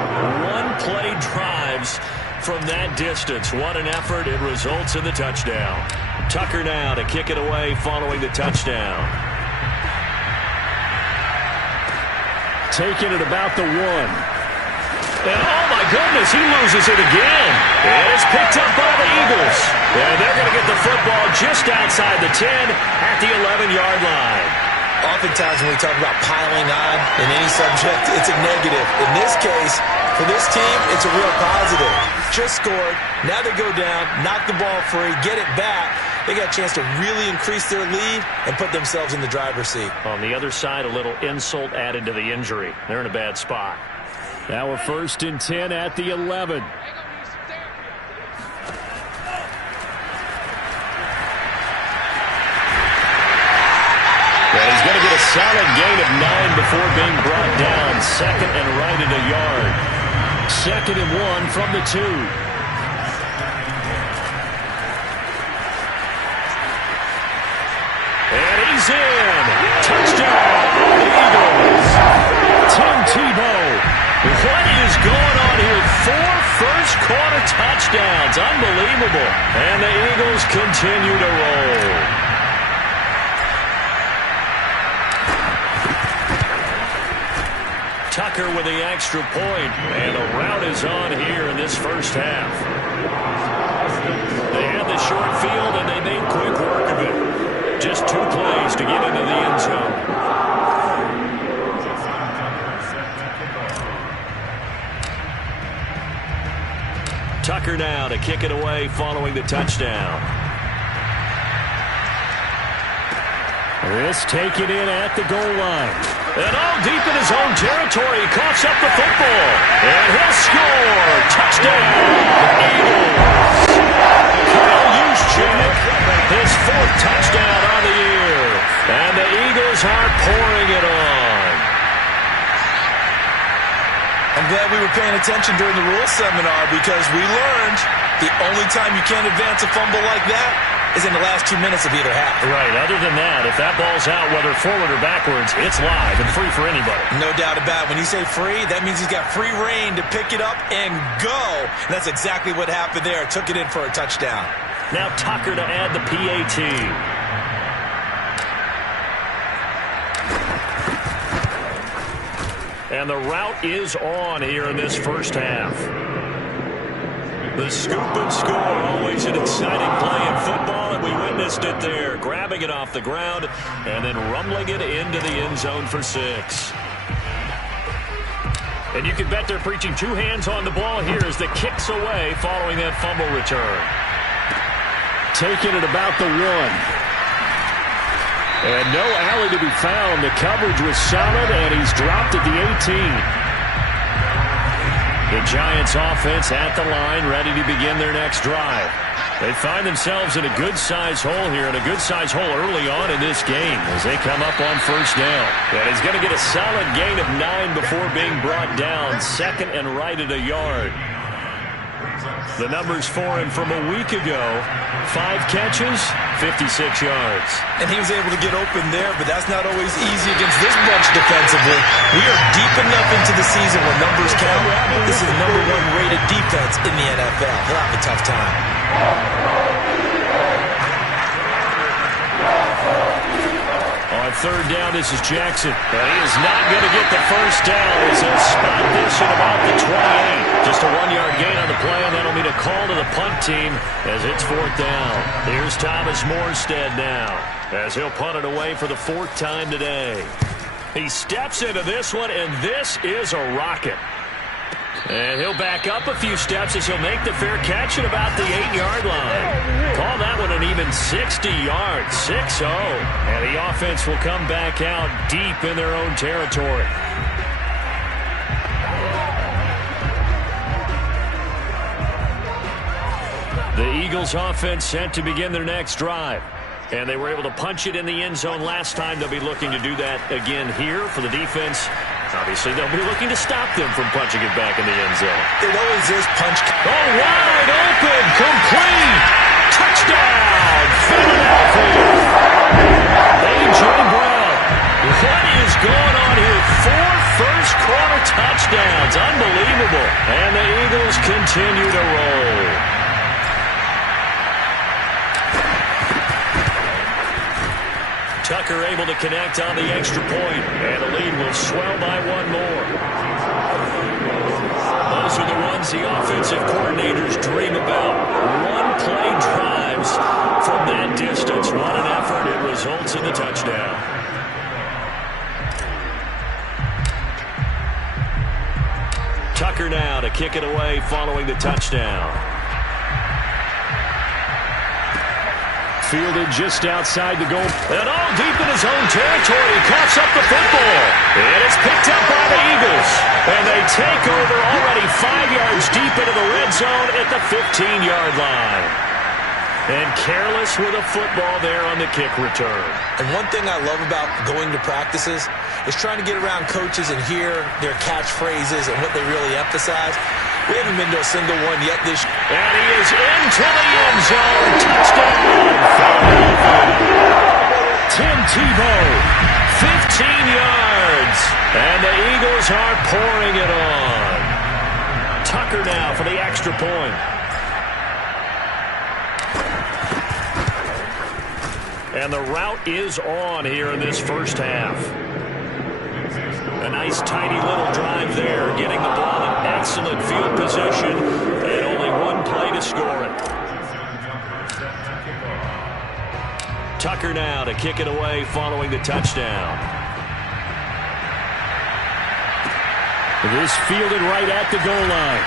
One-play drives from that distance. What an effort. It results in the touchdown. Tucker now to kick it away following the touchdown. Taking it about the 1. And oh my goodness, he loses it again. And it's picked up by the Eagles. And they're going to get the football just outside the 10 at the 11-yard line. Oftentimes when we talk about piling on in any subject, it's a negative. In this case, for this team, it's a real positive. Just scored. Now they go down, knock the ball free, get it back. They got a chance to really increase their lead and put themselves in the driver's seat. On the other side, a little insult added to the injury. They're in a bad spot. Now we're 1st and 10 at the 11. And he's going to get a solid gain of 9 before being brought down. 2nd and right at a yard. 2nd and 1 from the 2. And he's in. Touchdown, Eagles. Tim Tebow. What is going on here? 4 first-quarter touchdowns. Unbelievable. And the Eagles continue to roll. Tucker with the extra point, and the route is on here in this first half. They had the short field, and they made quick work of it. Just 2 plays to get into the end zone. Tucker now to kick it away following the touchdown. This taken in at the goal line. And all deep in his own territory, he coughs up the football. And he'll score. Touchdown, Eagles. Kyle Juszczyk, his 4th touchdown on the year. And the Eagles are pouring it on. I'm glad we were paying attention during the rules seminar because we learned the only time you can't advance a fumble like that is in the last 2 minutes of either half. Right. Other than that, if that ball's out, whether forward or backwards, it's live and free for anybody. No doubt about it. When you say free, that means he's got free reign to pick it up and go. And that's exactly what happened there. Took it in for a touchdown. Now Tucker to add the PAT. And the route is on here in this first half. The scoop and score, always an exciting play in football, and we witnessed it there. Grabbing it off the ground and then rumbling it into the end zone for 6. And you can bet they're preaching 2 hands on the ball here as the kick's away following that fumble return. Taking it about the 1. And no alley to be found. The coverage was solid, and he's dropped at the 18. The Giants offense at the line, ready to begin their next drive. They find themselves in a good-sized hole here, and a good-sized hole early on in this game as they come up on 1st down. And he's going to get a solid gain of 9 before being brought down. 2nd and right at a yard. The numbers for him from a week ago: 5 catches, 56 yards. And he was able to get open there, but that's not always easy against this bunch defensively. We are deep enough into the season where numbers count. This is the #1 rated defense in the NFL. He'll have a tough time. On 3rd down, this is Jackson. But he is not going to get the first down as he'll spot this at about the 28. Just a 1-yard gain on the play, and that'll mean a call to the punt team as it's 4th down. Here's Thomas Morstead now as he'll punt it away for the 4th time today. He steps into this one, and this is a rocket. And he'll back up a few steps as he'll make the fair catch at about the 8-yard line. Call that one an even 60 yards, 6-0. And the offense will come back out deep in their own territory. The Eagles offense set to begin their next drive. And they were able to punch it in the end zone last time. They'll be looking to do that again here for the defense. Obviously, they'll be looking to stop them from punching it back in the end zone. It always is punch. Oh, wide open, complete, touchdown, Philadelphia. A.J. Brown, what is going on here? 4 first-quarter touchdowns, unbelievable. And the Eagles continue to roll. Tucker able to connect on the extra point, and the lead will swell by 1 more. Those are the runs the offensive coordinators dream about. One-play drives from that distance. What an effort. It results in the touchdown. Tucker now to kick it away following the touchdown. Fielded just outside the goal. And all deep in his own territory. He coughs up the football. And it's picked up by the Eagles. And they take over already 5 yards deep into the red zone at the 15-yard line. And careless with a football there on the kick return. And one thing I love about going to practices is trying to get around coaches and hear their catchphrases and what they really emphasize. We haven't been to a single one yet this year. And he is into the end zone. Touchdown. Tim Tebow, 15 yards. And the Eagles are pouring it on. Tucker now for the extra point. And the route is on here in this first half. A nice, tiny little drive there, getting the ball in excellent field position, and only 1 play to score it. Tucker now to kick it away following the touchdown. This fielded right at the goal line.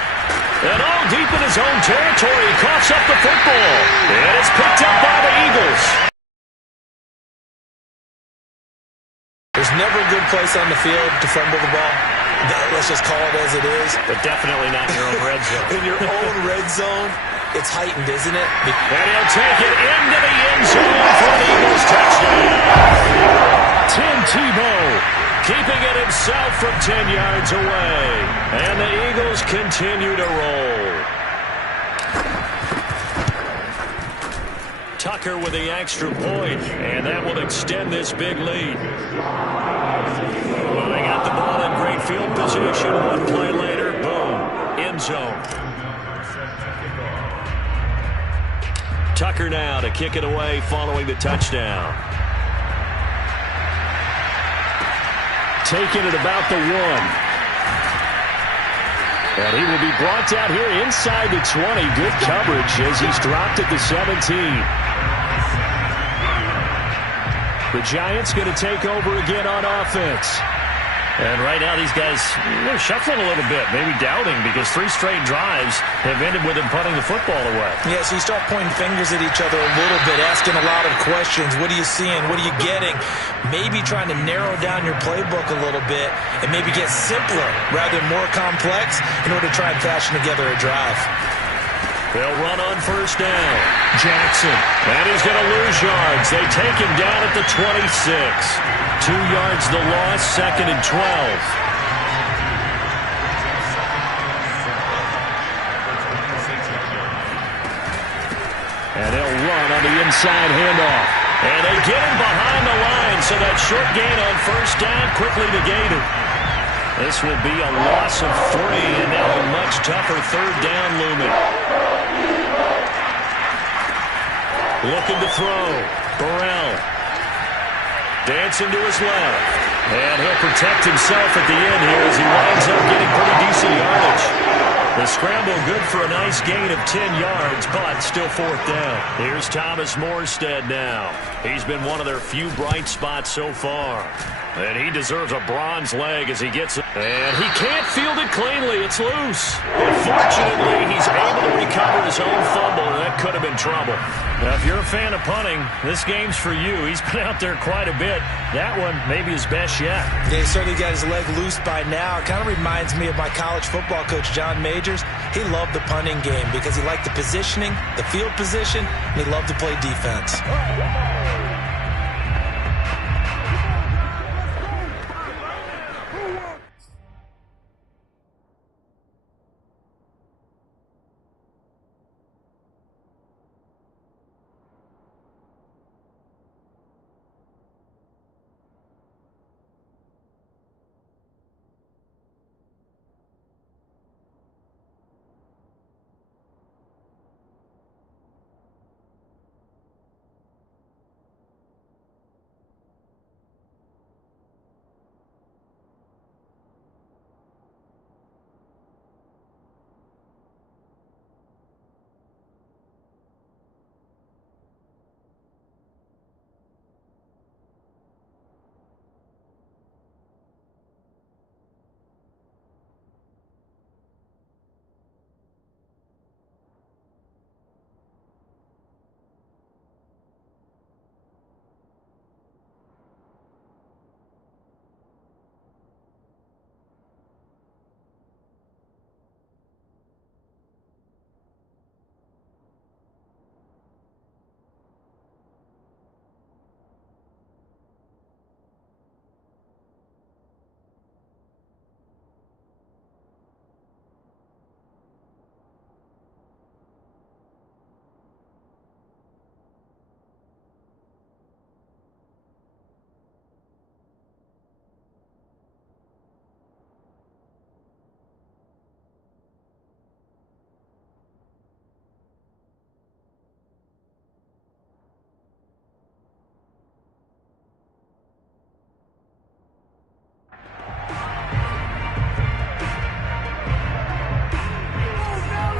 And all deep in his own territory, he coughs up the football. And it's picked up by the Eagles. There's never a good place on the field to fumble the ball. Let's just call it as it is. But definitely not in your own red zone. In your own red zone, it's heightened, isn't it? And he'll take it into the end zone for the Eagles touchdown. Tim Tebow keeping it himself from 10 yards away. And the Eagles continue to roll. Tucker with the extra point, and that will extend this big lead. Well, they got the ball in great field position. 1 play later, boom, end zone. Tucker now to kick it away following the touchdown. Taking it about the 1. And he will be brought down here inside the 20. Good coverage as he's dropped at the 17. The Giants going to take over again on offense. And right now these guys, they're shuffling a little bit, maybe doubting, because 3 straight drives have ended with them punting the football away. Yeah, so you start pointing fingers at each other a little bit, asking a lot of questions. What are you seeing? What are you getting? Maybe trying to narrow down your playbook a little bit and maybe get simpler rather than more complex in order to try and fashion together a drive. They'll run on first down. Jackson. And he's going to lose yards. They take him down at the 26. 2 yards the loss, 2nd and 12. And they'll run on the inside handoff. And they get him behind the line, so that short gain on first down quickly negated. This will be a loss of 3, and now a much tougher 3rd down looming. Looking to throw. Burrell. Dancing to his left. And he'll protect himself at the end here as he winds up getting pretty decent yardage. The scramble good for a nice gain of 10 yards, but still fourth down. Here's Thomas Morstead now. He's been one of their few bright spots so far. And he deserves a bronze leg as he gets it. And he can't field it cleanly. It's loose. Unfortunately, he's able to recover his own fumble, and that could have been trouble. Now, if you're a fan of punting, this game's for you. He's been out there quite a bit. That one, maybe his best yet. Yeah, he certainly got his leg loose by now. It kind of reminds me of my college football coach, John Majors. He loved the punting game because he liked the positioning, the field position, and he loved to play defense.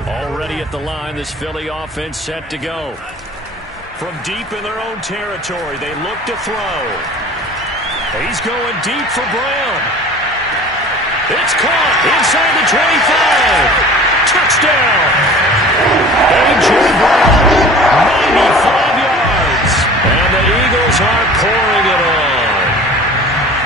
Already at the line, this Philly offense set to go. From deep in their own territory, they look to throw. He's going deep for Brown. It's caught inside the 25. Touchdown. A.J. Brown, 95 yards. And the Eagles are pouring it on.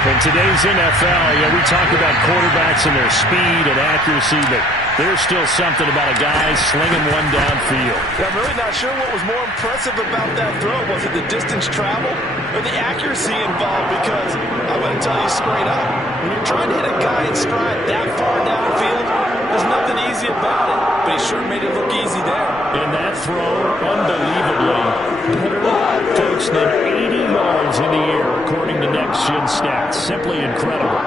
In today's NFL, we talk about quarterbacks and their speed and accuracy, but there's still something about a guy slinging one downfield. I'm really not sure what was more impressive about that throw. Was it the distance traveled or the accuracy involved? Because I'm going to tell you straight up, when you're trying to hit a guy in stride that far downfield, there's nothing easy about it. But he sure made it look easy there. And that throw, unbelievably better, folks, than 80 yards in the air, according to Next Gen Stats. Simply incredible.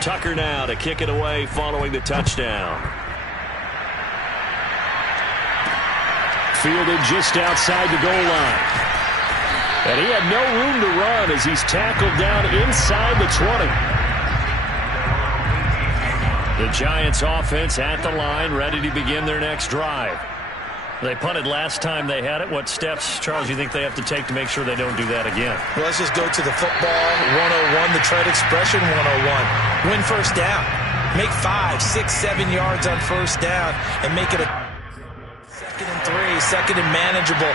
Tucker now to kick it away following the touchdown. Fielded just outside the goal line. And he had no room to run as he's tackled down inside the 20. The Giants offense at the line, ready to begin their next drive. They punted last time they had it. What steps, Charles, you think they have to take to make sure they don't do that again? Well, let's just go to the football 101, the trade expression 101. Win first down. Make 5, 6, 7 yards on first down and make it a 2nd and 3, 2nd and manageable.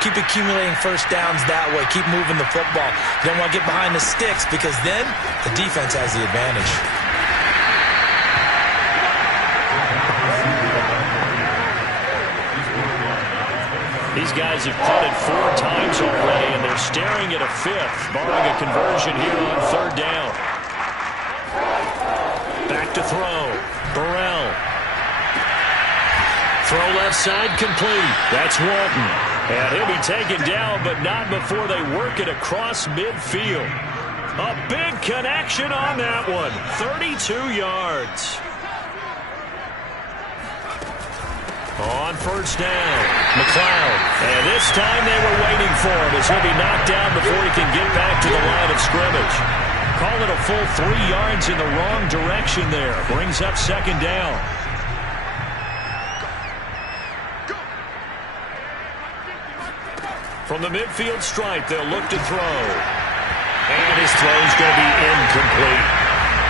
Keep accumulating first downs that way. Keep moving the football. You don't want to get behind the sticks because then the defense has the advantage. These guys have punted 4 times already, and they're staring at a 5th, barring a conversion here on 3rd down. to throw. Burrell. Throw left side complete. That's Walton. And he'll be taken down, but not before they work it across midfield. A big connection on that one. 32 yards. On first down, McLeod. And this time they were waiting for him as he'll be knocked down before he can get back to the line of scrimmage. Call it a full 3 yards in the wrong direction there. Brings up second down. From the midfield stripe, they'll look to throw. And his throw's going to be incomplete.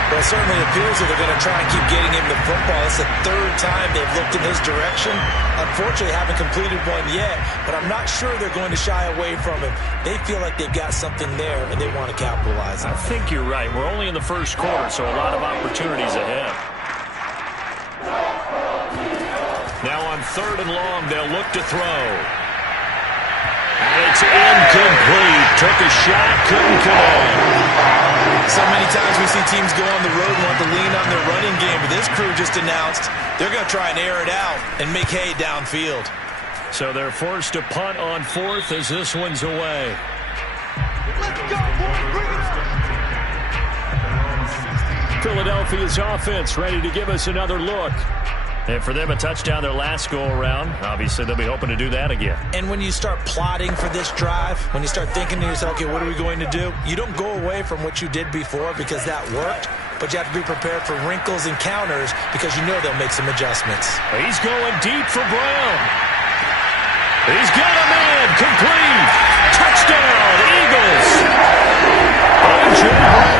Well, it certainly appears that they're going to try and keep getting him the football. It's the third time they've looked in his direction. Unfortunately, haven't completed one yet, but I'm not sure they're going to shy away from him. They feel like they've got something there, and they want to capitalize on it. I think you're right. We're only in the first quarter, so a lot of opportunities ahead. Now on third and long, they'll look to throw. And it's incomplete. Took a shot, couldn't connect. So many times we see teams go on the road and want to lean on their running game, but this crew just announced they're going to try and air it out and make hay downfield. So they're forced to punt on fourth as this one's away. Let's go, boys. Bring it up. Philadelphia's offense ready to give us another look. And for them, a touchdown their last go-around. Obviously, they'll be hoping to do that again. And when you start plotting for this drive, when you start thinking to yourself, okay, what are we going to do? You don't go away from what you did before because that worked, but you have to be prepared for wrinkles and counters because you know they'll make some adjustments. He's going deep for Brown. He's got a man. Complete. Touchdown, Eagles. A.J. Brown,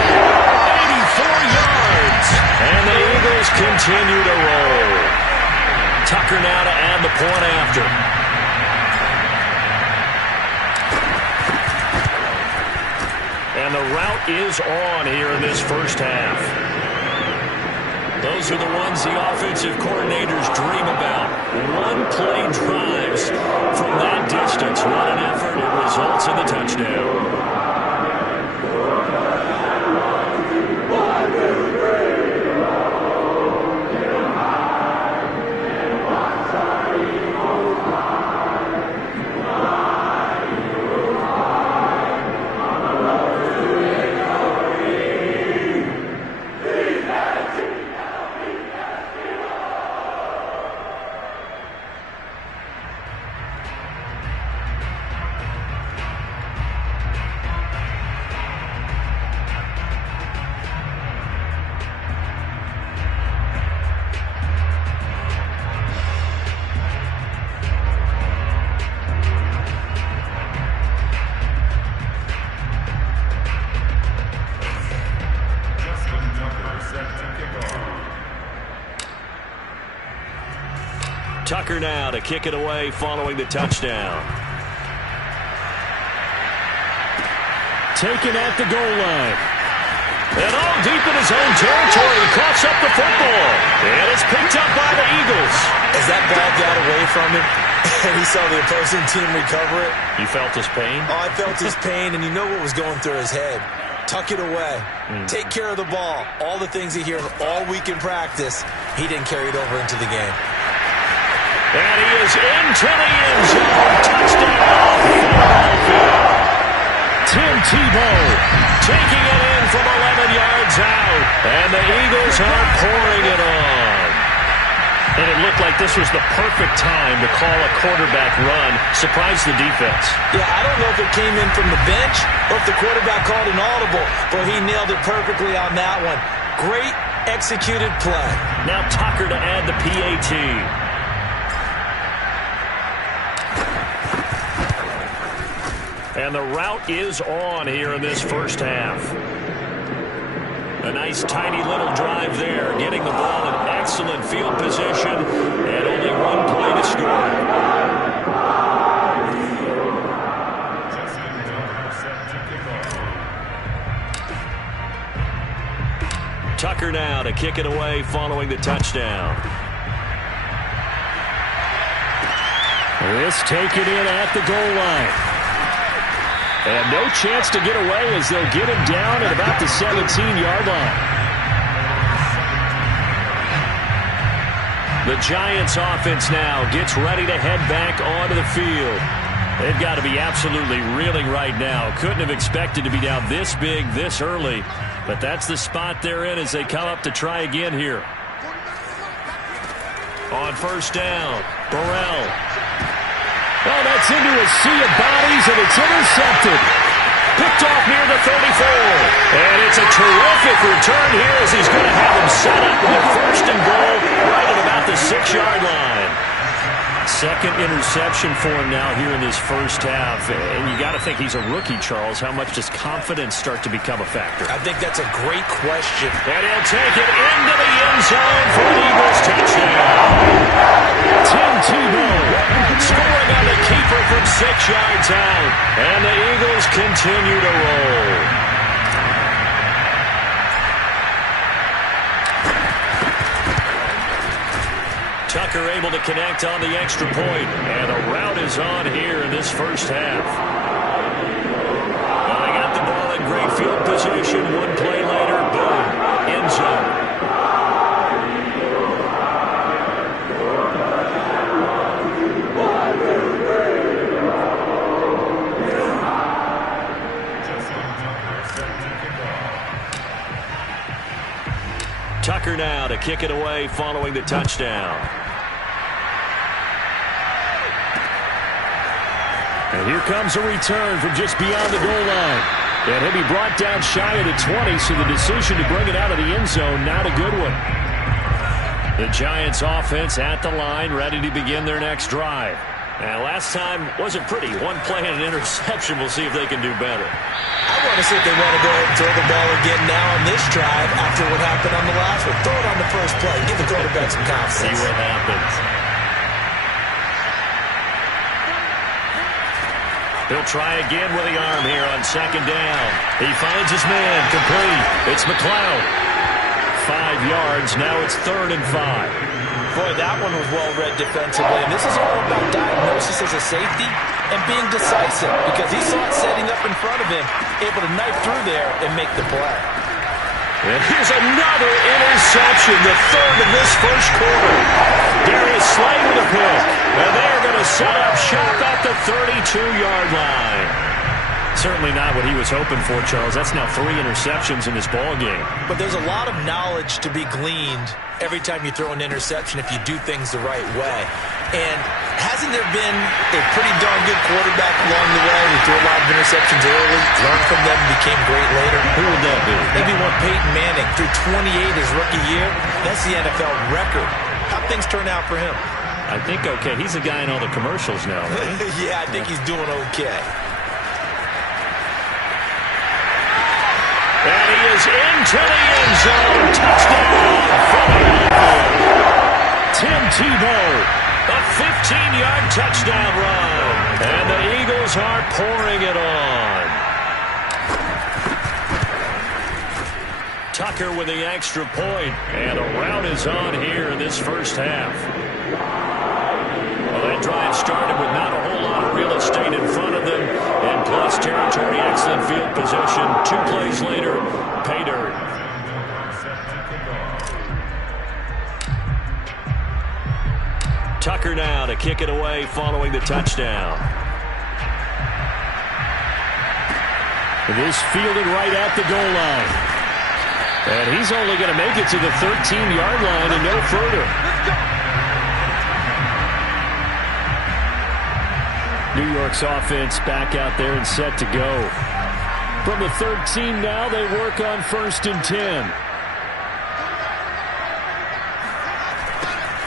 84 yards. And the Eagles continue to roll. Tucker now to add the point after. And the route is on here in this first half. Those are the ones the offensive coordinators dream about. One-play drives from that distance. What an effort. It results in the touchdown. Tucker now to kick it away following the touchdown. Taken at the goal line. And all deep in his own territory, he coughs up the football. And it's picked up by the Eagles. As that ball got away from him and he saw the opposing team recover it. You felt his pain? Oh, I felt his pain, and you know what was going through his head. Tuck it away. Take care of the ball. All the things he hears all week in practice, he didn't carry it over into the game. And he is into the end zone. Touchdown, Philadelphia. Tim Tebow taking it in from 11 yards out. And the Eagles are pouring it on. And it looked like this was the perfect time to call a quarterback run. Surprise the defense. Yeah, I don't know if it came in from the bench or if the quarterback called an audible, but he nailed it perfectly on that one. Great executed play. Now Tucker to add the PAT. And the route is on here in this first half. A nice tiny little drive there, getting the ball in excellent field position, and only one play to score. Tucker now to kick it away following the touchdown. This taken in at the goal line. And no chance to get away as they'll get him down at about the 17-yard line. The Giants offense now gets ready to head back onto the field. They've got to be absolutely reeling right now. Couldn't have expected to be down this big this early, but that's the spot they're in as they come up to try again here. On first down, Burrell. Oh, that's into a sea of bodies, and it's intercepted. Picked off near the 34. And it's a terrific return here as he's going to have him set up with a first and goal right at about the 6-yard line. Second interception for him now here in this first half. And you got to think he's a rookie, Charles. How much does confidence start to become a factor? I think that's a great question. And he'll take it into the end zone for an Eagles touchdown. Tim Tebow Scoring on the keeper from 6 yards out. And the Eagles continue to roll. Tucker able to connect on the extra point. And a route is on here in this first half. Well, they got the ball in great field position. One play later, boom, end zone. Tucker now to kick it away following the touchdown. And here comes a return from just beyond the goal line. And he'll be brought down shy of the 20, so the decision to bring it out of the end zone, not a good one. The Giants offense at the line, ready to begin their next drive. And last time wasn't pretty. One play and an interception. We'll see if they can do better. I want to see if they want to go ahead and throw the ball again now on this drive after what happened on the last one. Throw it on the first play. Give the quarterback some confidence. See what happens. He'll try again with the arm here on second down. He finds his man, complete. It's McLeod. 5 yards. Now it's 3rd and 5. Boy, that one was well read defensively. And this is all about diagnosis as a safety and being decisive because he saw it setting up in front of him, able to knife through there and make the play. And here's another interception, the 3rd of this first quarter. Darius Slay with a pick. And they're going to set up shop at the 32-yard line. Certainly not what he was hoping for, Charles. That's now 3 interceptions in this ball game. But there's a lot of knowledge to be gleaned every time you throw an interception if you do things the right way. And hasn't there been a pretty darn good quarterback along the way who threw a lot of interceptions early, learned from them, and became great later? Who would that be? Maybe one Peyton Manning threw 28 his rookie year. That's the NFL record. How'd things turn out for him? I think okay. He's a guy in all the commercials now, right? Yeah, I think he's doing okay. And he is into the end zone. Touchdown, Philadelphia. Tim Tebow. A 15-yard touchdown run. And the Eagles are pouring it on. Tucker with the extra point. And a rout is on here in this first half. Well, that drive started with not a whole lot of real estate in front of them. And plus territory, excellent field position. 2 plays later, pay dirt. Tucker now to kick it away following the touchdown. This fielded right at the goal line. And he's only going to make it to the 13-yard line and no further. New York's offense back out there and set to go. From the 13 now, they work on 1st and 10.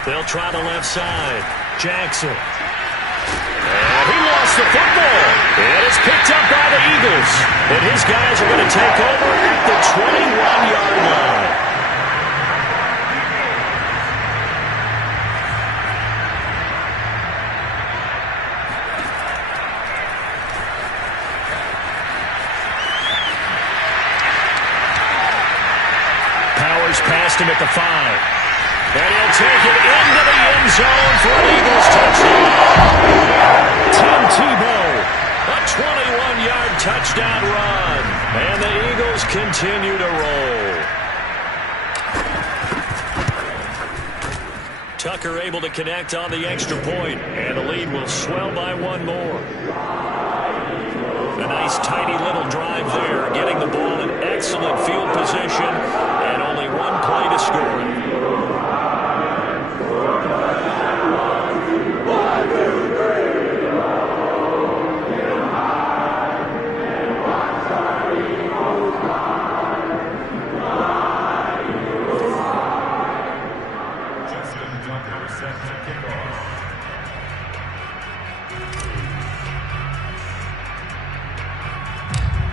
They'll try the left side. Jackson. And he lost the football. And it's picked up by the Eagles. And his guys are going to take over at the 21-yard line. Powers passed him at the 5. And he'll take it into the end zone for an Eagles touchdown. Tim Tebow. A 21-yard touchdown run. And the Eagles continue to roll. Tucker Tucker able to connect on the extra point, and the lead will swell by one more. A nice tidy little drive there, getting the ball in excellent field position, and only one play to score it.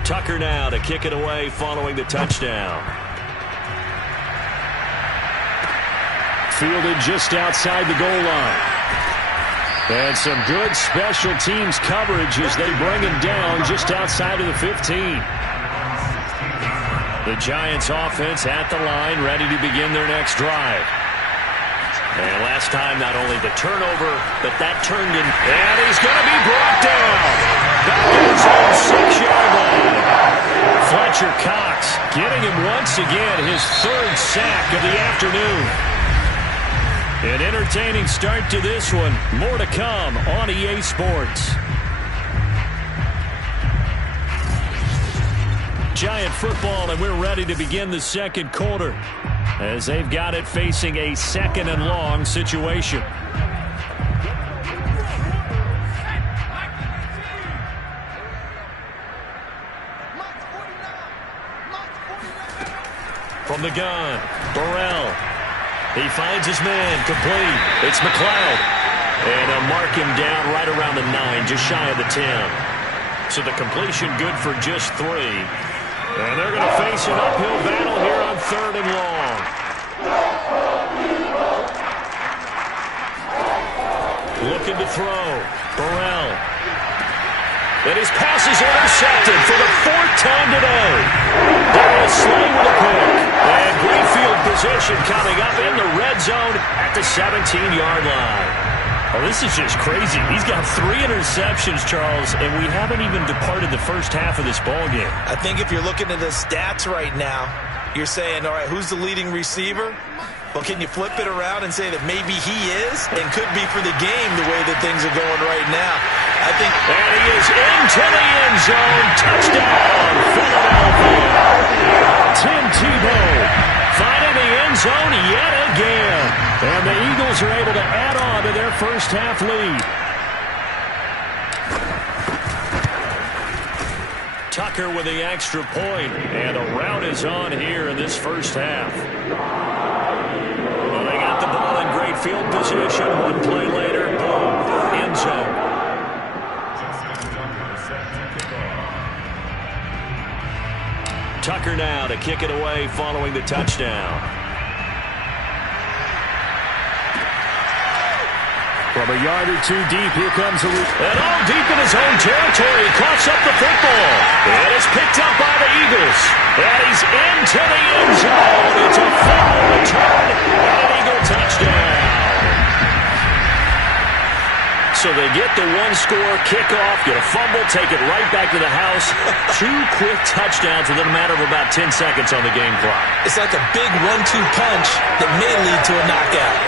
Tucker now to kick it away following the touchdown. Fielded just outside the goal line. And some good special teams coverage as they bring him down just outside of the 15. The Giants offense at the line, ready to begin their next drive. And last time, not only the turnover, but that turned in. And he's going to be brought down. Back in his own 6-yard line. Fletcher Cox getting him once again, his third sack of the afternoon. An entertaining start to this one. More to come on EA Sports. Giant football, and we're ready to begin the second quarter as they've got it facing a 2nd and long situation. From the gun, Burrell. He finds his man, complete. It's McLeod. And they'll mark him down right around the 9, just shy of the 10. So the completion good for just 3. And they're going to face an uphill battle here on 3rd and long. Looking to throw. Burrell. And his pass is intercepted for the 4th time today. Darius Slay with a pick. And great field position coming up in the red zone at the 17-yard line. Oh, this is just crazy. He's got 3 interceptions, Charles, and we haven't even departed the first half of this ballgame. I think if you're looking at the stats right now, you're saying, all right, who's the leading receiver? Well, can you flip it around and say that maybe he is and could be for the game the way that things are going right now? I think. And he is into the end zone. Touchdown, Philadelphia. Tim Tebow finding the end zone yet again. And the Eagles are able to add on to their first half lead. Tucker with the extra point, and a rout is on here in this first half. Well, they got the ball in great field position. One play later, boom, end zone. Tucker now to kick it away following the touchdown. From a yard or 2 deep, here comes a... And all deep in his own territory, he coughs up the football. And it's picked up by the Eagles. And he's into the end zone. It's a fumble return and an Eagle touchdown. So they get the 1-score kickoff, get a fumble, take it right back to the house. 2 quick touchdowns within a matter of about 10 seconds on the game clock. It's like a big 1-2 punch that may lead to a knockout.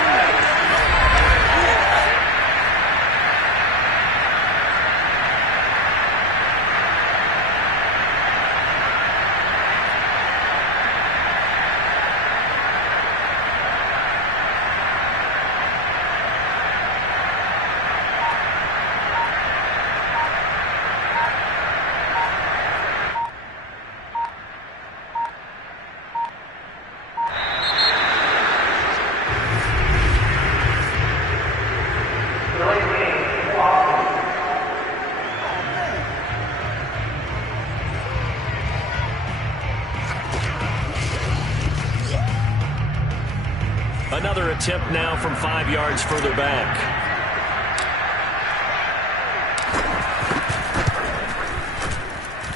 Another attempt now from 5 yards further back.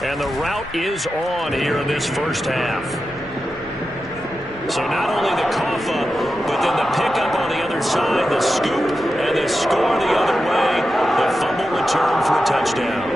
And the route is on here in this first half. So not only the cough up, but then the pickup on the other side, the scoop, and the score the other way. The fumble return for a touchdown.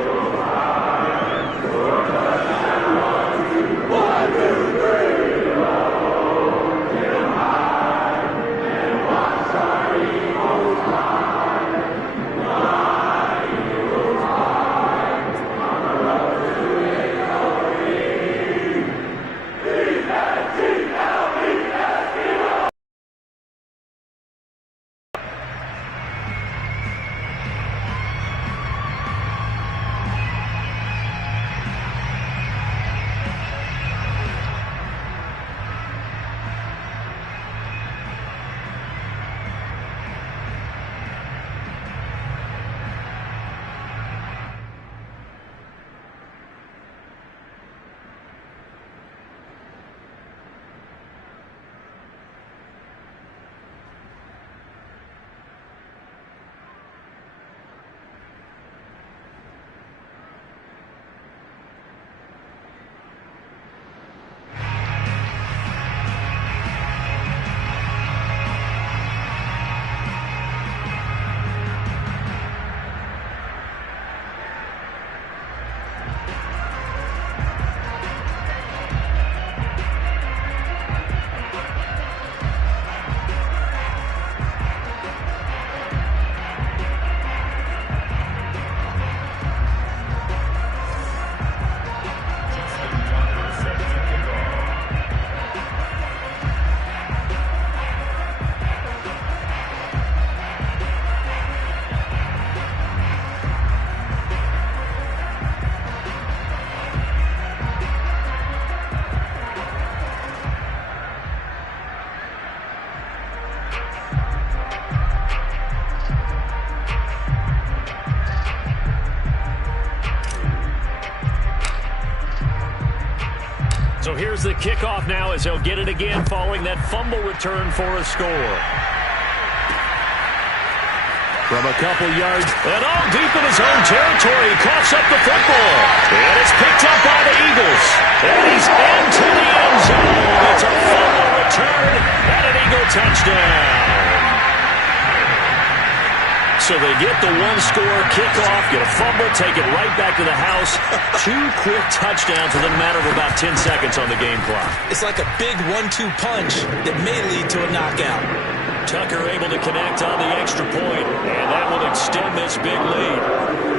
So here's the kickoff now as he'll get it again following that fumble return for a score. From a couple yards, and all deep in his own territory, coughs up the football. And it's picked up by the Eagles. And he's into the end zone. It's a fumble return and an Eagle touchdown. So they get the one-score kickoff, get a fumble, take it right back to the house. 2 quick touchdowns within a matter of about 10 seconds on the game clock. It's like a big 1-2 punch that may lead to a knockout. Tucker able to connect on the extra point, and that will extend this big lead.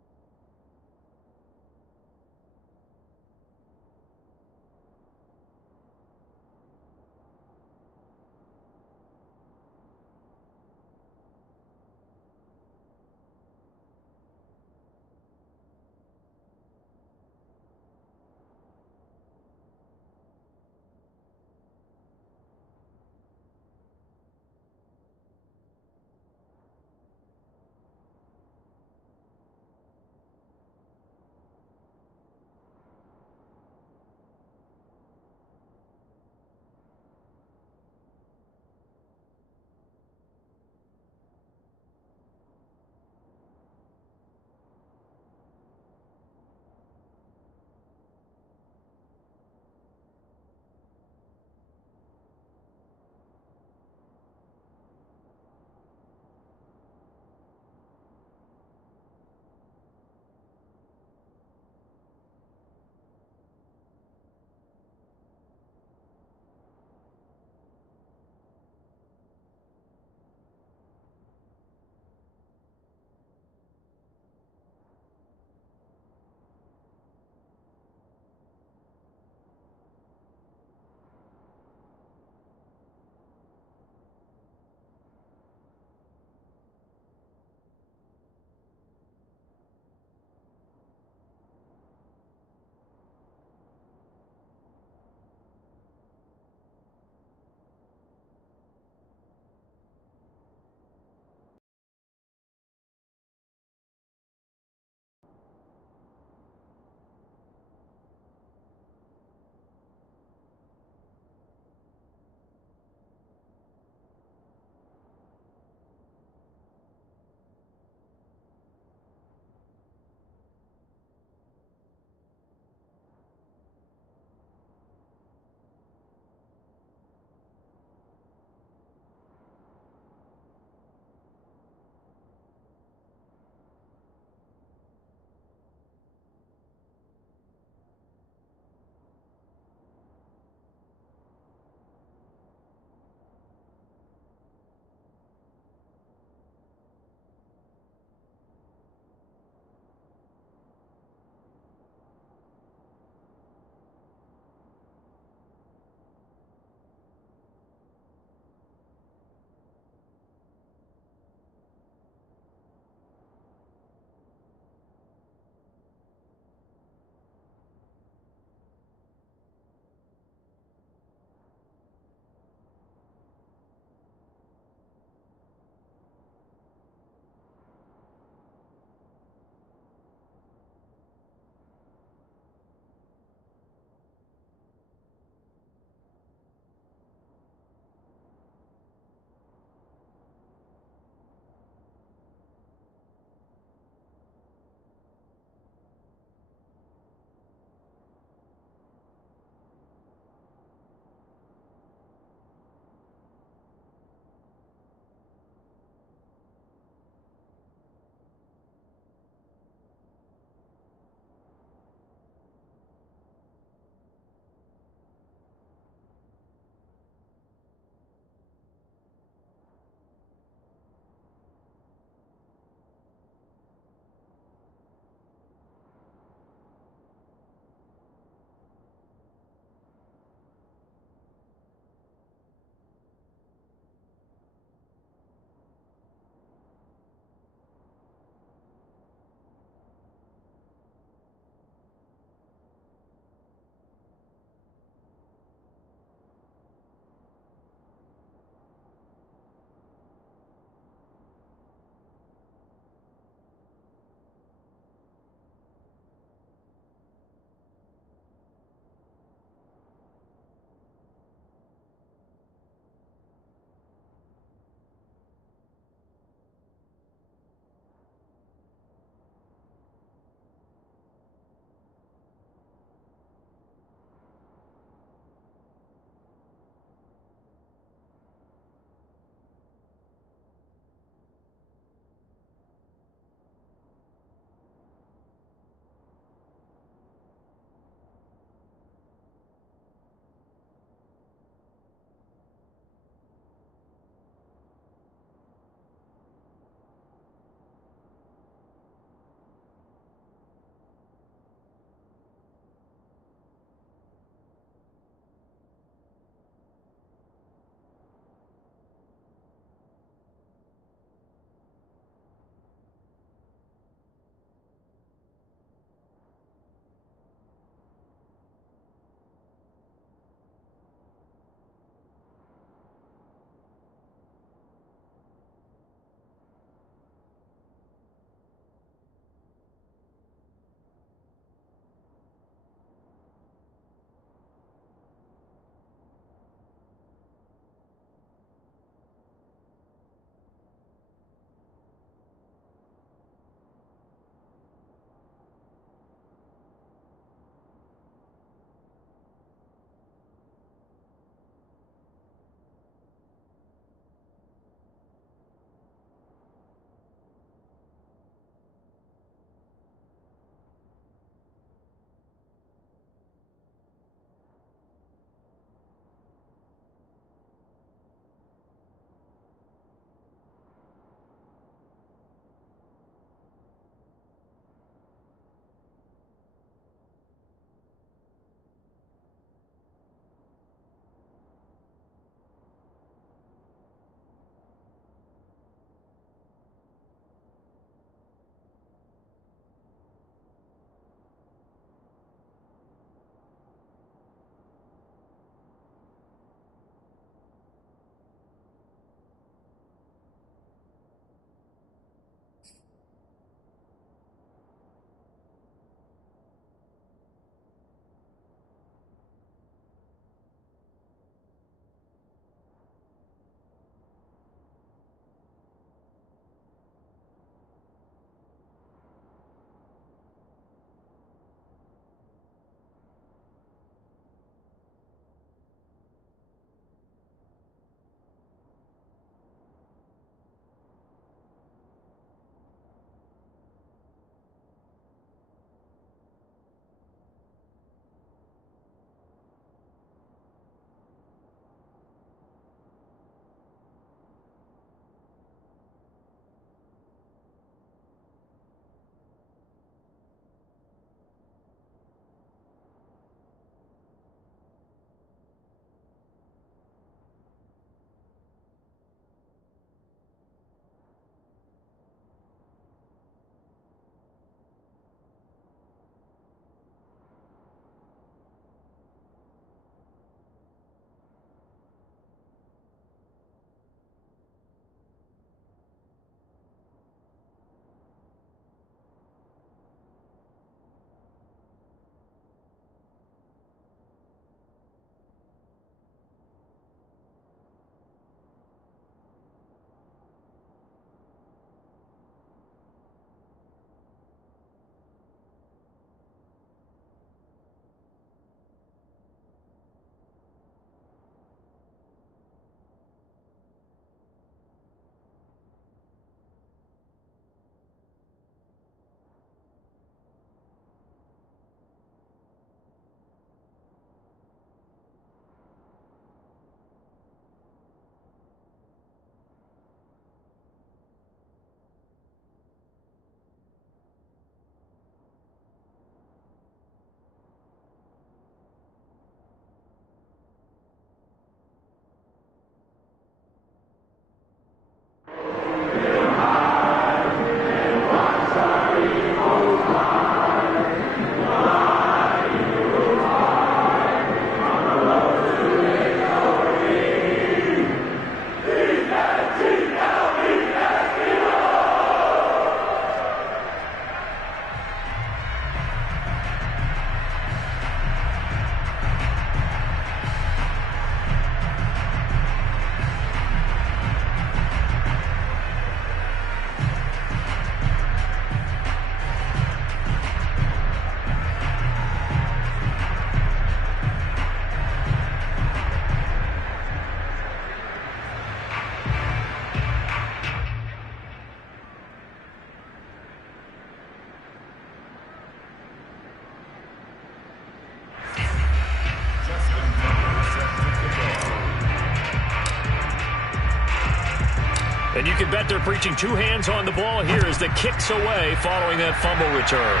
And you can bet they're preaching two hands on the ball here as the kick's away following that fumble return.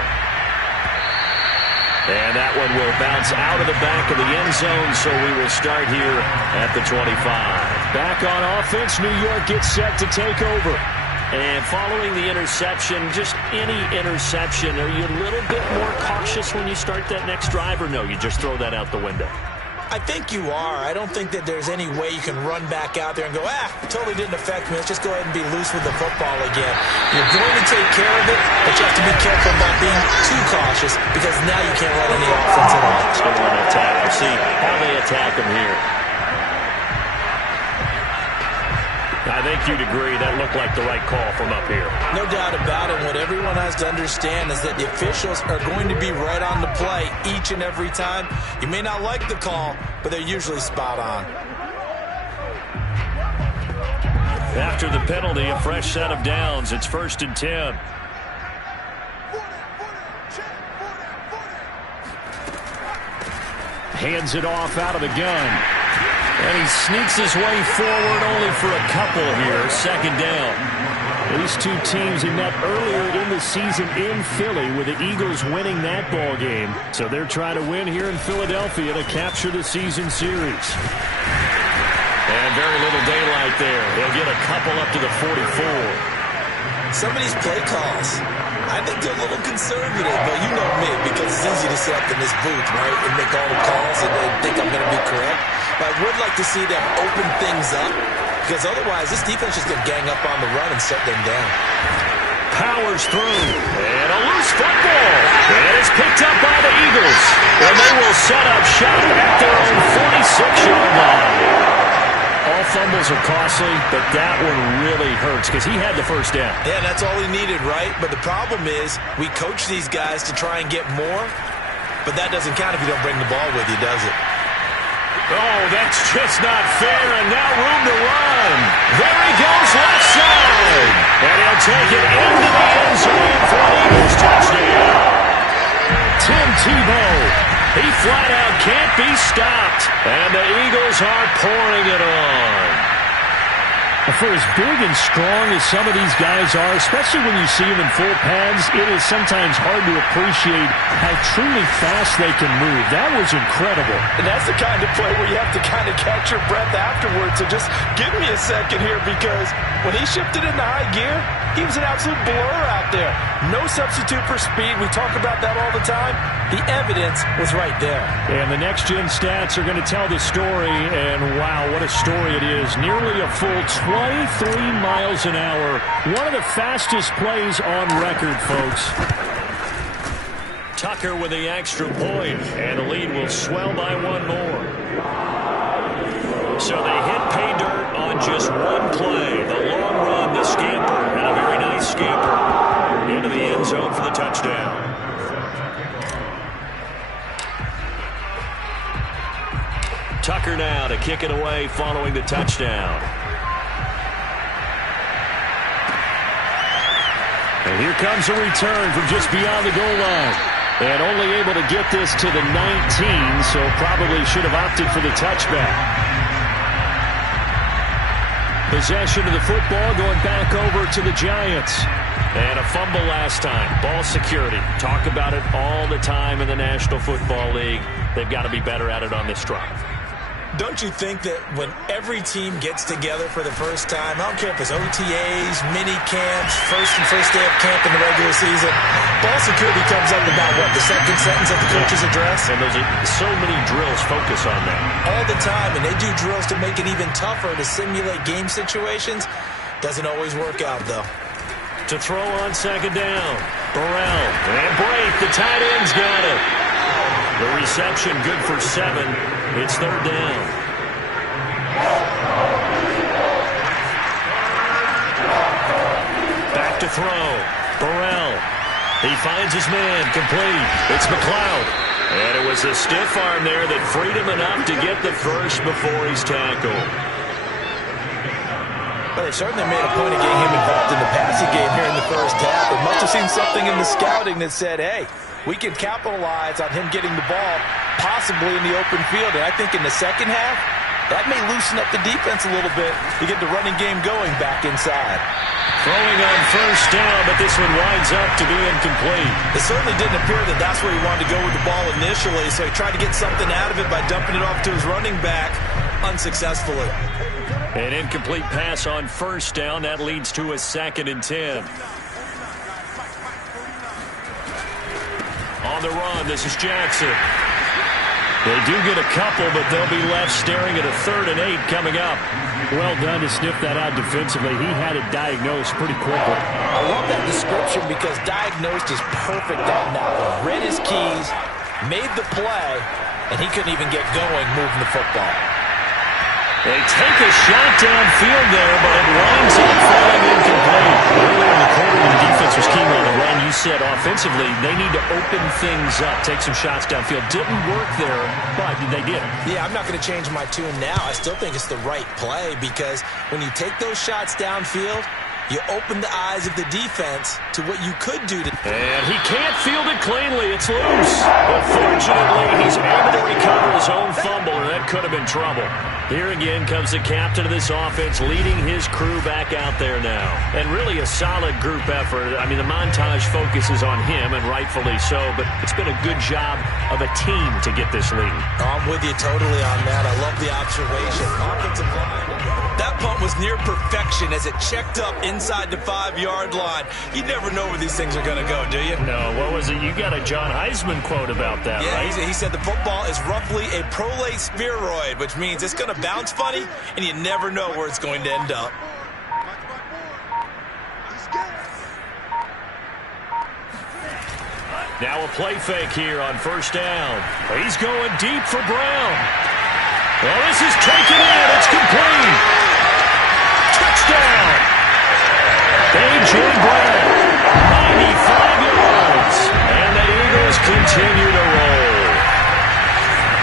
And that one will bounce out of the back of the end zone, so we will start here at the 25. Back on offense, New York gets set to take over. And following the interception, just any interception, are you a little bit more cautious when you start that next drive, or no, you just throw that out the window? I think you are. I don't think that there's any way you can run back out there and go, totally didn't affect me. Let's just go ahead and be loose with the football again. You're going to take care of it, but you have to be careful about being too cautious because now you can't run any offense at all. Still want to attack. We'll see how they attack him here. I think you'd agree that looked like the right call from up here. No doubt about it. What everyone has to understand is that the officials are going to be right on the play each and every time. You may not like the call, but they're usually spot on. After the penalty, a fresh set of downs. It's 1st and 10. Hands it off out of the gun. And he sneaks his way forward only for a couple here. 2nd down. These two teams had met earlier in the season in Philly with the Eagles winning that ball game. So they're trying to win here in Philadelphia to capture the season series. And very little daylight there. They'll get a couple up to the 44. Some of these play calls, I think they're a little conservative, but you know me, because it's easy to sit up in this booth, right, and make all the calls and then think I'm going to be correct. But I would like to see them open things up, because otherwise this defense is going to gang up on the run and shut them down. Powers through, and a loose football. And it's picked up by the Eagles. And they will set up shop at their own 46-yard line. All fumbles are costly, but that one really hurts because he had the first down. Yeah, that's all he needed, right? But the problem is we coach these guys to try and get more, but that doesn't count if you don't bring the ball with you, does it? Oh, that's just not fair, and now room to run. There he goes, left side. And he'll take it into the end zone for an Eagles touchdown. Tim Tebow. He flat out can't be stopped. And the Eagles are pouring it on. For as big and strong as some of these guys are, especially when you see them in full pads, it is sometimes hard to appreciate how truly fast they can move. That was incredible. And that's the kind of play where you have to kind of catch your breath afterwards. So just give me a second here, because when he shifted into high gear, he was an absolute blur out there. No substitute for speed. We talk about that all the time. The evidence was right there. And the next-gen stats are going to tell the story, and wow, what a story it is. Nearly a full 23 miles an hour. One of the fastest plays on record, folks. Tucker with the extra point, and the lead will swell by one more. So they hit pay dirt on just one play. The long run, the scamper, and a very nice scamper into the end zone for the touchdown. Tucker now to kick it away following the touchdown. And here comes a return from just beyond the goal line. And only able to get this to the 19, so probably should have opted for the touchback. Possession of the football going back over to the Giants. And a fumble last time. Ball security. Talk about it all the time in the National Football League. They've got to be better at it on this drive. Don't you think that when every team gets together for the first time, I don't care if it's OTAs, mini camps, first day of camp in the regular season, ball security comes up about, what, the second sentence of the coach's address? And those are so many drills focus on that. All the time, and they do drills to make it even tougher to simulate game situations. Doesn't always work out, though. To throw on second down, Burrell, and break, the tight end's got it. The reception good for 7. It's third down. Back to throw. Burrell. He finds his man. Complete. It's McLeod. And it was a stiff arm there that freed him enough to get the first before he's tackled. Well, they certainly made a point of getting him involved in the passing game here in the first half. They must have seen something in the scouting that said, hey, we can capitalize on him getting the ball possibly in the open field. And I think in the second half, That may loosen up the defense a little bit to get the running game going back inside. Throwing on first down, but this one winds up to be incomplete. It certainly didn't appear that that's where he wanted to go with the ball initially, so he tried to get something out of it by dumping it off to his running back unsuccessfully. An incomplete pass on first down. That leads to a 2nd and 10. On the run, this is Jackson. They do get a couple, but they'll be left staring at a 3rd and 8 coming up. Well done to sniff that out defensively. He had it diagnosed pretty quickly. I love that description because diagnosed is perfect on that one. Read his keys, made the play, and he couldn't even get going moving the football. They take a shot downfield there, but it winds up falling incomplete. Earlier in the quarter, when the defense was keen on the run, you said offensively they need to open things up, take some shots downfield. Didn't work there, but they did. Yeah, I'm not going to change my tune now. I still think it's the right play because when you take those shots downfield, you open the eyes of the defense to what you could do. And he can't field it cleanly. It's loose. But fortunately, he's able to recover his own fumble, or that could have been trouble. Here again comes the captain of this offense, leading his crew back out there now. And really a solid group effort. I mean, the montage focuses on him, and rightfully so, but it's been a good job of a team to get this lead. I'm with you totally on that. I love the observation. Offensive line. That punt was near perfection as it checked up inside the 5-yard line. You never know where these things are going to go, do you? No, what was it? You got a John Heisman quote about that, yeah, right? He said the football is roughly a prolate spheroid, which means it's going to bounce funny, and you never know where it's going to end up. Now a play fake here on first down. He's going deep for Brown. Well, this is taken in. It's complete. Touchdown. A.J. Brown, 95 yards. And the Eagles continue to roll.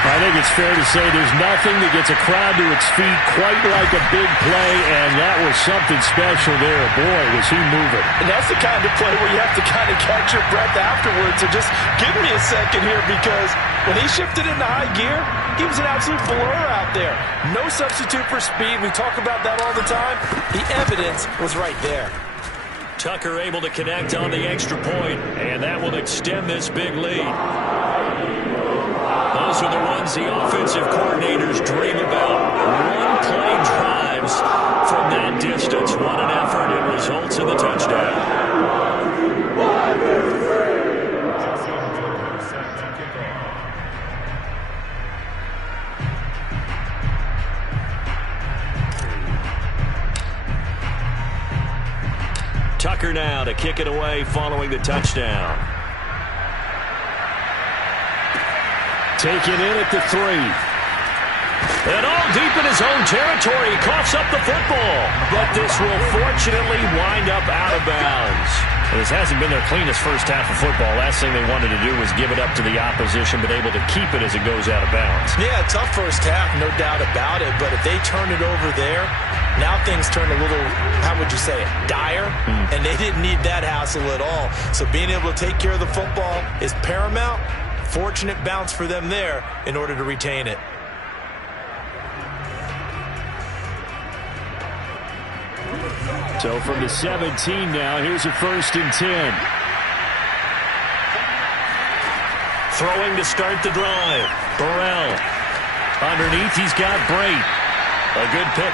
I think it's fair to say there's nothing that gets a crowd to its feet quite like a big play, and that was something special there. Boy, was he moving. And that's the kind of play where you have to kind of catch your breath afterwards. So just give me a second here because when he shifted into high gear, he was an absolute blur out there. No substitute for speed. We talk about that all the time. The evidence was right there. Tucker able to connect on the extra point, and that will extend this big lead. Those are the ones the offensive coordinators dream about. One-play drives from that distance. What an effort. It results in the touchdown. Tucker now to kick it away following the touchdown. Taken in at the 3. And all deep in his own territory, he coughs up the football. But this will fortunately wind up out of bounds. This hasn't been their cleanest first half of football. Last thing they wanted to do was give it up to the opposition, but able to keep it as it goes out of bounds. Yeah, tough first half, no doubt about it. But if they turn it over there, now things turn a little, how would you say it, dire? And they didn't need that hassle at all. So being able to take care of the football is paramount. Fortunate bounce for them there in order to retain it. So from the 17 now, here's a 1st and 10. Throwing to start the drive. Burrell. Underneath, he's got Brait. A good pick.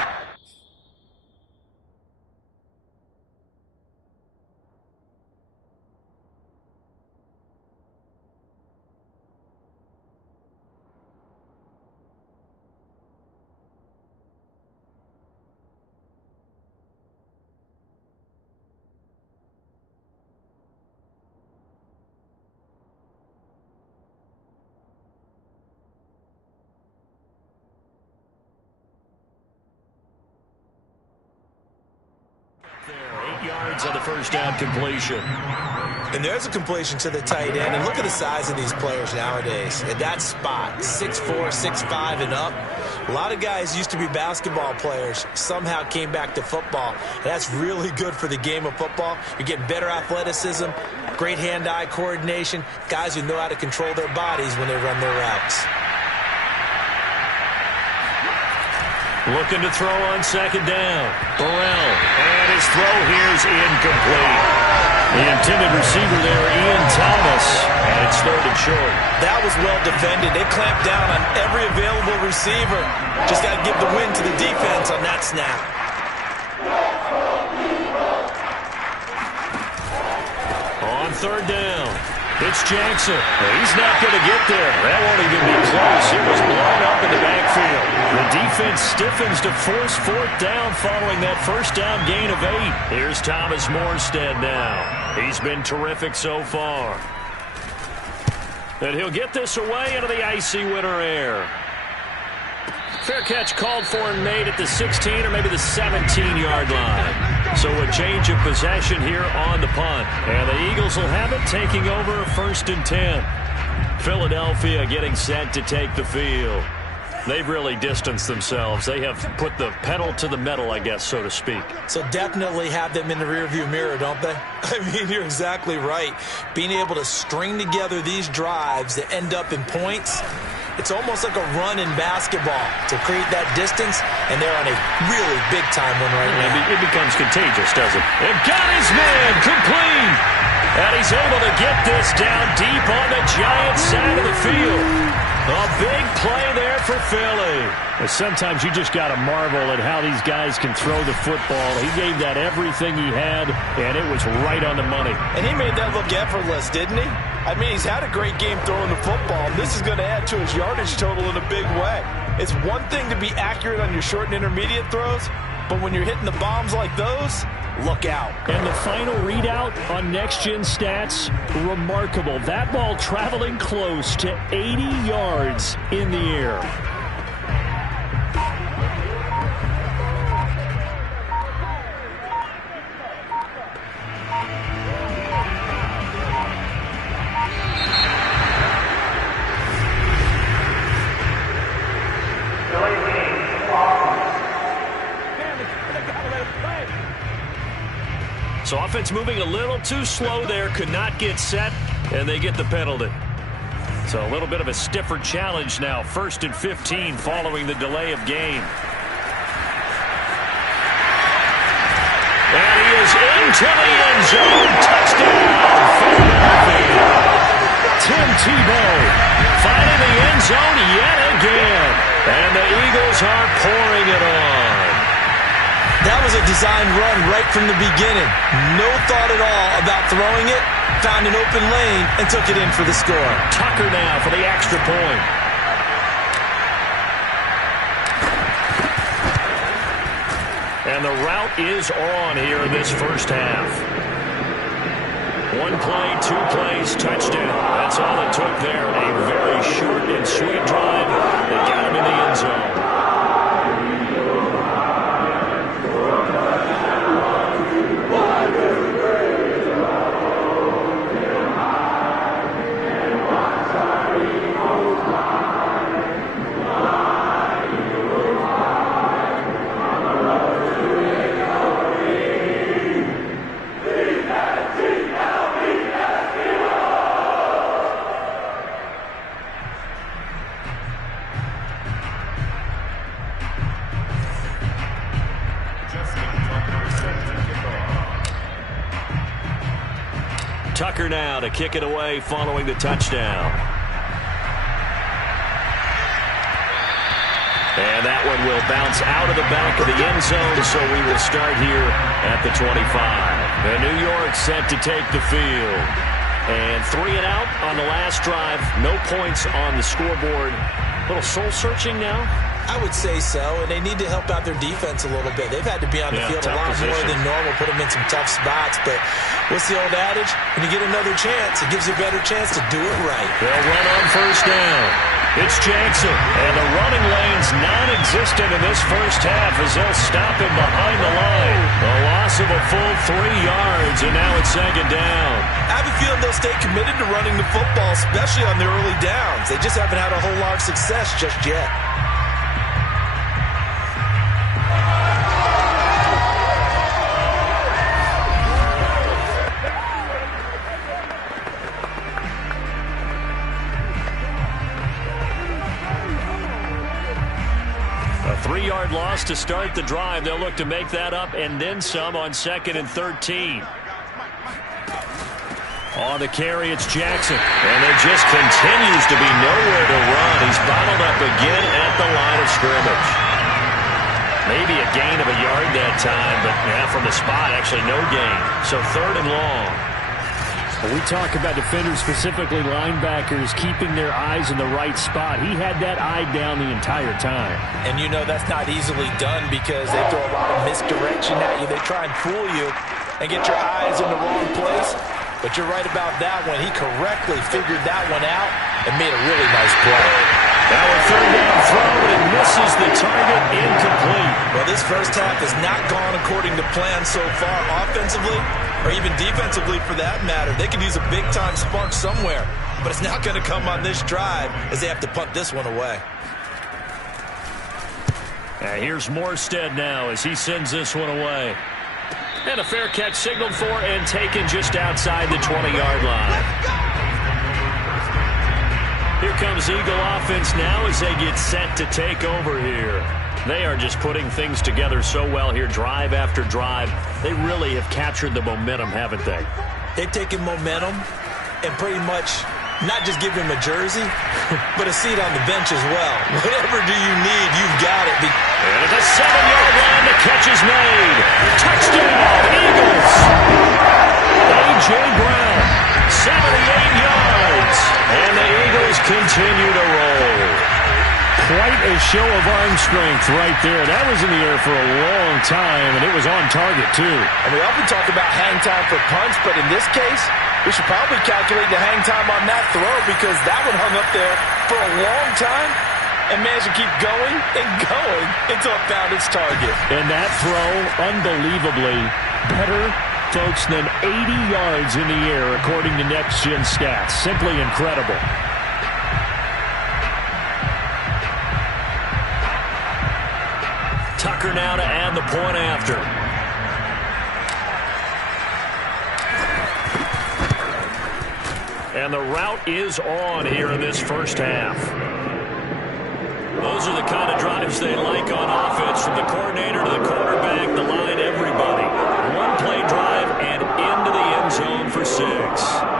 There, 8 yards on the first down completion. And there's a completion to the tight end. And look at the size of these players nowadays. At that spot, 6'4", 6'5", and up. A lot of guys used to be basketball players, somehow came back to football. And that's really good for the game of football. You're getting better athleticism, great hand-eye coordination, guys who know how to control their bodies when they run their routes. Looking to throw on second down. Burrell. And his throw here's incomplete. The intended receiver there, Ian Thomas. And it's third and short. That was well defended. They clamped down on every available receiver. Just got to give the win to the defense on that snap. On third down, it's Jackson. He's not going to get there. That won't even be close. It was blown up in the backfield. The defense stiffens to force fourth down following that first down gain of 8. Here's Thomas Morstead now. He's been terrific so far. And he'll get this away into the icy winter air. Fair catch called for and made at the 16 or maybe the 17-yard line. So a change of possession here on the punt. And the Eagles will have it, taking over first and 10. Philadelphia getting set to take the field. They've really distanced themselves. They have put the pedal to the metal, I guess, so to speak. So definitely have them in the rearview mirror, don't they? I mean, you're exactly right. Being able to string together these drives that end up in points, it's almost like a run in basketball to create that distance, and they're on a really big-time one right now. It becomes contagious, doesn't it? And got his man complete. And he's able to get this down deep on the Giants side of the field. A big play there for Philly. Sometimes you just got to marvel at how these guys can throw the football. He gave that everything he had, and it was right on the money. And he made that look effortless, didn't he? I mean, he's had a great game throwing the football. This is going to add to his yardage total in a big way. It's one thing to be accurate on your short and intermediate throws, but when you're hitting the bombs like those, look out. And the final readout on next-gen stats, remarkable. That ball traveling close to 80 yards in the air. So offense moving a little too slow there, could not get set, and they get the penalty. So a little bit of a stiffer challenge now. First and 15 following the delay of game. And he is into the end zone. Touchdown, Philadelphia. Tim Tebow finding the end zone yet again. And the Eagles are pouring it on. That was a designed run right from the beginning. No thought at all about throwing it. Found an open lane and took it in for the score. Tucker now for the extra point. And the route is on here in this first half. One play, 2 plays, touchdown. That's all it took there. A very short and sweet drive that got him in the end zone. Tucker now to kick it away following the touchdown. And that one will bounce out of the back of the end zone, so we will start here at the 25. And New York set to take the field. And 3 and out on the last drive. No points on the scoreboard. A little soul-searching now. I would say so, and they need to help out their defense a little bit. They've had to be on the field a lot more than normal, put them in some tough spots. But what's the old adage? When you get another chance, it gives you a better chance to do it right. They'll run on first down. It's Jackson, and the running lane's non-existent in this first half as they'll stop him behind the line. A loss of a full 3 yards, and now it's second down. I have a feeling they'll stay committed to running the football, especially on their early downs. They just haven't had a whole lot of success just yet. 20-yard loss to start the drive. They'll look to make that up and then some on 2nd and 13. On the carry, it's Jackson. And there just continues to be nowhere to run. He's bottled up again at the line of scrimmage. Maybe a gain of a yard that time, but yeah, from the spot, actually no gain. So 3rd and long. We talk about defenders, specifically linebackers, keeping their eyes in the right spot. He had that eye down the entire time. And you know that's not easily done because they throw a lot of misdirection at you. They try and fool you and get your eyes in the wrong place. But you're right about that one. He correctly figured that one out and made a really nice play. Now a 3rd down throw, but it misses the target, incomplete. Well, this first half has not gone according to plan so far offensively or even defensively for that matter. They could use a big-time spark somewhere, but it's not going to come on this drive as they have to punt this one away. Here's Morstead now as he sends this one away. And a fair catch signaled for and taken just outside the 20-yard line. Here comes Eagle offense now as they get set to take over here. They are just putting things together so well here, drive after drive. They really have captured the momentum, haven't they? They've taken momentum and pretty much not just give him a jersey, but a seat on the bench as well. Whatever do you need, you've got it. And at the 7-yard line, the catch is made. Touchdown, Eagles! A.J. Brown, 78 yards. And the Eagles continue to roll. Quite a show of arm strength right there. That was in the air for a long time, and it was on target, too. And we often talk about hang time for punts, but in this case, we should probably calculate the hang time on that throw because that one hung up there for a long time and managed to keep going and going until it found its target. And that throw, unbelievably better, folks, than 80 yards in the air, according to Next Gen Stats. Simply incredible. Tucker now to add the point after. And the route is on here in this first half. Those are the kind of drives they like on offense, from the coordinator to the quarterback, the line, everybody. One-play drive and into the end zone for 6.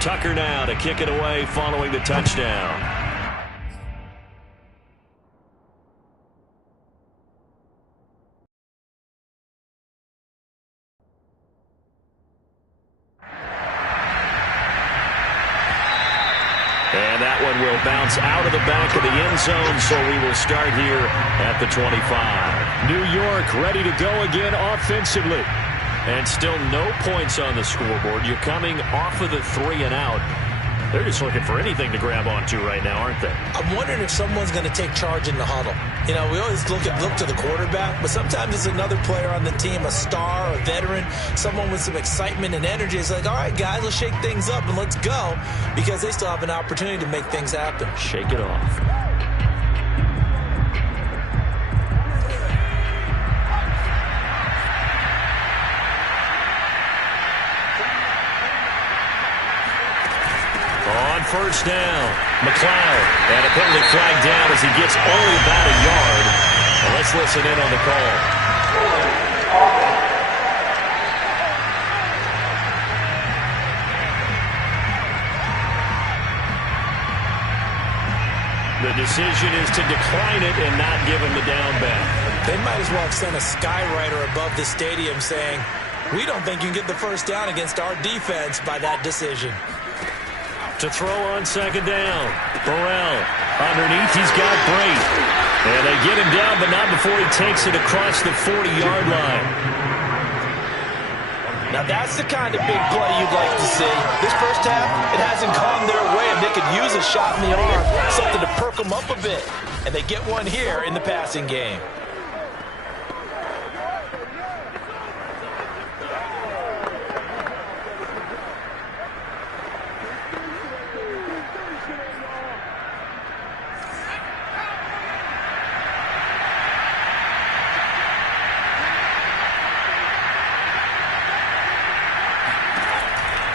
Tucker now to kick it away following the touchdown. And that one will bounce out of the back of the end zone, so we will start here at the 25. New York ready to go again offensively. And still no points on the scoreboard. You're coming off of the 3 and out. They're just looking for anything to grab onto right now, aren't they? I'm wondering if someone's going to take charge in the huddle. You know, we always look to the quarterback, but sometimes it's another player on the team, a star, a veteran, someone with some excitement and energy. It's like, all right, guys, let's shake things up and let's go, because they still have an opportunity to make things happen. Shake it off. First down, McLeod, and a penalty flag down as he gets only about a yard. Well, let's listen in on the call. The decision is to decline it and not give him the down back. They might as well have sent a skywriter above the stadium saying, we don't think you can get the first down against our defense by that decision. To throw on second down, Burrell. Underneath, he's got Brait. And they get him down, but not before he takes it across the 40-yard line. Now that's the kind of big play you'd like to see. This first half, it hasn't gone their way, and they could use a shot in the arm, something to perk them up a bit. And they get one here in the passing game.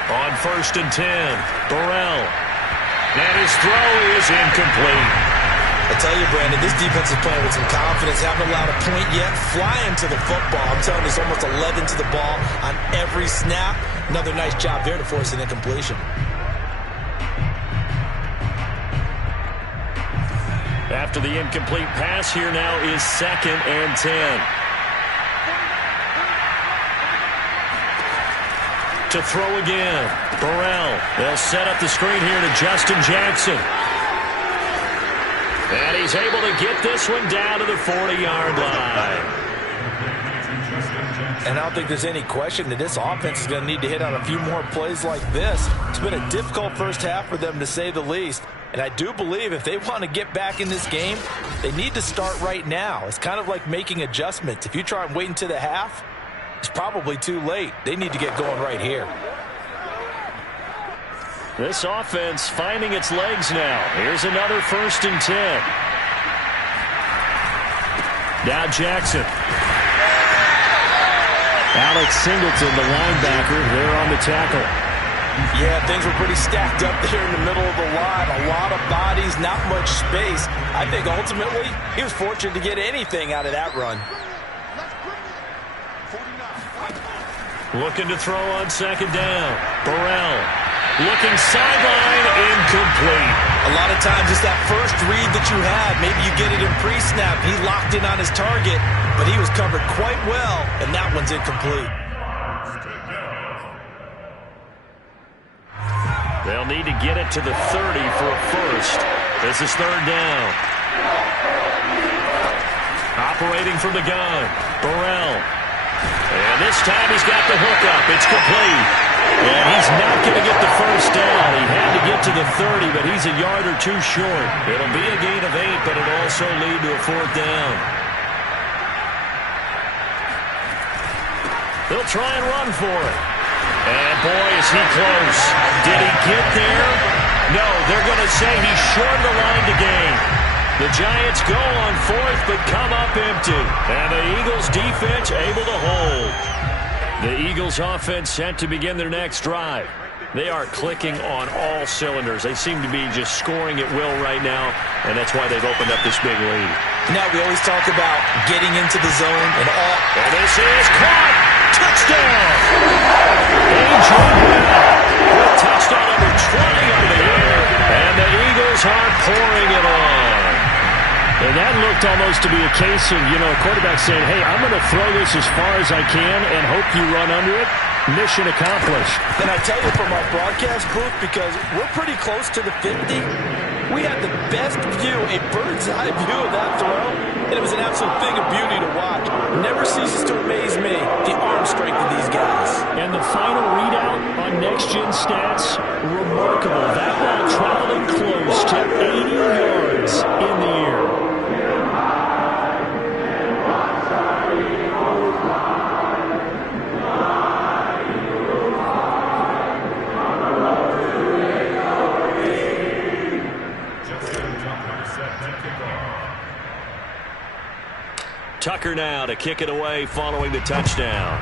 On 1st and 10, Burrell. And his throw is incomplete. I tell you, Brandon, this defense is playing with some confidence. Haven't allowed a point yet. Flying to the football. I'm telling you, it's almost 11 to the ball on every snap. Another nice job there to force an incompletion. After the incomplete pass, here now is 2nd and 10. To throw again, Burrell. They'll set up the screen here to Justin Jackson. And he's able to get this one down to the 40-yard line. And I don't think there's any question that this offense is going to need to hit on a few more plays like this. It's been a difficult first half for them, to say the least. And I do believe if they want to get back in this game, they need to start right now. It's kind of like making adjustments. If you try and wait until the half, it's probably too late. They need to get going right here. This offense finding its legs now. Here's another 1st and 10. Now Jackson. Alex Singleton, the linebacker, there on the tackle. Yeah, things were pretty stacked up there in the middle of the line. A lot of bodies, not much space. I think ultimately he was fortunate to get anything out of that run. Looking to throw on 2nd down. Burrell. Looking sideline, incomplete. A lot of times it's that first read that you had. Maybe you get it in pre-snap. He locked in on his target, but he was covered quite well, and that one's incomplete. They'll need to get it to the 30 for a first. This is 3rd down. Operating from the gun, Burrell. And this time he's got the hookup. It's complete. And he's not going to get the first down. He had to get to the 30, but he's a yard or two short. It'll be a gain of 8, but it'll also lead to a 4th down. They'll try and run for it. And boy, is he close. Did he get there? No, they're going to say he's short of the line to gain. The Giants go on 4th, but come up empty. And the Eagles defense able to hold. The Eagles offense set to begin their next drive. They are clicking on all cylinders. They seem to be just scoring at will right now, and that's why they've opened up this big lead. Now we always talk about getting into the zone and all. And this is caught. Touchdown. A.J. Brown with touchdown number 20 on the air, and the Eagles are pouring it on. And that looked almost to be a case of, a quarterback saying, hey, I'm going to throw this as far as I can and hope you run under it. Mission accomplished. And I tell you from our broadcast booth, because we're pretty close to the 50, we had the best view, a bird's eye view of that throw, and it was an absolute thing of beauty to watch. Never ceases to amaze me, the arm strength of these guys. And the final readout on Next Gen Stats, remarkable. That ball traveling close to 80 yards in the air. Tucker now to kick it away following the touchdown.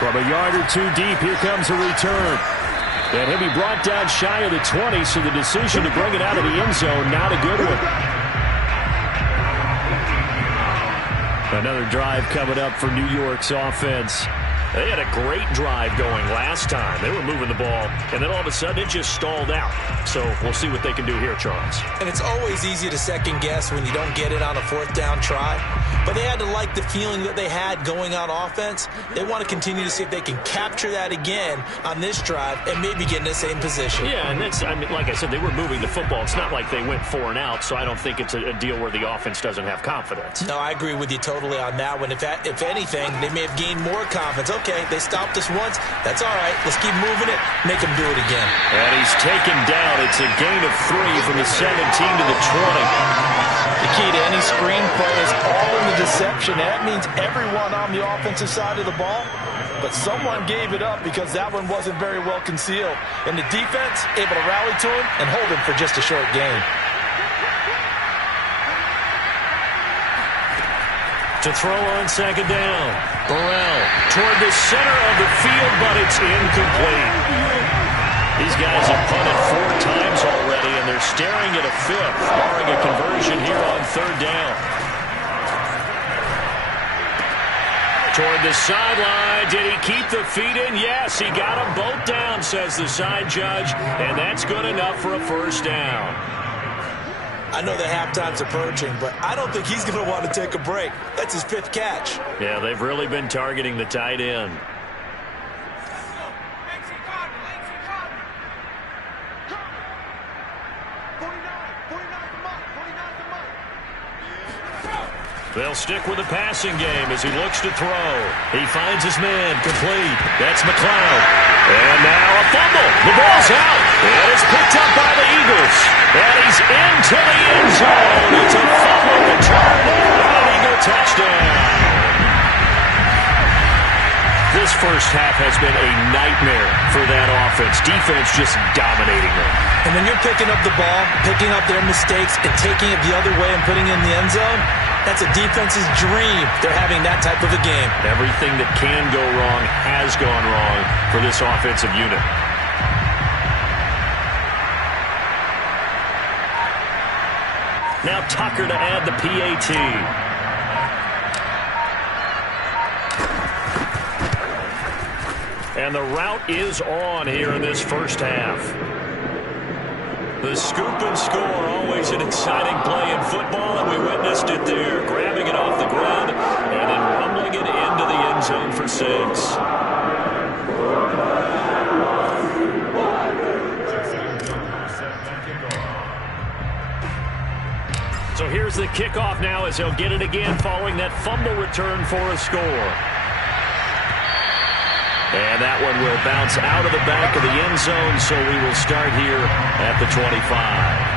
From a yard or two deep, here comes a return. And he'll be brought down shy of the 20, so the decision to bring it out of the end zone, not a good one. Another drive coming up for New York's offense. They had a great drive going last time. They were moving the ball, and then all of a sudden it just stalled out. So we'll see what they can do here, Charles. And it's always easy to second guess when you don't get it on a fourth down try. But they had to like the feeling that they had going on offense. They want to continue to see if they can capture that again on this drive and maybe get in the same position. Yeah, and that's, I mean, like I said, they were moving the football. It's not like they went 4 and out, so I don't think it's a deal where the offense doesn't have confidence. No, I agree with you totally on that one. If anything, they may have gained more confidence. Okay, they stopped us once. That's all right. Let's keep moving it. Make them do it again. And he's taken down. It's a gain of 3 from the 17 to the 20. The key to any screen play is all in the deception. That means everyone on the offensive side of the ball, but someone gave it up because that one wasn't very well concealed. And the defense able to rally to him and hold him for just a short gain. To throw on second down. Burrell toward the center of the field, but it's incomplete. These guys have punted 4 times already, and they're staring at a 5th, barring a conversion here on third down. Toward the sideline. Did he keep the feet in? Yes, he got them both down, says the side judge, and that's good enough for a first down. I know the halftime's approaching, but I don't think he's going to want to take a break. That's his 5th catch. Yeah, they've really been targeting the tight end. They'll stick with the passing game as he looks to throw. He finds his man, complete. That's McLeod. And now a fumble. The ball's out. And it's picked up by the Eagles. And he's into the end zone. It's a fumble return and an Eagle touchdown. This first half has been a nightmare for that offense. Defense just dominating them. And when you're picking up the ball, picking up their mistakes, and taking it the other way and putting it in the end zone, that's a defense's dream. They're having that type of a game. Everything that can go wrong has gone wrong for this offensive unit. Now Tucker to add the PAT. And the route is on here in this first half. The scoop and score, always an exciting play in football, and we witnessed it there. Grabbing it off the ground and then rumbling it into the end zone for 6. So here's the kickoff now as he'll get it again following that fumble return for a score. And that one will bounce out of the back of the end zone, so we will start here at the 25.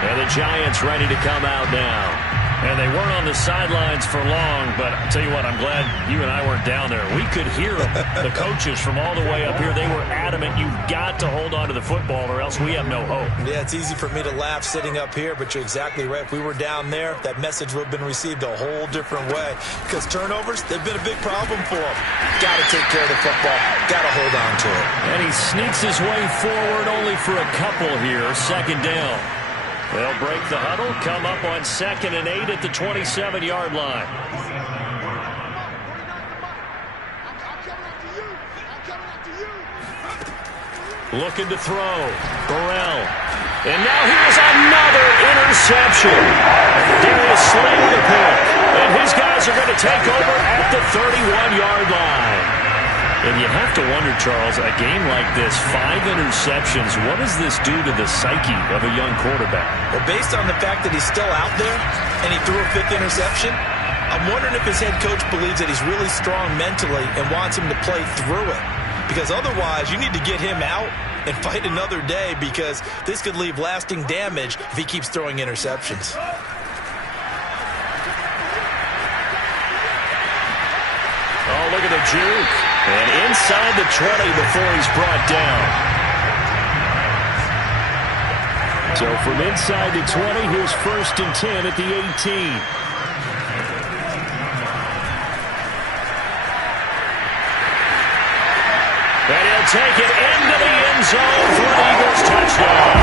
And the Giants ready to come out now. And they weren't on the sidelines for long, but I'll tell you what, I'm glad you and I weren't down there. We could hear them, the coaches from all the way up here. They were adamant, you've got to hold on to the football or else we have no hope. Yeah, it's easy for me to laugh sitting up here, but you're exactly right. If we were down there, that message would have been received a whole different way. Because turnovers, they've been a big problem for them. Got to take care of the football. Got to hold on to it. And he sneaks his way forward only for a couple here. Second down. They'll break the huddle, come up on 2nd and 8 at the 27-yard line. Looking to throw. Burrell. And now here's another interception. Darius Slay with a pick. And his guys are going to take over at the 31-yard line. And you have to wonder, Charles, a game like this, 5 interceptions, what does this do to the psyche of a young quarterback? Well, based on the fact that he's still out there and he threw a 5th interception, I'm wondering if his head coach believes that he's really strong mentally and wants him to play through it. Because otherwise, you need to get him out and fight another day because this could leave lasting damage if he keeps throwing interceptions. Oh, look at the juke. And inside the 20 before he's brought down. So from inside the 20, here's 1st and 10 at the 18. And he'll take it into the end zone for an Eagles touchdown.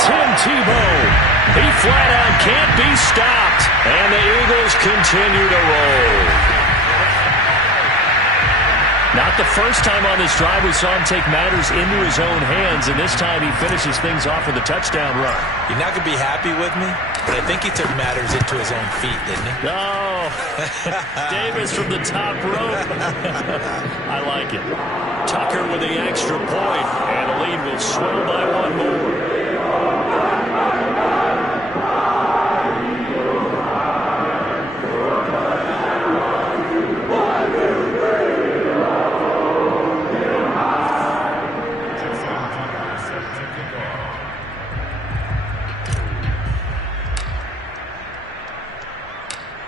Tim Tebow, he flat out can't be stopped. And the Eagles continue to roll. Not the first time on this drive we saw him take matters into his own hands, and this time he finishes things off with a touchdown run. You're not going to be happy with me, but I think he took matters into his own feet, didn't he? Oh, Davis from the top rope. I like it. Tucker with the extra point, and the lead will swell by one more.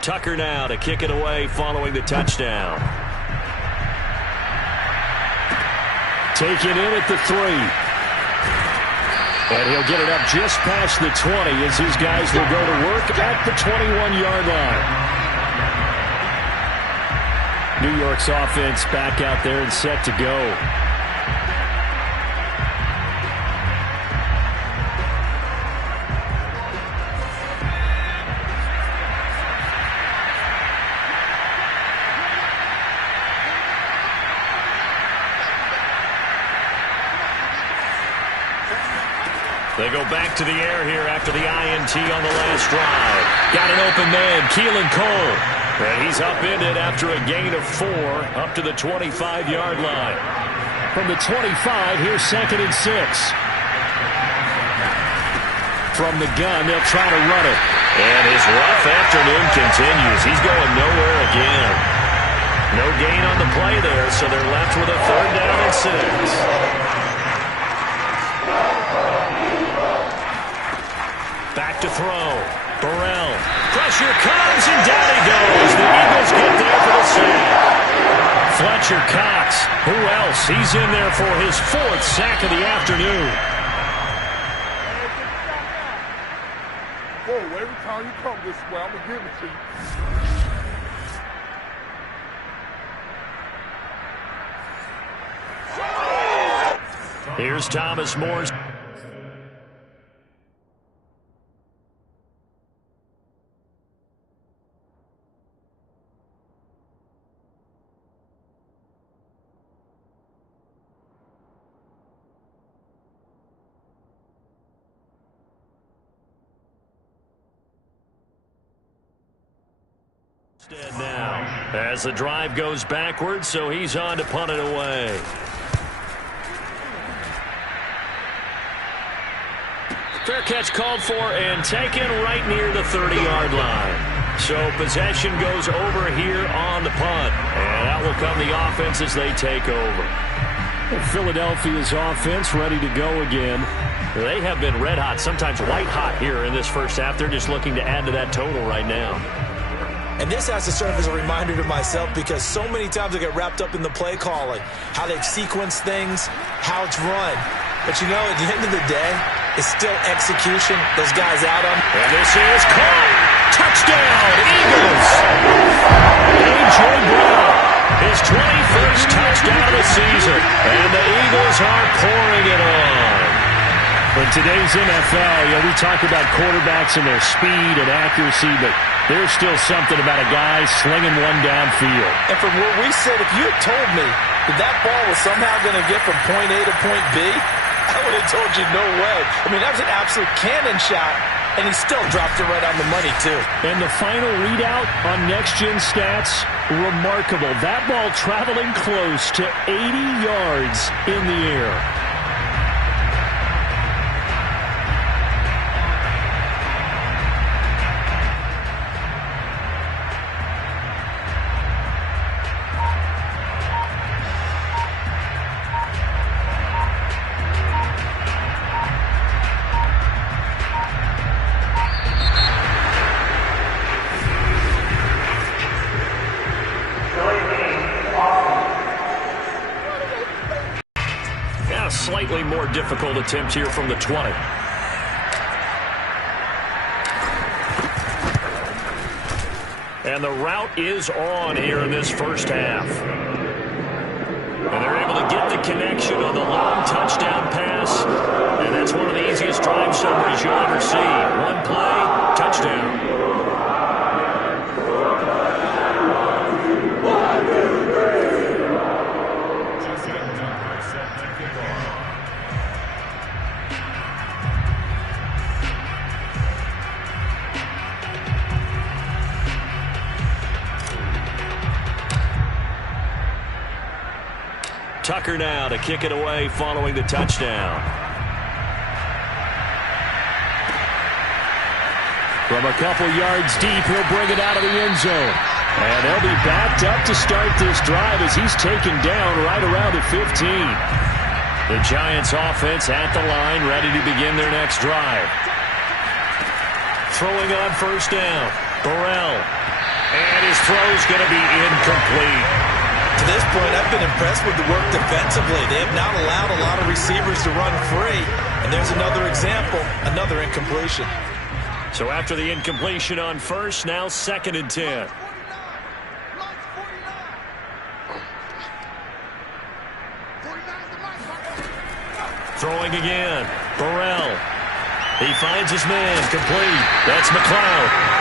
Tucker now to kick it away following the touchdown. Taken in at the 3. And he'll get it up just past the 20 as his guys will go to work at the 21-yard line. New York's offense back out there and set to go. They go back to the air here after the INT on the last drive. Got an open man, Keelan Cole. And he's upended after a gain of 4 up to the 25-yard line. From the 25, here's 2nd and 6. From the gun, they'll try to run it. And his rough afternoon continues. He's going nowhere again. No gain on the play there, so they're left with a 3rd down and 6. Back to throw. Burrell. Pressure comes, and down he goes. The Eagles get there for the sack. Fletcher Cox. Who else? He's in there for his 4th sack of the afternoon. Whoa, every time you come this way, I'm going to give it to you. Here's Thomas Moore's. Now, as the drive goes backwards, so he's on to punt it away. Fair catch called for and taken right near the 30-yard line. So possession goes over here on the punt. And out will come the offense as they take over. Philadelphia's offense ready to go again. They have been red hot, sometimes white hot here in this first half. They're just looking to add to that total right now. And this has to serve as a reminder to myself because so many times I get wrapped up in the play calling, how they sequence things, how it's run. But you know, at the end of the day, it's still execution. Those guys out on. And this is caught. Touchdown, Eagles. A.J. Brown, his 21st touchdown of the season. And the Eagles are pouring it on. In today's NFL, we talk about quarterbacks and their speed and accuracy, but there's still something about a guy slinging one downfield. And from where we sit, if you had told me that ball was somehow going to get from point A to point B, I would have told you no way. I mean, that was an absolute cannon shot, and he still dropped it right on the money, too. And the final readout on next-gen stats, remarkable. That ball traveling close to 80 yards in the air. Slightly more difficult attempt here from the 20. And the route is on here in this first half. And they're able to get the connection on the long touchdown pass. And that's one of the easiest drive summaries you'll ever see. One play, touchdown. Tucker now to kick it away following the touchdown. From a couple yards deep, he'll bring it out of the end zone. And they'll be backed up to start this drive as he's taken down right around the 15. The Giants offense at the line, ready to begin their next drive. Throwing on first down, Burrell. And his throw's going to be incomplete. To this point, I've been impressed with the work defensively. They have not allowed a lot of receivers to run free. And there's another example, another incompletion. So after the incompletion on first, now 2nd and 10. Throwing again. Burrell. He finds his man. Complete. That's McLeod.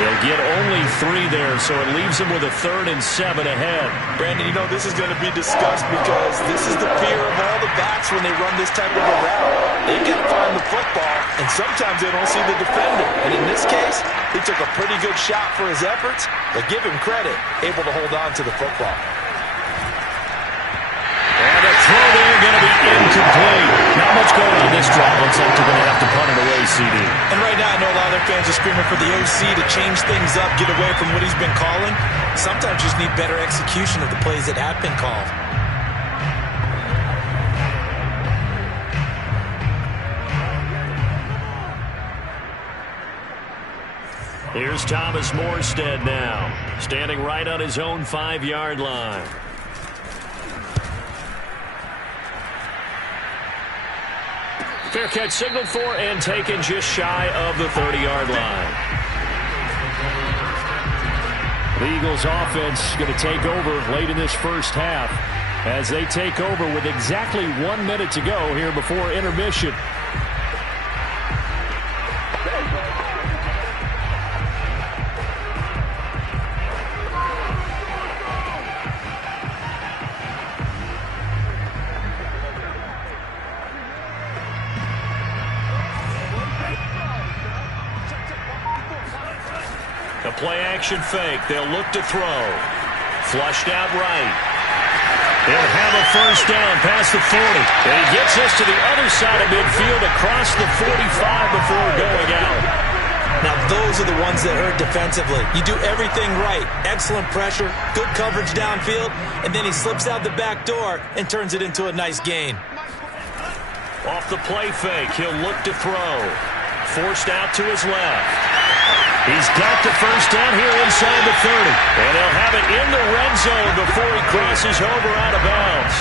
He'll get only 3 there, so it leaves him with a 3rd and 7 ahead. Brandon, you know this is going to be discussed because this is the fear of all the backs when they run this type of a route. They've got to find the football, and sometimes they don't see the defender. And in this case, he took a pretty good shot for his efforts, but give him credit, able to hold on to the football. And a throw there going to be incomplete. Not much going on this drive. Looks like they're going to have to punt it away, CD. And right now, I know a lot of their fans are screaming for the OC to change things up, get away from what he's been calling. Sometimes you just need better execution of the plays that have been called. Here's Thomas Morstead now, standing right on his own 5-yard line. Fair catch signaled for and taken just shy of the 30-yard line. The Eagles offense going to take over late in this first half as they take over with exactly 1 minute to go here before intermission. Play-action fake. They'll look to throw. Flushed out right. They'll have a first down past the 40. And he gets us to the other side of midfield across the 45 before going out. Now, those are the ones that hurt defensively. You do everything right. Excellent pressure, good coverage downfield, and then he slips out the back door and turns it into a nice gain. Off the play fake, he'll look to throw. Forced out to his left. He's got the first down here inside the 30. And he'll have it in the red zone before he crosses over out of bounds.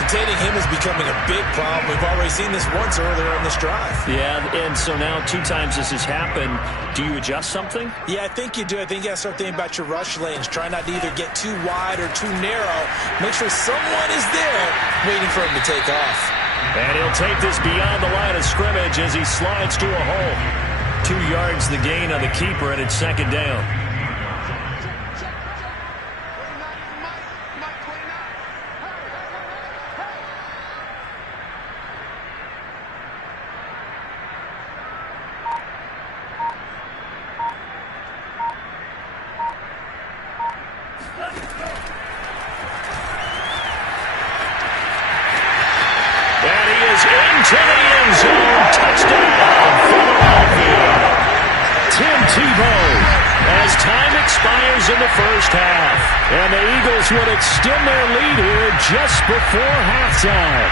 Containing him is becoming a big problem. We've already seen this once earlier in this drive. Yeah, and so now 2 times this has happened. Do you adjust something? Yeah, I think you do. I think you got to start thinking about your rush lanes. Try not to either get too wide or too narrow. Make sure someone is there waiting for him to take off. And he'll take this beyond the line of scrimmage as he slides to a hole. 2 yards the gain on the keeper, and it's 2nd down. And he is into the end zone. Touchdown, Philadelphia. Tim Tebow as time expires in the first half. And the Eagles would extend their lead here just before halftime.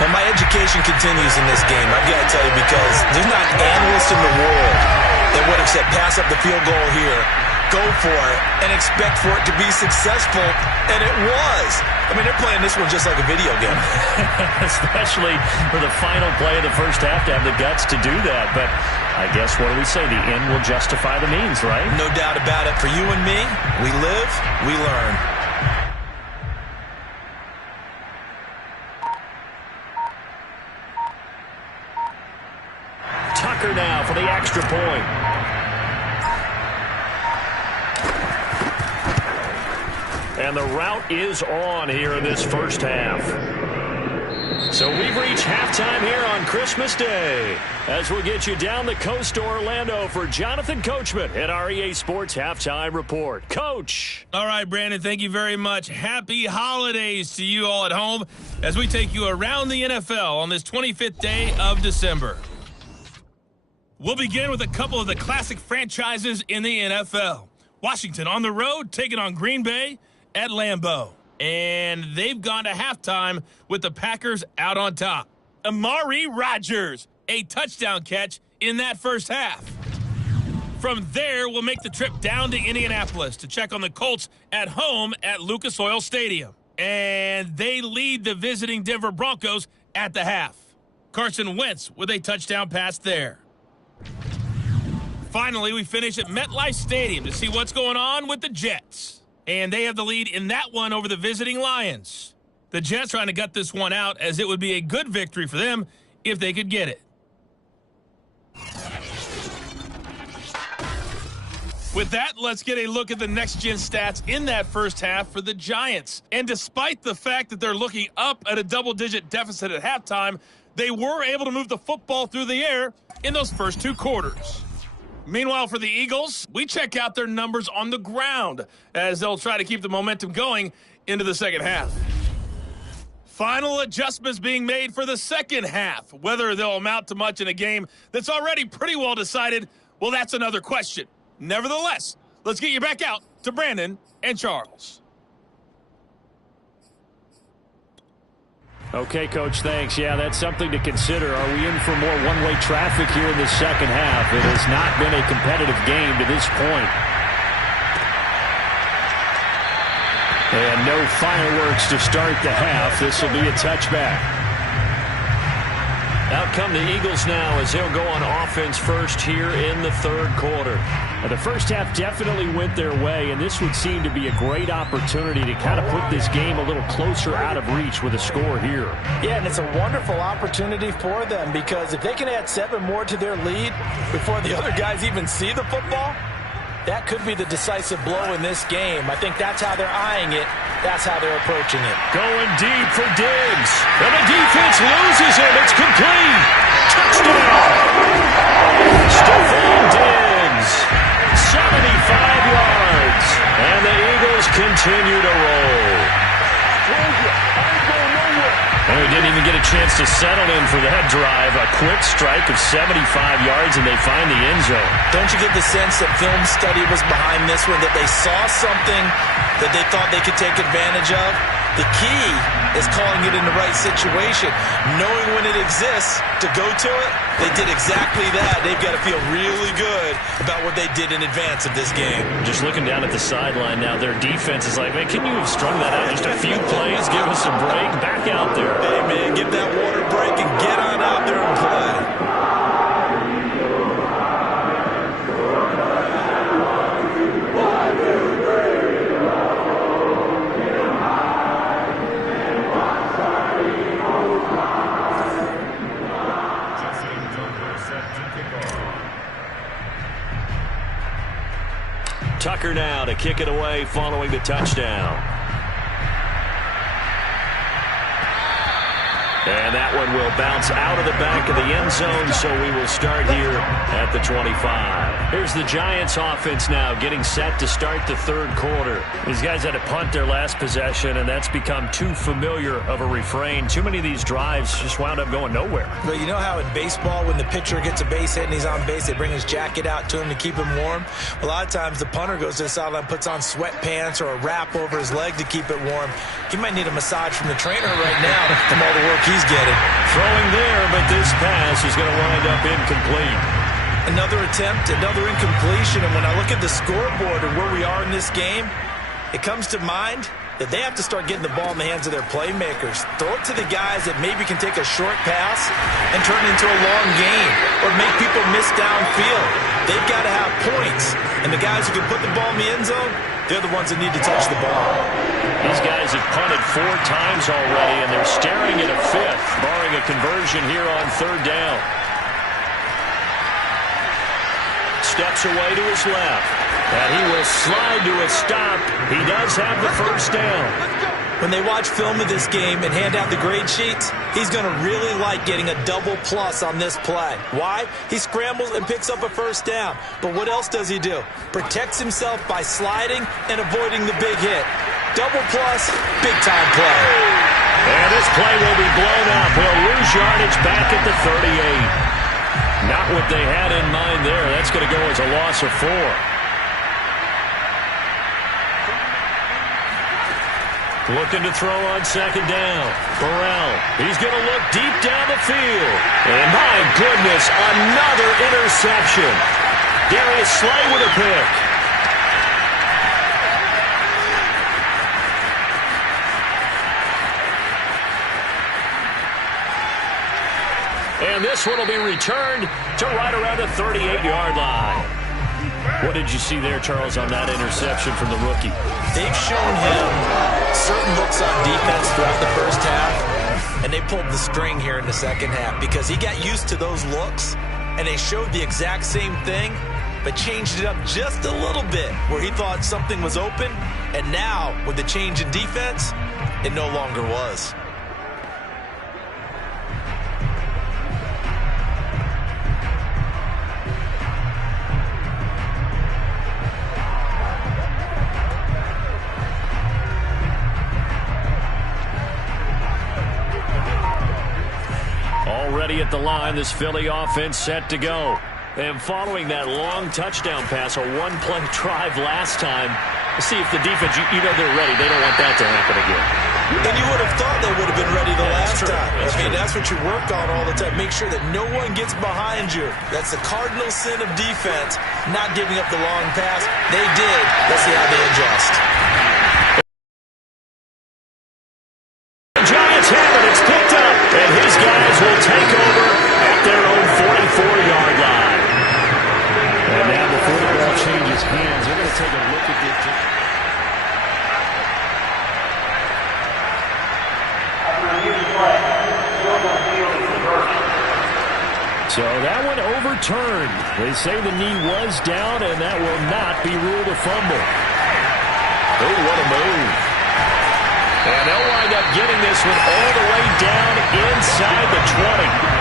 Well, my education continues in this game, I've got to tell you, because there's not an analyst in the world that would have said pass up the field goal here, go for it, and expect for it to be successful, and it was. I mean, they're playing this one just like a video game. Especially for the final play of the first half to have the guts to do that. But I guess, what do we say? The end will justify the means, right? No doubt about it. For you and me, we live, we learn. Tucker now for the extra point. And the route is on here in this first half. So we've reached halftime here on Christmas Day as we'll get you down the coast to Orlando for Jonathan Coachman at our EA Sports Halftime Report. Coach. All right, Brandon, thank you very much. Happy holidays to you all at home as we take you around the NFL on this 25th day of December. We'll begin with a couple of the classic franchises in the NFL. Washington on the road, taking on Green Bay at Lambeau. And they've gone to halftime with the Packers out on top. Amari Rodgers, a touchdown catch in that first half. From there, we'll make the trip down to Indianapolis to check on the Colts at home at Lucas Oil Stadium. And they lead the visiting Denver Broncos at the half. Carson Wentz with a touchdown pass there. Finally, we finish at MetLife Stadium to see what's going on with the Jets. And they have the lead in that one over the visiting Lions. The Jets trying to gut this one out as it would be a good victory for them if they could get it. With that, let's get a look at the next-gen stats in that first half for the Giants. And despite the fact that they're looking up at a double-digit deficit at halftime, they were able to move the football through the air in those first two quarters. Meanwhile, for the Eagles, we check out their numbers on the ground as they'll try to keep the momentum going into the second half. Final adjustments being made for the second half. Whether they'll amount to much in a game that's already pretty well decided, well, that's another question. Nevertheless, let's get you back out to Brandon and Charles. Okay, Coach, thanks. Yeah, that's something to consider. Are we in for more one-way traffic here in the second half? It has not been a competitive game to this point. And no fireworks to start the half. This will be a touchback. Out come the Eagles now as they'll go on offense first here in the third quarter. Now, the first half definitely went their way, and this would seem to be a great opportunity to kind of put this game a little closer out of reach with a score here. Yeah, and it's a wonderful opportunity for them because if they can add 7 more to their lead before the other guys even see the football, that could be the decisive blow in this game. I think that's how they're eyeing it. That's how they're approaching it. Going deep for Diggs. And the defense loses him. It's complete. Touchdown. Stephon Diggs. 75 yards. And the Eagles continue to roll. And we didn't even get a chance to settle in for that drive. A quick strike of 75 yards, and they find the end zone. Don't you get the sense that film study was behind this one, that they saw something that they thought they could take advantage of? The key is calling it in the right situation. Knowing when it exists to go to it, they did exactly that. They've got to feel really good about what they did in advance of this game. Just looking down at the sideline now, their defense is like, man, can you have strung that out just a few plays? Give us a break. Back out there. Hey, man, give that water break and get on out there and play. Tucker now to kick it away following the touchdown. And that one will bounce out of the back of the end zone, so we will start here at the 25. Here's the Giants offense now getting set to start the third quarter. These guys had to punt their last possession, and that's become too familiar of a refrain. Too many of these drives just wound up going nowhere. But you know how in baseball, when the pitcher gets a base hit and he's on base, they bring his jacket out to him to keep him warm? A lot of times the punter goes to the sideline, puts on sweatpants or a wrap over his leg to keep it warm. He might need a massage from the trainer right now from all the work he's getting. Throwing there, but this pass is going to wind up incomplete. Another attempt, another incompletion, and when I look at the scoreboard and where we are in this game, it comes to mind that they have to start getting the ball in the hands of their playmakers. Throw it to the guys that maybe can take a short pass and turn it into a long game or make people miss downfield. They've got to have points, and the guys who can put the ball in the end zone, they're the ones that need to touch the ball. These guys have punted 4 times already, and they're staring at a 5th, barring a conversion here on third down. Steps away to his left, and he will slide to a stop. He does have the first down. When they watch film of this game and hand out the grade sheets, he's going to really like getting a double plus on this play. Why? He scrambles and picks up a first down. But what else does he do? Protects himself by sliding and avoiding the big hit. Double plus, big-time play. And this play will be blown up. He'll lose yardage back at the 38. Not what they had in mind there. That's going to go as a loss of 4. Looking to throw on second down. Burrell, he's going to look deep down the field. And my goodness, another interception. Darius Slay with a pick. And this one will be returned to right around the 38-yard line. What did you see there, Charles, on that interception from the rookie? They've shown him certain looks on defense throughout the first half, and they pulled the string here in the second half because he got used to those looks, and they showed the exact same thing, but changed it up just a little bit where he thought something was open, and now, with the change in defense, it no longer was. Already at the line, this Philly offense set to go. And following that long touchdown pass, a one-play drive last time, see if the defense, you know they're ready. They don't want that to happen again. And you would have thought they would have been ready the last time. That's what you work on all the time. Make sure that no one gets behind you. That's the cardinal sin of defense, not giving up the long pass. They did. Let's see how they adjust. Giants have it. It's picked up. And his guys will take over at their own 44-yard line. And now before the ball changes hands, they're going to take a look at this. So that one overturned. They say the knee was down, and that will not be ruled a fumble. Oh, what a move. And they'll wind up getting this one all the way down inside the 20.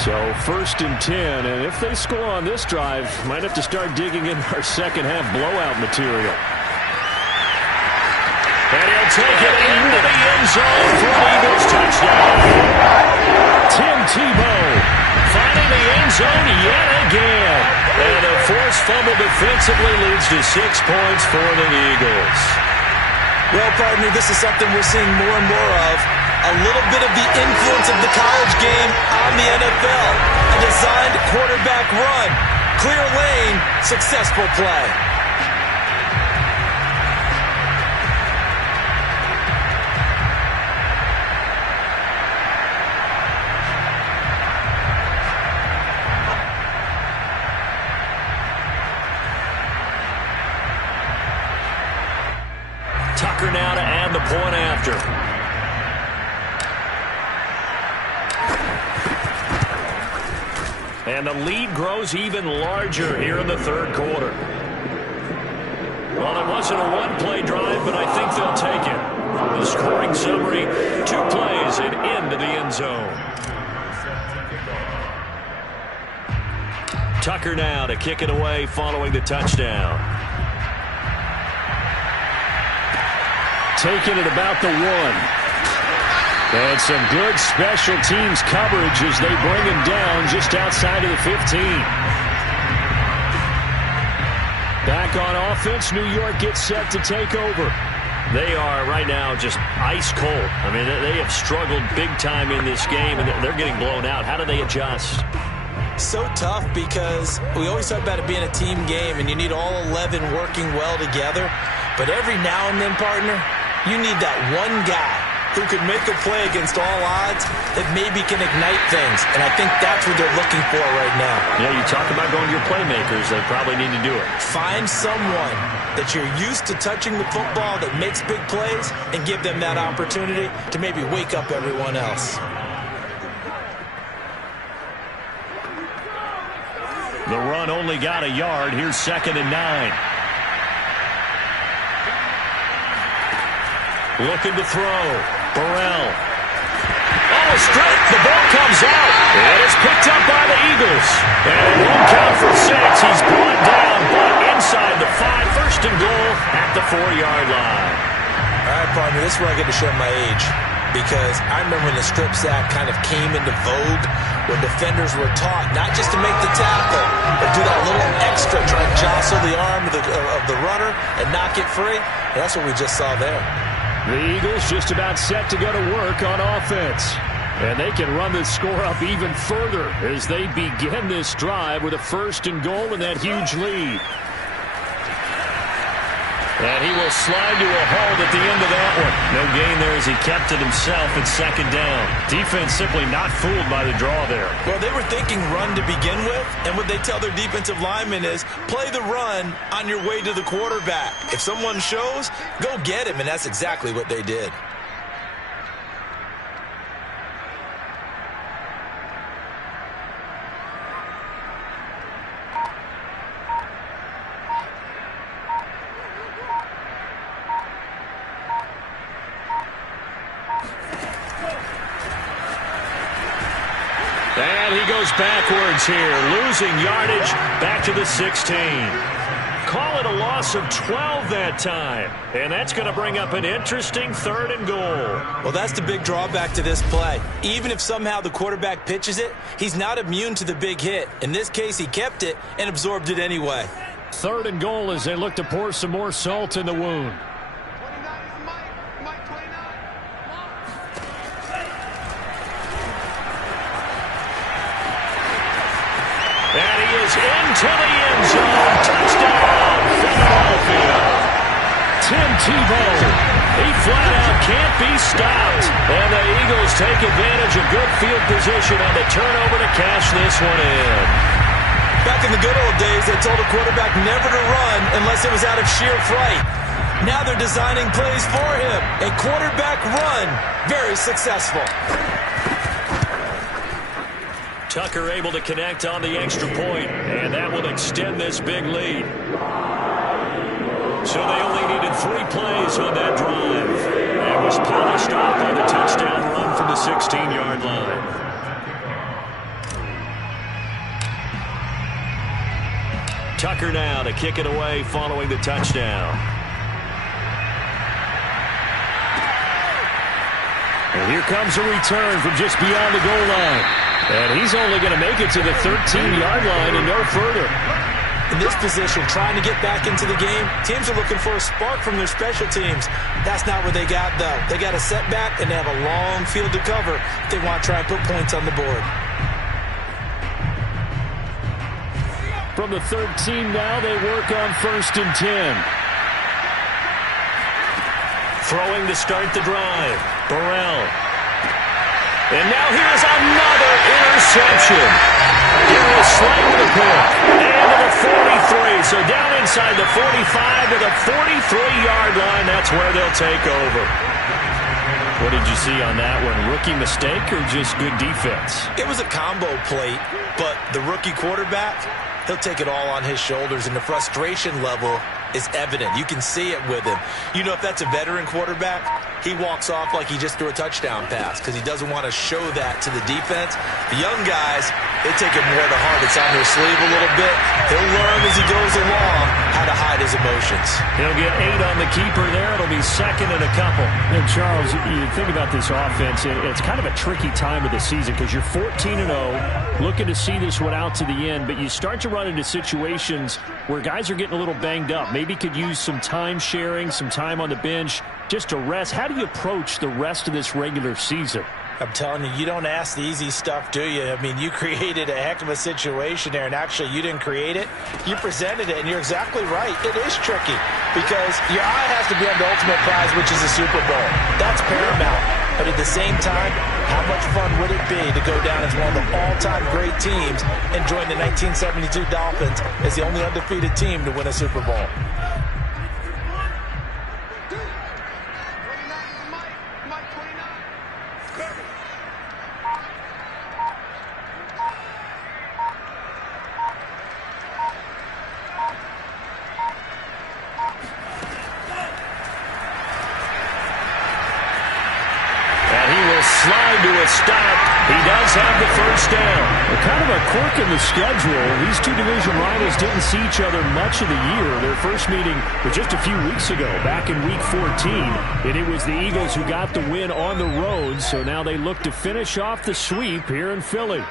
So 1st and 10, and if they score on this drive, might have to start digging in our second half blowout material. And he'll take it into the end zone for an Eagles touchdown. Tim Tebow finding the end zone yet again. And a forced fumble defensively leads to 6 points for the Eagles. Well, partner, this is something we're seeing more and more of. A little bit of the influence of the college game on the NFL. A designed quarterback run. Clear lane, successful play. Tucker now to add the point after. And the lead grows even larger here in the third quarter. Well, it wasn't a one-play drive, but I think they'll take it. The scoring summary, 2 plays and into the end zone. Tucker now to kick it away following the touchdown. Taking it about the 1. And some good special teams coverage as they bring him down just outside of the 15. Back on offense, New York gets set to take over. They are right now just ice cold. I mean, they have struggled big time in this game, and they're getting blown out. How do they adjust? So tough because we always talk about it being a team game, and you need all 11 working well together. But every now and then, partner, you need that one guy who could make a play against all odds that maybe can ignite things. And I think that's what they're looking for right now. Yeah, you talk about going to your playmakers. They probably need to do it. Find someone that you're used to touching the football that makes big plays and give them that opportunity to maybe wake up everyone else. The run only got a yard. Here's 2nd and 9. Looking to throw. Burrell. Oh, straight. The ball comes out. It is picked up by the Eagles. And it won't count for 6. He's brought down, but inside the 5. 1st and goal at the 4-yard line. All right, partner, this is where I get to show my age. Because I remember when the strip sack kind of came into vogue, where defenders were taught not just to make the tackle, but do that little extra, try to jostle the arm of the runner and knock it free. And that's what we just saw there. The Eagles just about set to go to work on offense. And they can run this score up even further as they begin this drive with a 1st and goal and that huge lead. And he will slide to a halt at the end of that one. No gain there as he kept it himself at 2nd down. Defense simply not fooled by the draw there. Well, they were thinking run to begin with, and what they tell their defensive linemen is play the run on your way to the quarterback. If someone shows, go get him, and that's exactly what they did. And he goes backwards here, losing yardage back to the 16. Call it a loss of 12 that time. And that's going to bring up an interesting 3rd and goal. Well, that's the big drawback to this play. Even if somehow the quarterback pitches it, he's not immune to the big hit. In this case, he kept it and absorbed it anyway. 3rd and goal as they look to pour some more salt in the wound. And he is into the end zone. Touchdown, Philadelphia. Tim Tebow. He flat out can't be stopped. And the Eagles take advantage of good field position on the turnover to cash this one in. Back in the good old days, they told a quarterback never to run unless it was out of sheer fright. Now they're designing plays for him. A quarterback run. Very successful. Tucker able to connect on the extra point, and that will extend this big lead. So they only needed 3 plays on that drive. And was polished off by the touchdown run from the 16-yard line. Tucker now to kick it away following the touchdown. And here comes a return from just beyond the goal line. And he's only going to make it to the 13-yard line and no further. In this position, trying to get back into the game, teams are looking for a spark from their special teams. That's not what they got, though. They got a setback, and they have a long field to cover if they want to try and put points on the board. From the 13 now, they work on 1st and 10. Throwing to start the drive. Burrell. And now here's another interception. Here is Slay with a pick. And to the 43. So down inside the 45 to the 43-yard line. That's where they'll take over. What did you see on that one? Rookie mistake or just good defense? It was a combo plate, but the rookie quarterback, he'll take it all on his shoulders, and the frustration level is evident. You can see it with him. You know, if that's a veteran quarterback, he walks off like he just threw a touchdown pass because he doesn't want to show that to the defense. The young guys, they take it more to heart. It's on their sleeve a little bit. He'll learn as he goes along how to hide his emotions. He'll get 8 on the keeper there. It'll be 2nd and a couple. And Charles, you think about this offense, it's kind of a tricky time of the season because you're 14-0, looking to see this one out to the end, but you start to run into situations where guys are getting a little banged up. Maybe could use some time sharing, some time on the bench just to rest. How do you approach the rest of this regular season? I'm telling you, you don't ask the easy stuff, do you? I mean, you created a heck of a situation there, and actually you didn't create it. You presented it, and you're exactly right. It is tricky because your eye has to be on the ultimate prize, which is the Super Bowl. That's paramount. But at the same time, how much fun would it be to go down as one of the all-time great teams and join the 1972 Dolphins as the only undefeated team to win a Super Bowl? Slide to a stop. He does have the first down. Well, kind of a quirk in the schedule. These two division rivals didn't see each other much of the year. Their first meeting was just a few weeks ago, back in Week 14. And it was the Eagles who got the win on the road, so now they look to finish off the sweep here in Philly.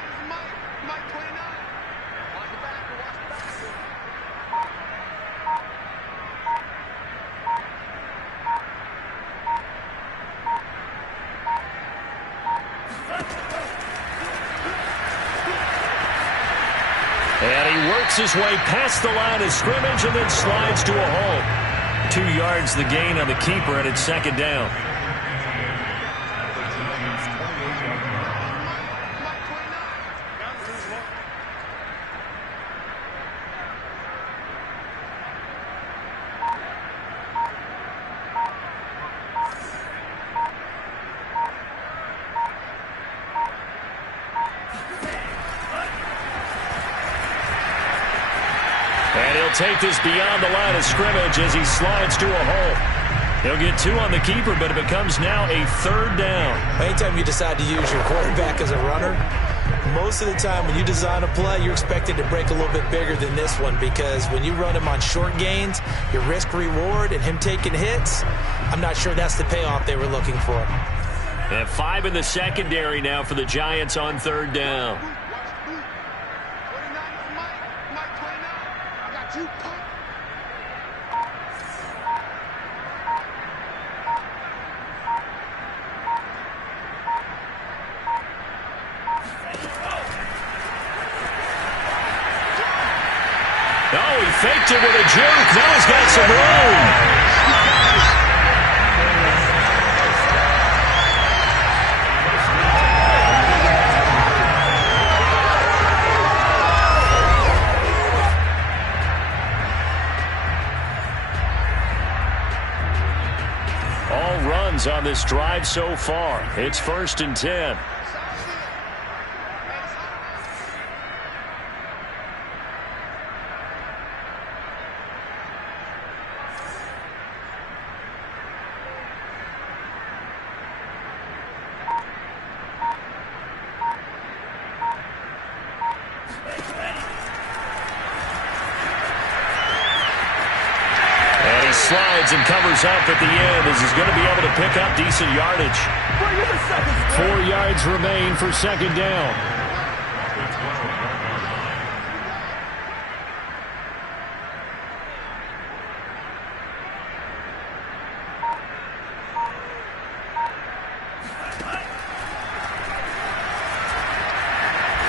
His way past the line of scrimmage and then slides to a hole. 2 yards the gain on the keeper, and it's second down. Take this beyond the line of scrimmage as he slides to a hole. He'll get 2 on the keeper, but it becomes now a third down. Anytime you decide to use your quarterback as a runner, most of the time when you design a play, you're expected to break a little bit bigger than this one, because when you run him on short gains, your risk-reward and him taking hits, I'm not sure that's the payoff they were looking for. And 5 in the secondary now for the Giants on third down. Faked it with a juke. Now he's got some room. All runs on this drive so far. It's 1st and 10. And covers up at the end as he's going to be able to pick up decent yardage. 4 yards remain for second down.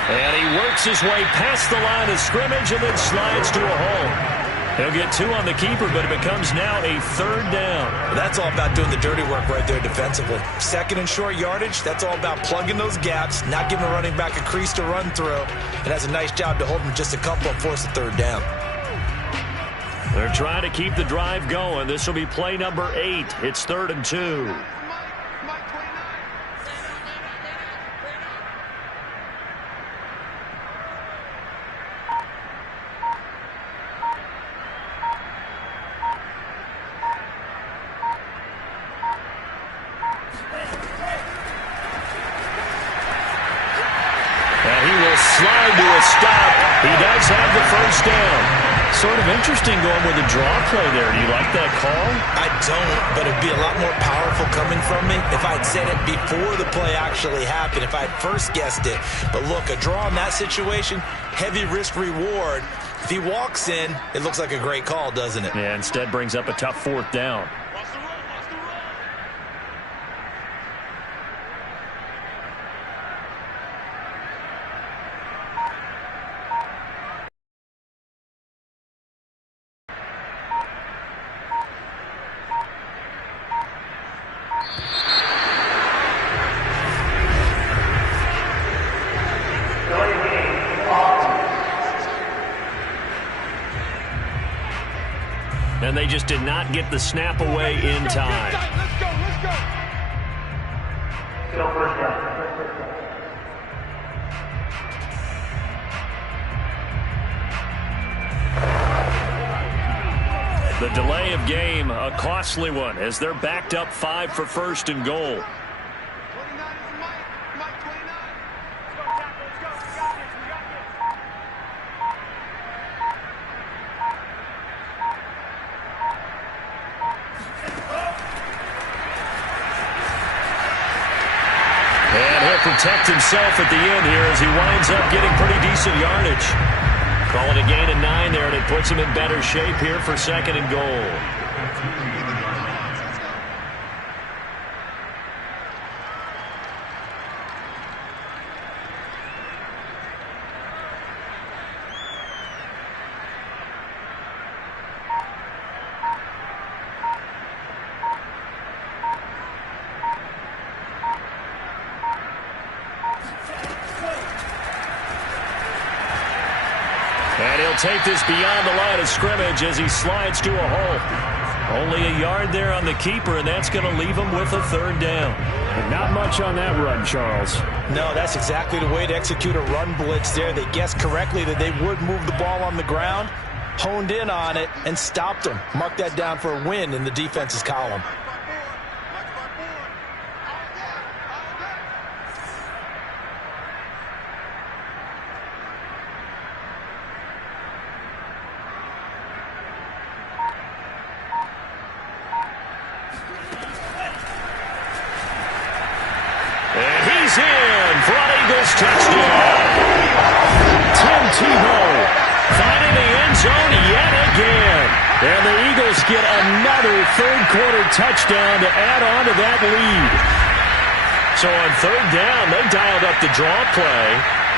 And he works his way past the line of scrimmage and then slides to a hole. He'll get 2 on the keeper, but it becomes now a third down. Well, that's all about doing the dirty work right there defensively. Second and short yardage, that's all about plugging those gaps, not giving the running back a crease to run through. And that's a nice job to hold him just a couple and force a third down. They're trying to keep the drive going. This will be play number 8. It's 3rd and 2. Slide to a stop. He does have the first down. Sort of interesting going with a draw play there. Do you like that call? I don't, but it'd be a lot more powerful coming from me if I'd said it before the play actually happened, if I had first guessed it. But look, a draw in that situation, heavy risk reward. If he walks in, it looks like a great call, doesn't it? Yeah, instead brings up a tough 4th down. And they just did not get the snap away in time. Let's go. The delay of game, a costly one, as they're backed up 5 for first and goal. 29 is Mike 29. Let's go. We got this. And he'll protect himself at the end here as he winds up getting pretty decent yardage. Call it a gain of 9 there, and it puts him in better shape here for second and goal. And he'll take this beyond the line of scrimmage as he slides to a hole. Only a yard there on the keeper, and that's going to leave him with a third down. And not much on that run, Charles. No, that's exactly the way to execute a run blitz there. They guessed correctly that they would move the ball on the ground, honed in on it, and stopped them. Mark that down for a win in the defense's column. And he's in for an Eagles touchdown. Tim Tebow finding the end zone yet again. And the Eagles get another third-quarter touchdown to add on to that lead. So on third down, they dialed up the draw play.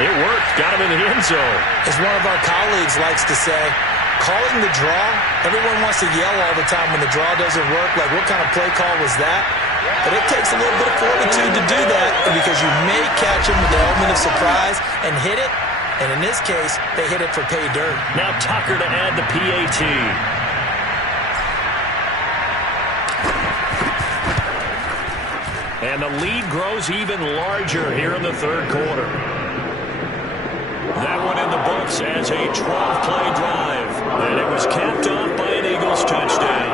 It worked. Got him in the end zone. As one of our colleagues likes to say, calling the draw, everyone wants to yell all the time when the draw doesn't work. Like, what kind of play call was that? But it takes a little bit of fortitude to do that because you may catch him with the element of surprise and hit it. And in this case, they hit it for pay dirt. Now Tucker to add the PAT. And the lead grows even larger here in the third quarter. That one in the books as a 12-play drive. And it was capped off by an Eagles touchdown.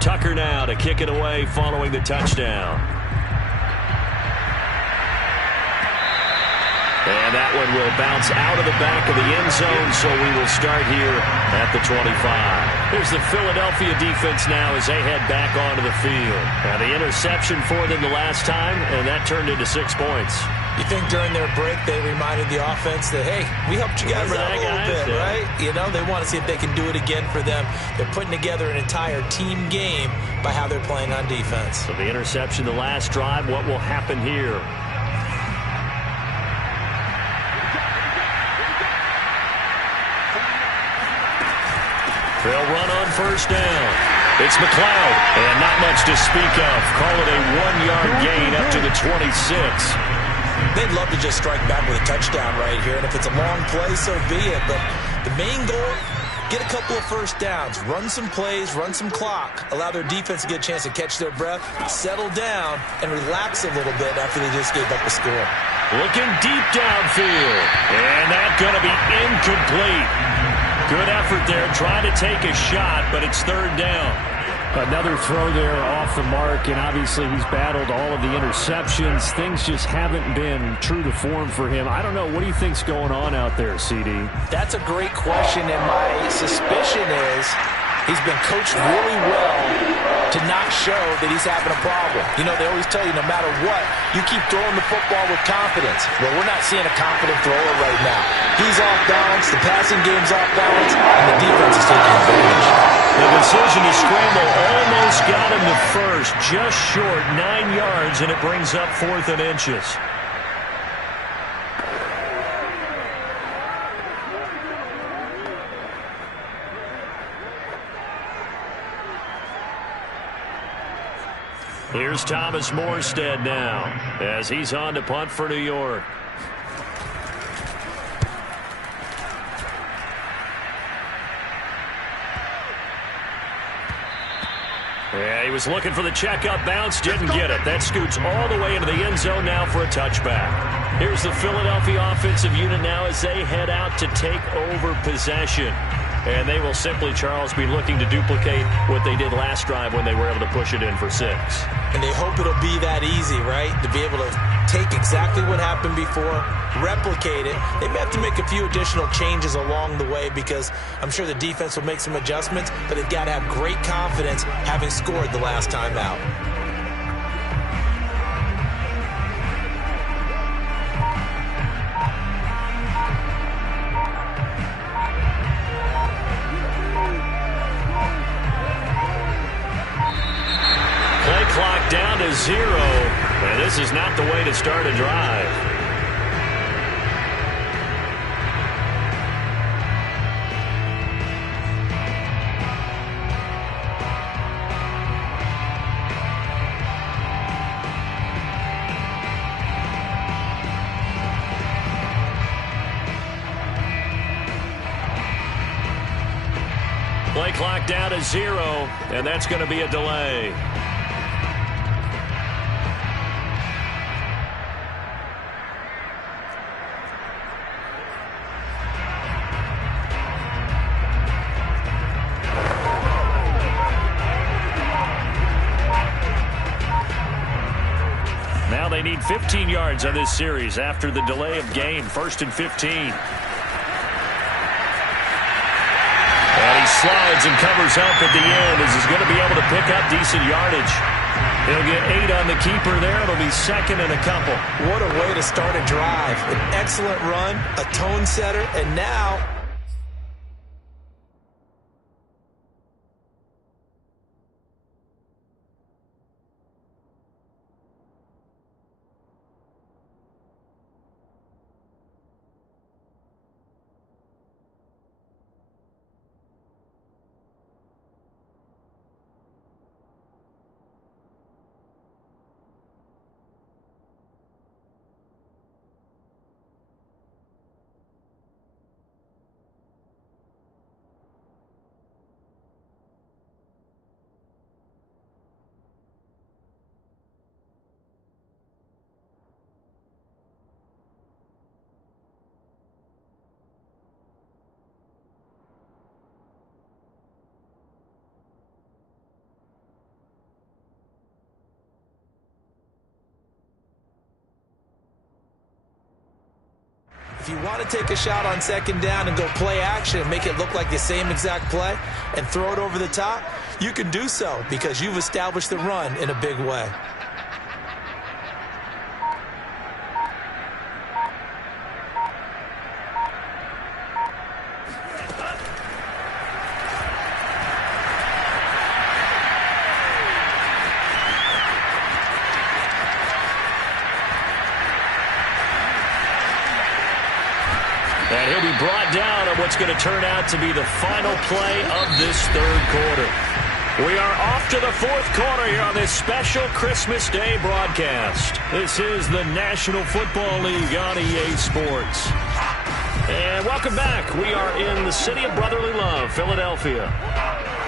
Tucker now to kick it away following the touchdown. And that one will bounce out of the back of the end zone, so we will start here at the 25. Here's the Philadelphia defense now as they head back onto the field. Now the interception for them the last time, and that turned into 6 points. You think during their break they reminded the offense that, hey, we helped you guys out a little bit, right? You know, they want to see if they can do it again for them. They're putting together an entire team game by how they're playing on defense. So the interception the last drive, what will happen here? They'll run on first down. It's McLeod, and not much to speak of. Call it a 1-yard gain up to the 26. They'd love to just strike back with a touchdown right here, and if it's a long play, so be it. But the main goal, get a couple of first downs, run some plays, run some clock, allow their defense to get a chance to catch their breath, settle down, and relax a little bit after they just gave up the score. Looking deep downfield, and that's going to be incomplete. Good effort there, trying to take a shot, but it's third down. Another throw there off the mark, and obviously he's battled all of the interceptions. Things just haven't been true to form for him. I don't know. What do you think's going on out there, CD? That's a great question, and my suspicion is he's been coached really well to not show that he's having a problem. You know, they always tell you no matter what, you keep throwing the football with confidence. Well, we're not seeing a confident thrower right now. He's off balance, the passing game's off balance, and the defense is taking advantage. The decision to scramble almost got him to first, just short, 9 yards, and it brings up 4th and inches. Here's Thomas Morstead now, as he's on to punt for New York. Yeah, he was looking for the checkup bounce, didn't get it. That scoots all the way into the end zone now for a touchback. Here's the Philadelphia offensive unit now as they head out to take over possession. And they will simply, Charles, be looking to duplicate what they did last drive when they were able to push it in for 6. And they hope it'll be that easy, right? To be able to take exactly what happened before, replicate it. They may have to make a few additional changes along the way because I'm sure the defense will make some adjustments, but they've got to have great confidence having scored the last time out. Clock down to 0, and this is not the way to start a drive. Play clock down to 0, and that's going to be a delay. Now they need 15 yards on this series after the delay of game. 1st and 15. And he slides and covers up at the end as he's going to be able to pick up decent yardage. He'll get 8 on the keeper there. It'll be 2nd and a couple. What a way to start a drive. An excellent run, a tone setter, and now if you want to take a shot on 2nd down and go play action and make it look like the same exact play and throw it over the top, you can do so because you've established the run in a big way. And he'll be brought down on what's going to turn out to be the final play of this 3rd quarter. We are off to the 4th quarter here on this special Christmas Day broadcast. This is the National Football League on EA Sports. And welcome back. We are in the city of brotherly love, Philadelphia.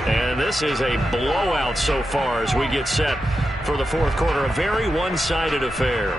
And this is a blowout so far as we get set for the 4th quarter. A very one-sided affair.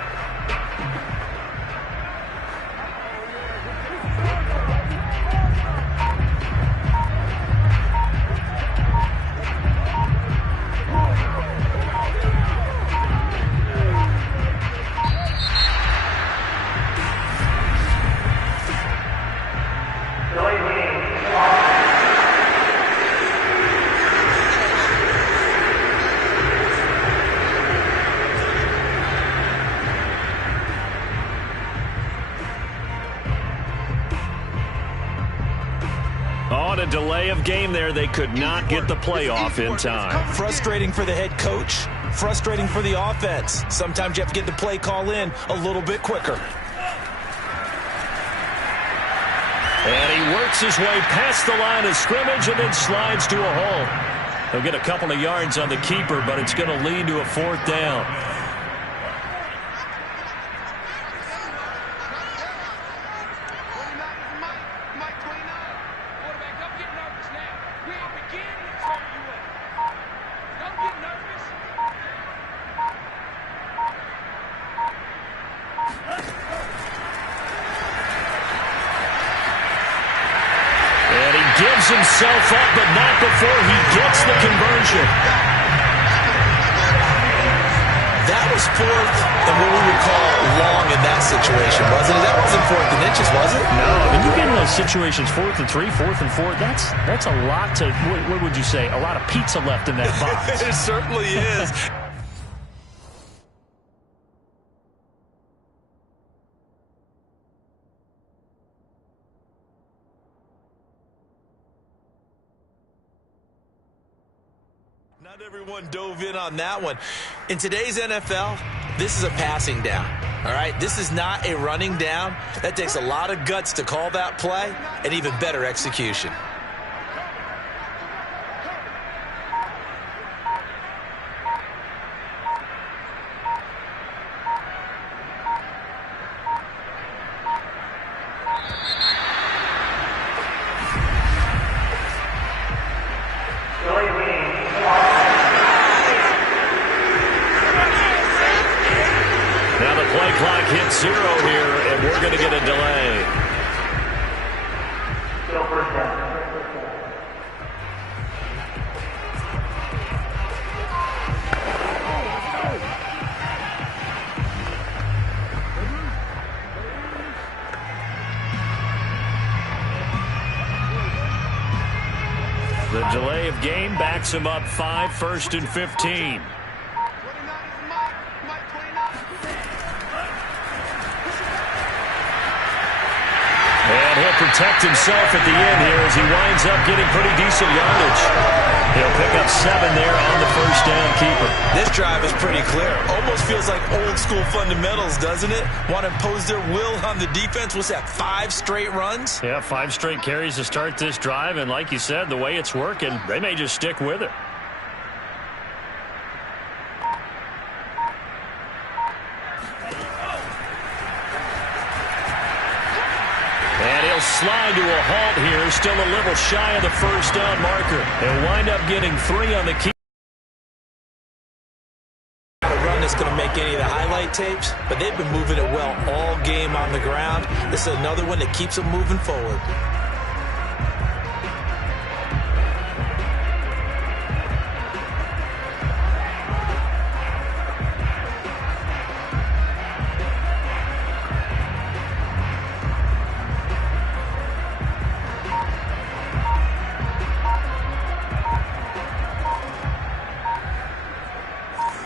delay of game there. They could not get the playoff in time. Frustrating for the head coach. Frustrating for the offense. Sometimes you have to get the play call in a little bit quicker. And he works his way past the line of scrimmage and then slides to a hole. He'll get a couple of yards on the keeper, but it's going to lead to a 4th down. Gives himself up, but not before he gets the conversion. That was 4th and what we would call long in that situation, wasn't it? That wasn't 4th and inches, was it? No, I mean, you get in those situations 4th and 3, 4th and 4. That's a lot to, what would you say, a lot of pizza left in that box. It certainly is. Not everyone dove in on that one. In today's NFL, this is a passing down, all right? This is not a running down. That takes a lot of guts to call that play and even better execution. Clock hits 0 here, and we're going to get a delay. The delay of game backs him up 5, 1st and 15. And he'll protect himself at the end here as he winds up getting pretty decent yardage. He'll pick up 7 there on the 1st down keeper. This drive is pretty clear. Almost feels like old school fundamentals, doesn't it? Want to impose their will on the defense. What's that, 5 straight runs? Yeah, 5 straight carries to start this drive. And like you said, the way it's working, they may just stick with it. And he'll slide to a halt here, still a little shy of the 1st down marker. He'll wind up getting 3 on the key. A run that's going to make any of the highlight tapes, but they've been moving it well all game on the ground. This is another one that keeps them moving forward.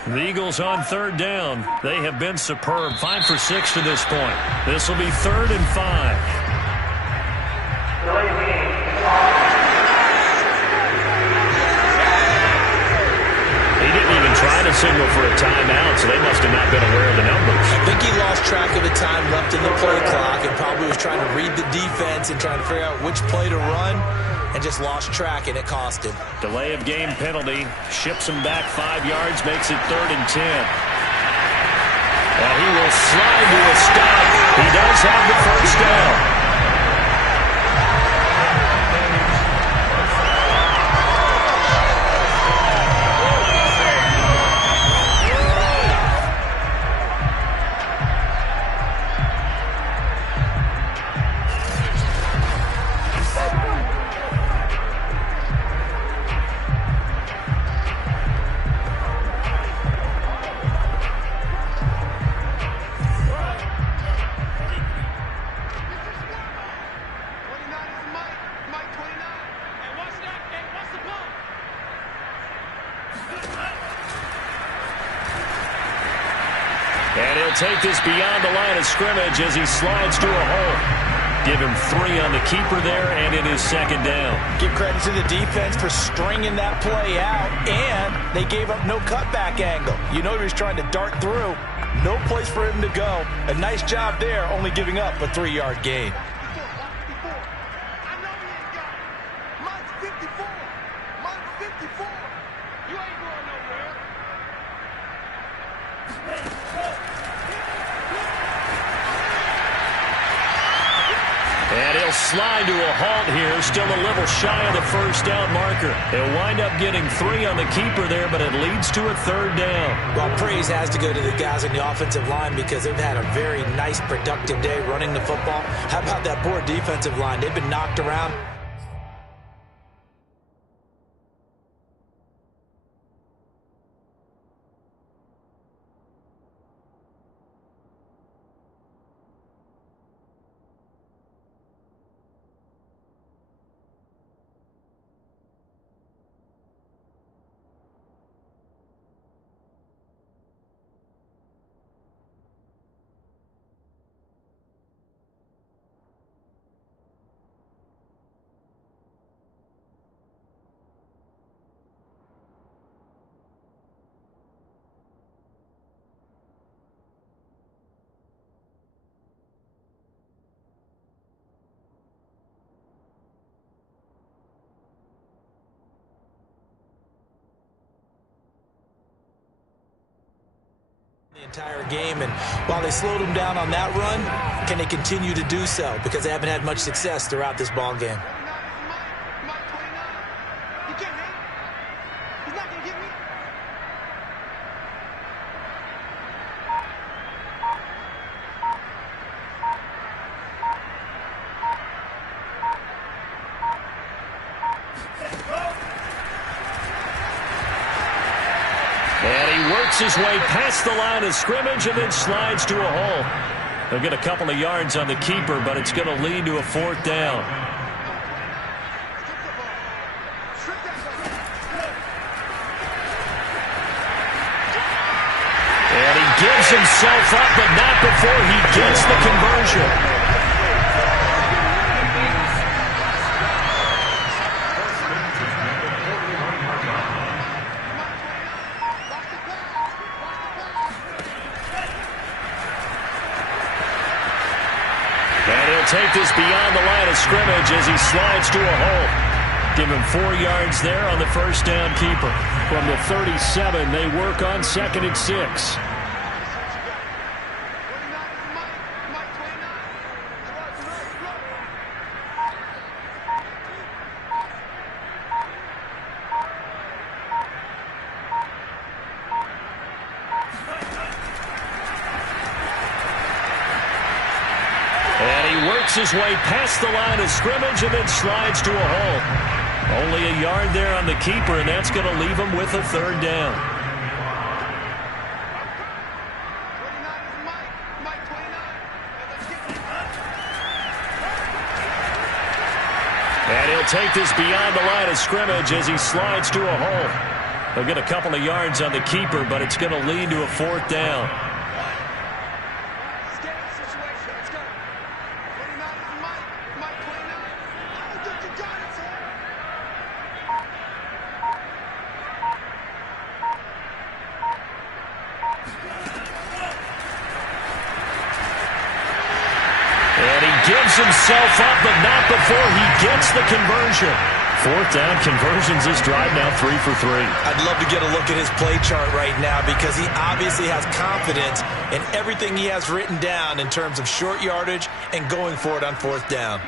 The Eagles on 3rd down. They have been superb. 5 for 6 to this point. This will be 3rd and 5. He didn't even try to signal for a timeout, so they must have not been aware of the numbers. I think he lost track of the time left in the play clock and probably was trying to read the defense and trying to figure out which play to run, and just lost track, and it cost him. Delay of game penalty. Ships him back 5 yards, makes it 3rd and 10. And he will slide to a stop. He does have the 1st down. And he'll take this beyond the line of scrimmage as he slides to a hole. Give him 3 on the keeper there, and it is second down. Give credit to the defense for stringing that play out, and they gave up no cutback angle. You know he was trying to dart through. No place for him to go. A nice job there, only giving up a 3-yard gain. And he'll slide to a halt here, still a little shy of the first down marker. They'll wind up getting 3 on the keeper there, but it leads to a third down. Well, praise has to go to the guys on the offensive line because they've had a very nice, productive day running the football. How about that poor defensive line? They've been knocked around. The entire game, and while they slowed him down on that run, can they continue to do so? Because they haven't had much success throughout this ball game. And he works his way past the line of scrimmage and then slides to a hole. They'll get a couple of yards on the keeper, but it's going to lead to a 4th down. And he gives himself up, but not before he gets the conversion. Take this beyond the line of scrimmage as he slides to a hole. Give him 4 yards there on the first down keeper. From the 37, they work on 2nd and 6. His way past the line of scrimmage and then slides to a hole. Only a yard there on the keeper, and that's going to leave him with a 3rd down. And he'll take this beyond the line of scrimmage as he slides to a hole. He'll get a couple of yards on the keeper, but it's going to lead to a 4th down. Himself up, but not before he gets the conversion. 4th down conversions this drive now 3 for 3. I'd love to get a look at his play chart right now because he obviously has confidence in everything he has written down in terms of short yardage and going for it on 4th down.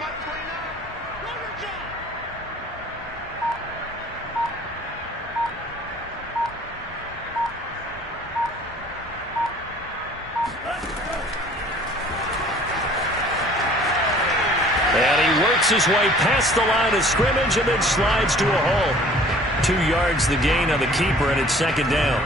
His way past the line of scrimmage and then slides to a hole. 2 yards the gain on the keeper, and it's 2nd down.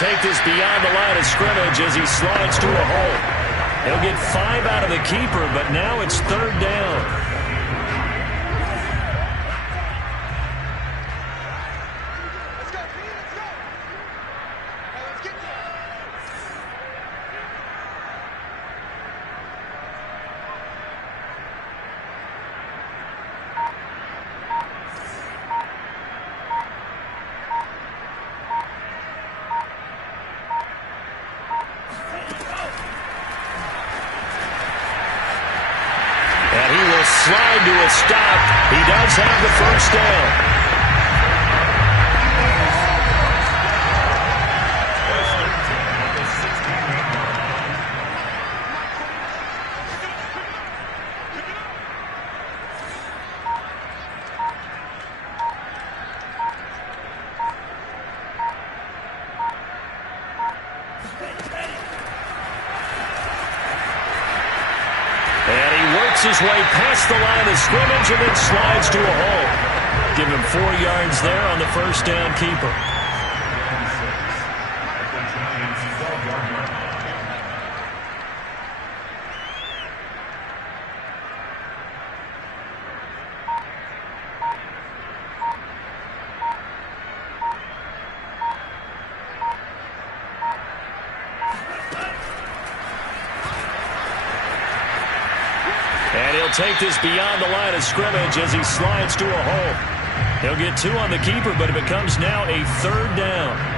take this beyond the line of scrimmage as he slides to a hole. He'll get 5 out of the keeper, but now it's 3rd down. Slide to a stop. He does have the first down. His way past the line of scrimmage and then slides to a hole. Give him 4 yards there on the first down keeper. And he'll take this beyond the line of scrimmage as he slides to a hole. He'll get 2 on the keeper, but it becomes now a 3rd down.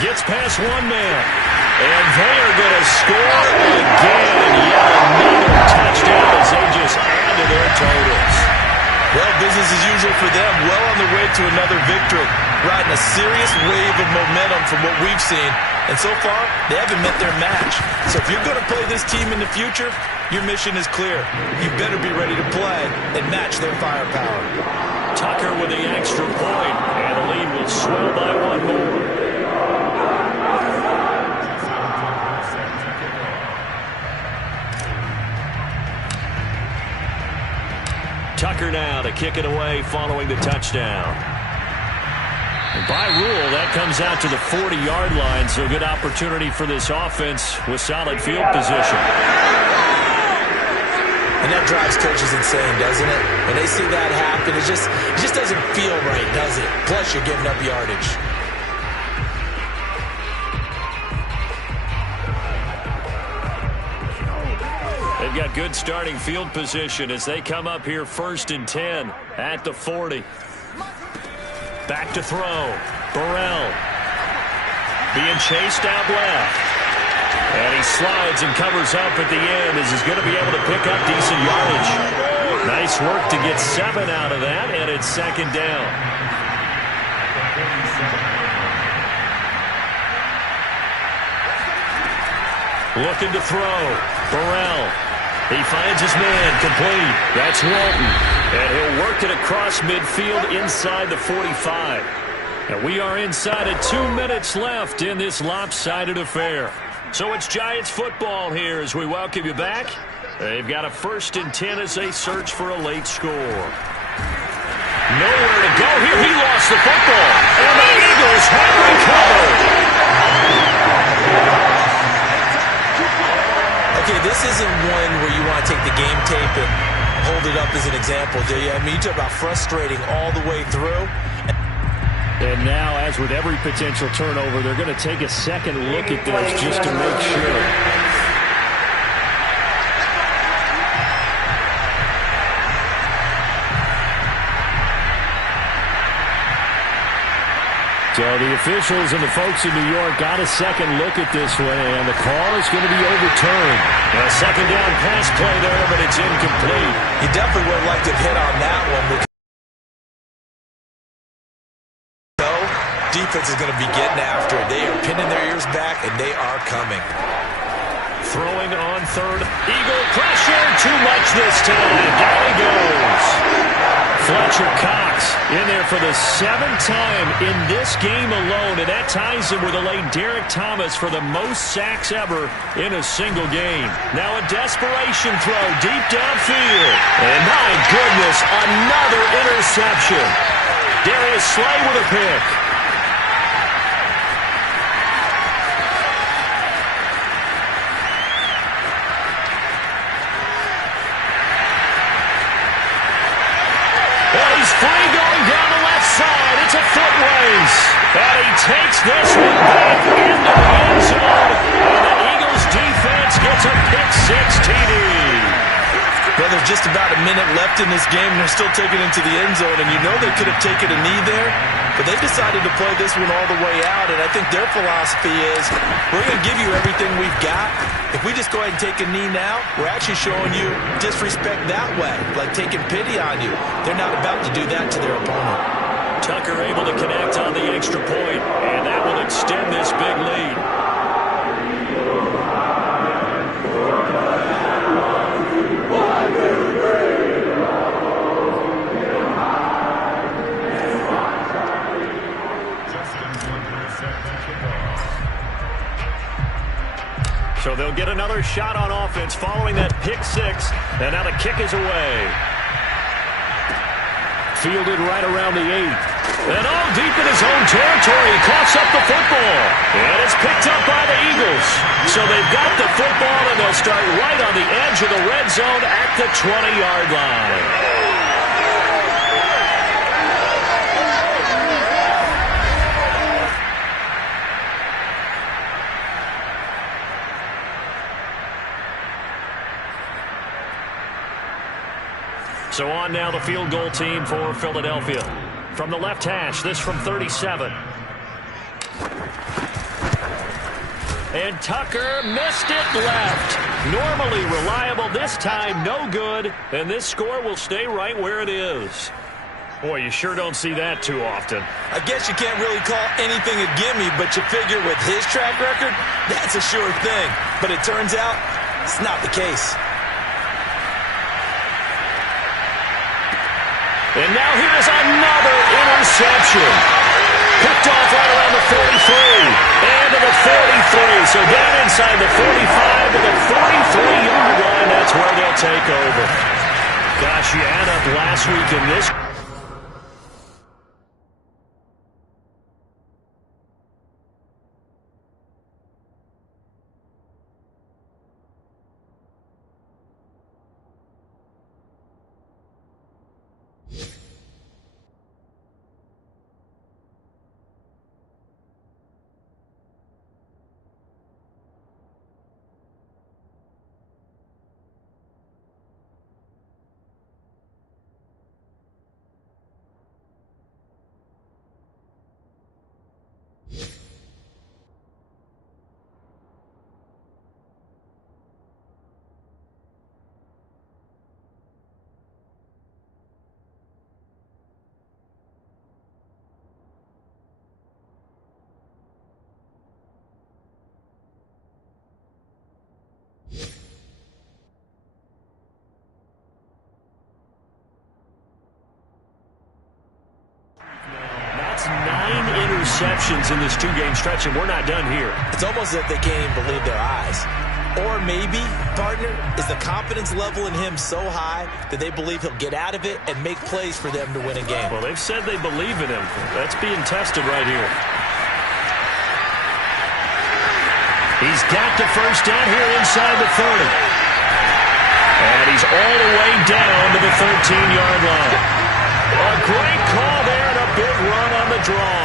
Gets past 1 man. And they are going to score again. Yet another touchdown as they just add to their totals. Well, business as usual for them. Well on the way to another victory. Riding a serious wave of momentum from what we've seen. And so far, they haven't met their match. So if you're going to play this team in the future, your mission is clear. You better be ready to play and match their firepower. Tucker with the extra point. And the lead will swell by 1 more. Tucker now to kick it away following the touchdown. And by rule, that comes out to the 40-yard line, so a good opportunity for this offense with solid field position. And that drives coaches insane, doesn't it? When they see that happen, it just doesn't feel right, does it? Plus, you're giving up yardage. They've got good starting field position as they come up here 1st and 10 at the 40. Back to throw. Burrell being chased out left. And he slides and covers up at the end as he's going to be able to pick up decent yardage. Nice work to get 7 out of that, and it's 2nd down. Looking to throw. Burrell. He finds his man, complete. That's Walton. And he'll work it across midfield inside the 45. And we are inside of 2 minutes left in this lopsided affair. So it's Giants football here as we welcome you back. They've got a 1st and 10 as they search for a late score. Nowhere to go here. He lost the football. And the Eagles have recovered. Okay, this isn't one where you want to take the game tape and hold it up as an example, do you? I mean, you talk about frustrating all the way through. And now, as with every potential turnover, they're going to take a second look at this just to make sure. So the officials and the folks in New York got a second look at this one, and the call is going to be overturned. A 2nd down pass play there, but it's incomplete. You definitely would have liked to hit on that one. Defense is going to be getting after it. They are pinning their ears back, and they are coming. Throwing on third. Eagle pressure. Too much this time. Down he goes. Fletcher Cox in there for the 7th time in this game alone, and that ties him with the late Derek Thomas for the most sacks ever in a single game. Now a desperation throw deep downfield. And my goodness, another interception. Darius Slay with a pick. And he's free going down the left side. It's a foot race. And he takes this one back into the end zone. And the Eagles defense gets a pick-6 TD. Well, there's just about a minute left in this game, and they're still taking it into the end zone. And you know they could have taken a knee there, but they decided to play this one all the way out. And I think their philosophy is, we're going to give you everything we've got. If we just go ahead and take a knee now, we're actually showing you disrespect that way, like taking pity on you. They're not about to do that to their opponent. Tucker able to connect on the extra point, and that will extend this big lead. So they'll get another shot on offense following that pick-6, and now the kick is away. Fielded right around the 8. And all deep in his own territory, he coughs up the football. And it's picked up by the Eagles. So they've got the football, and they'll start right on the edge of the red zone at the 20-yard line. So on now the field goal team for Philadelphia. From the left hash, this from 37. And Tucker missed it left. Normally reliable, this time no good. And this score will stay right where it is. Boy, you sure don't see that too often. I guess you can't really call anything a gimme, but you figure with his track record, that's a sure thing. But it turns out it's not the case. And now here's another interception. Picked off right around the 43. And to the 43. So down inside the 45 to the 43-yard line. That's where they'll take over. Gosh, you add up last week in this. That's 9 interceptions in this 2-game stretch, and we're not done here. It's almost as if they can't even believe their eyes. Or maybe, partner, is the confidence level in him so high that they believe he'll get out of it and make plays for them to win a game. Well, they've said they believe in him. That's being tested right here. He's got the first down here inside the 30. And he's all the way down to the 13-yard line. A great call there and a big run on the draw.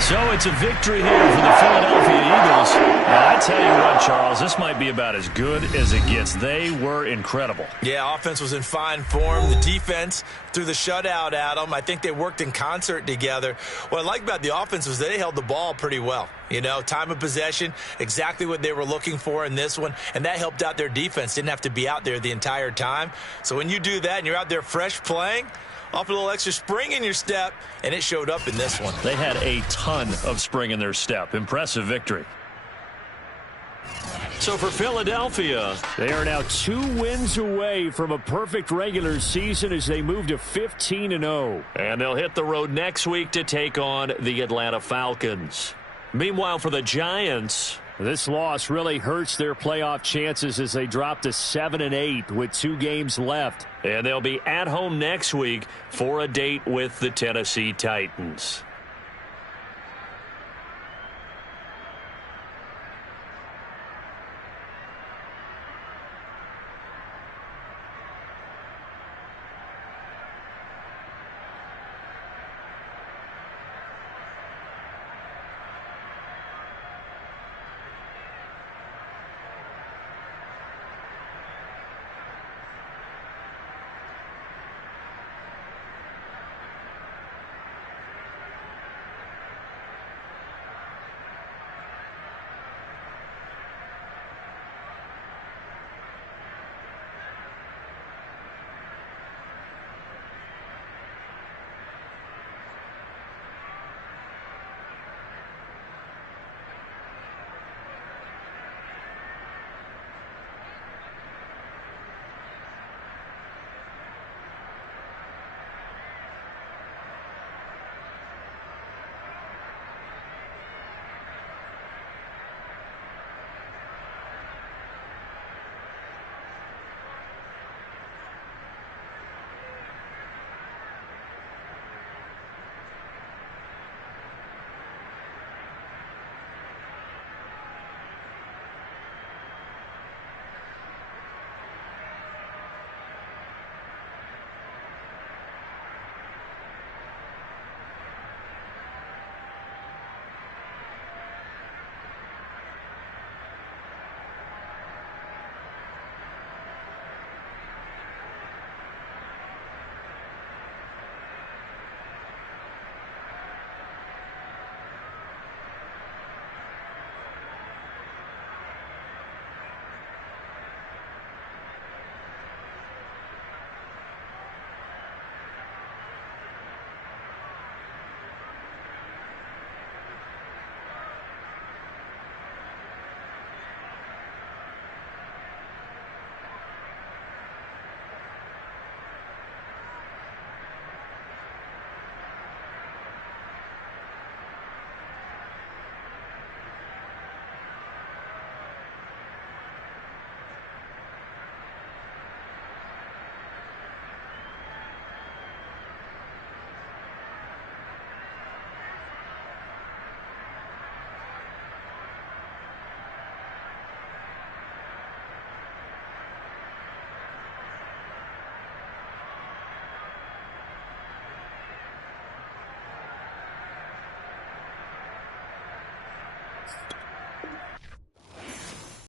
So it's a victory here for the Philadelphia Eagles. Now, I tell you what, Charles, this might be about as good as it gets. They were incredible. Yeah, offense was in fine form. The defense threw the shutout at them. I think they worked in concert together. What I like about the offense was they held the ball pretty well. You know, time of possession, exactly what they were looking for in this one, and that helped out their defense. Didn't have to be out there the entire time. So when you do that and you're out there fresh playing, off a little extra spring in your step, and it showed up in this one. They had a ton of spring in their step. Impressive victory. So for Philadelphia, they are now 2 wins away from a perfect regular season as they move to 15-0. And they'll hit the road next week to take on the Atlanta Falcons. Meanwhile, for the Giants, this loss really hurts their playoff chances as they drop to 7-8 with 2 games left. And they'll be at home next week for a date with the Tennessee Titans.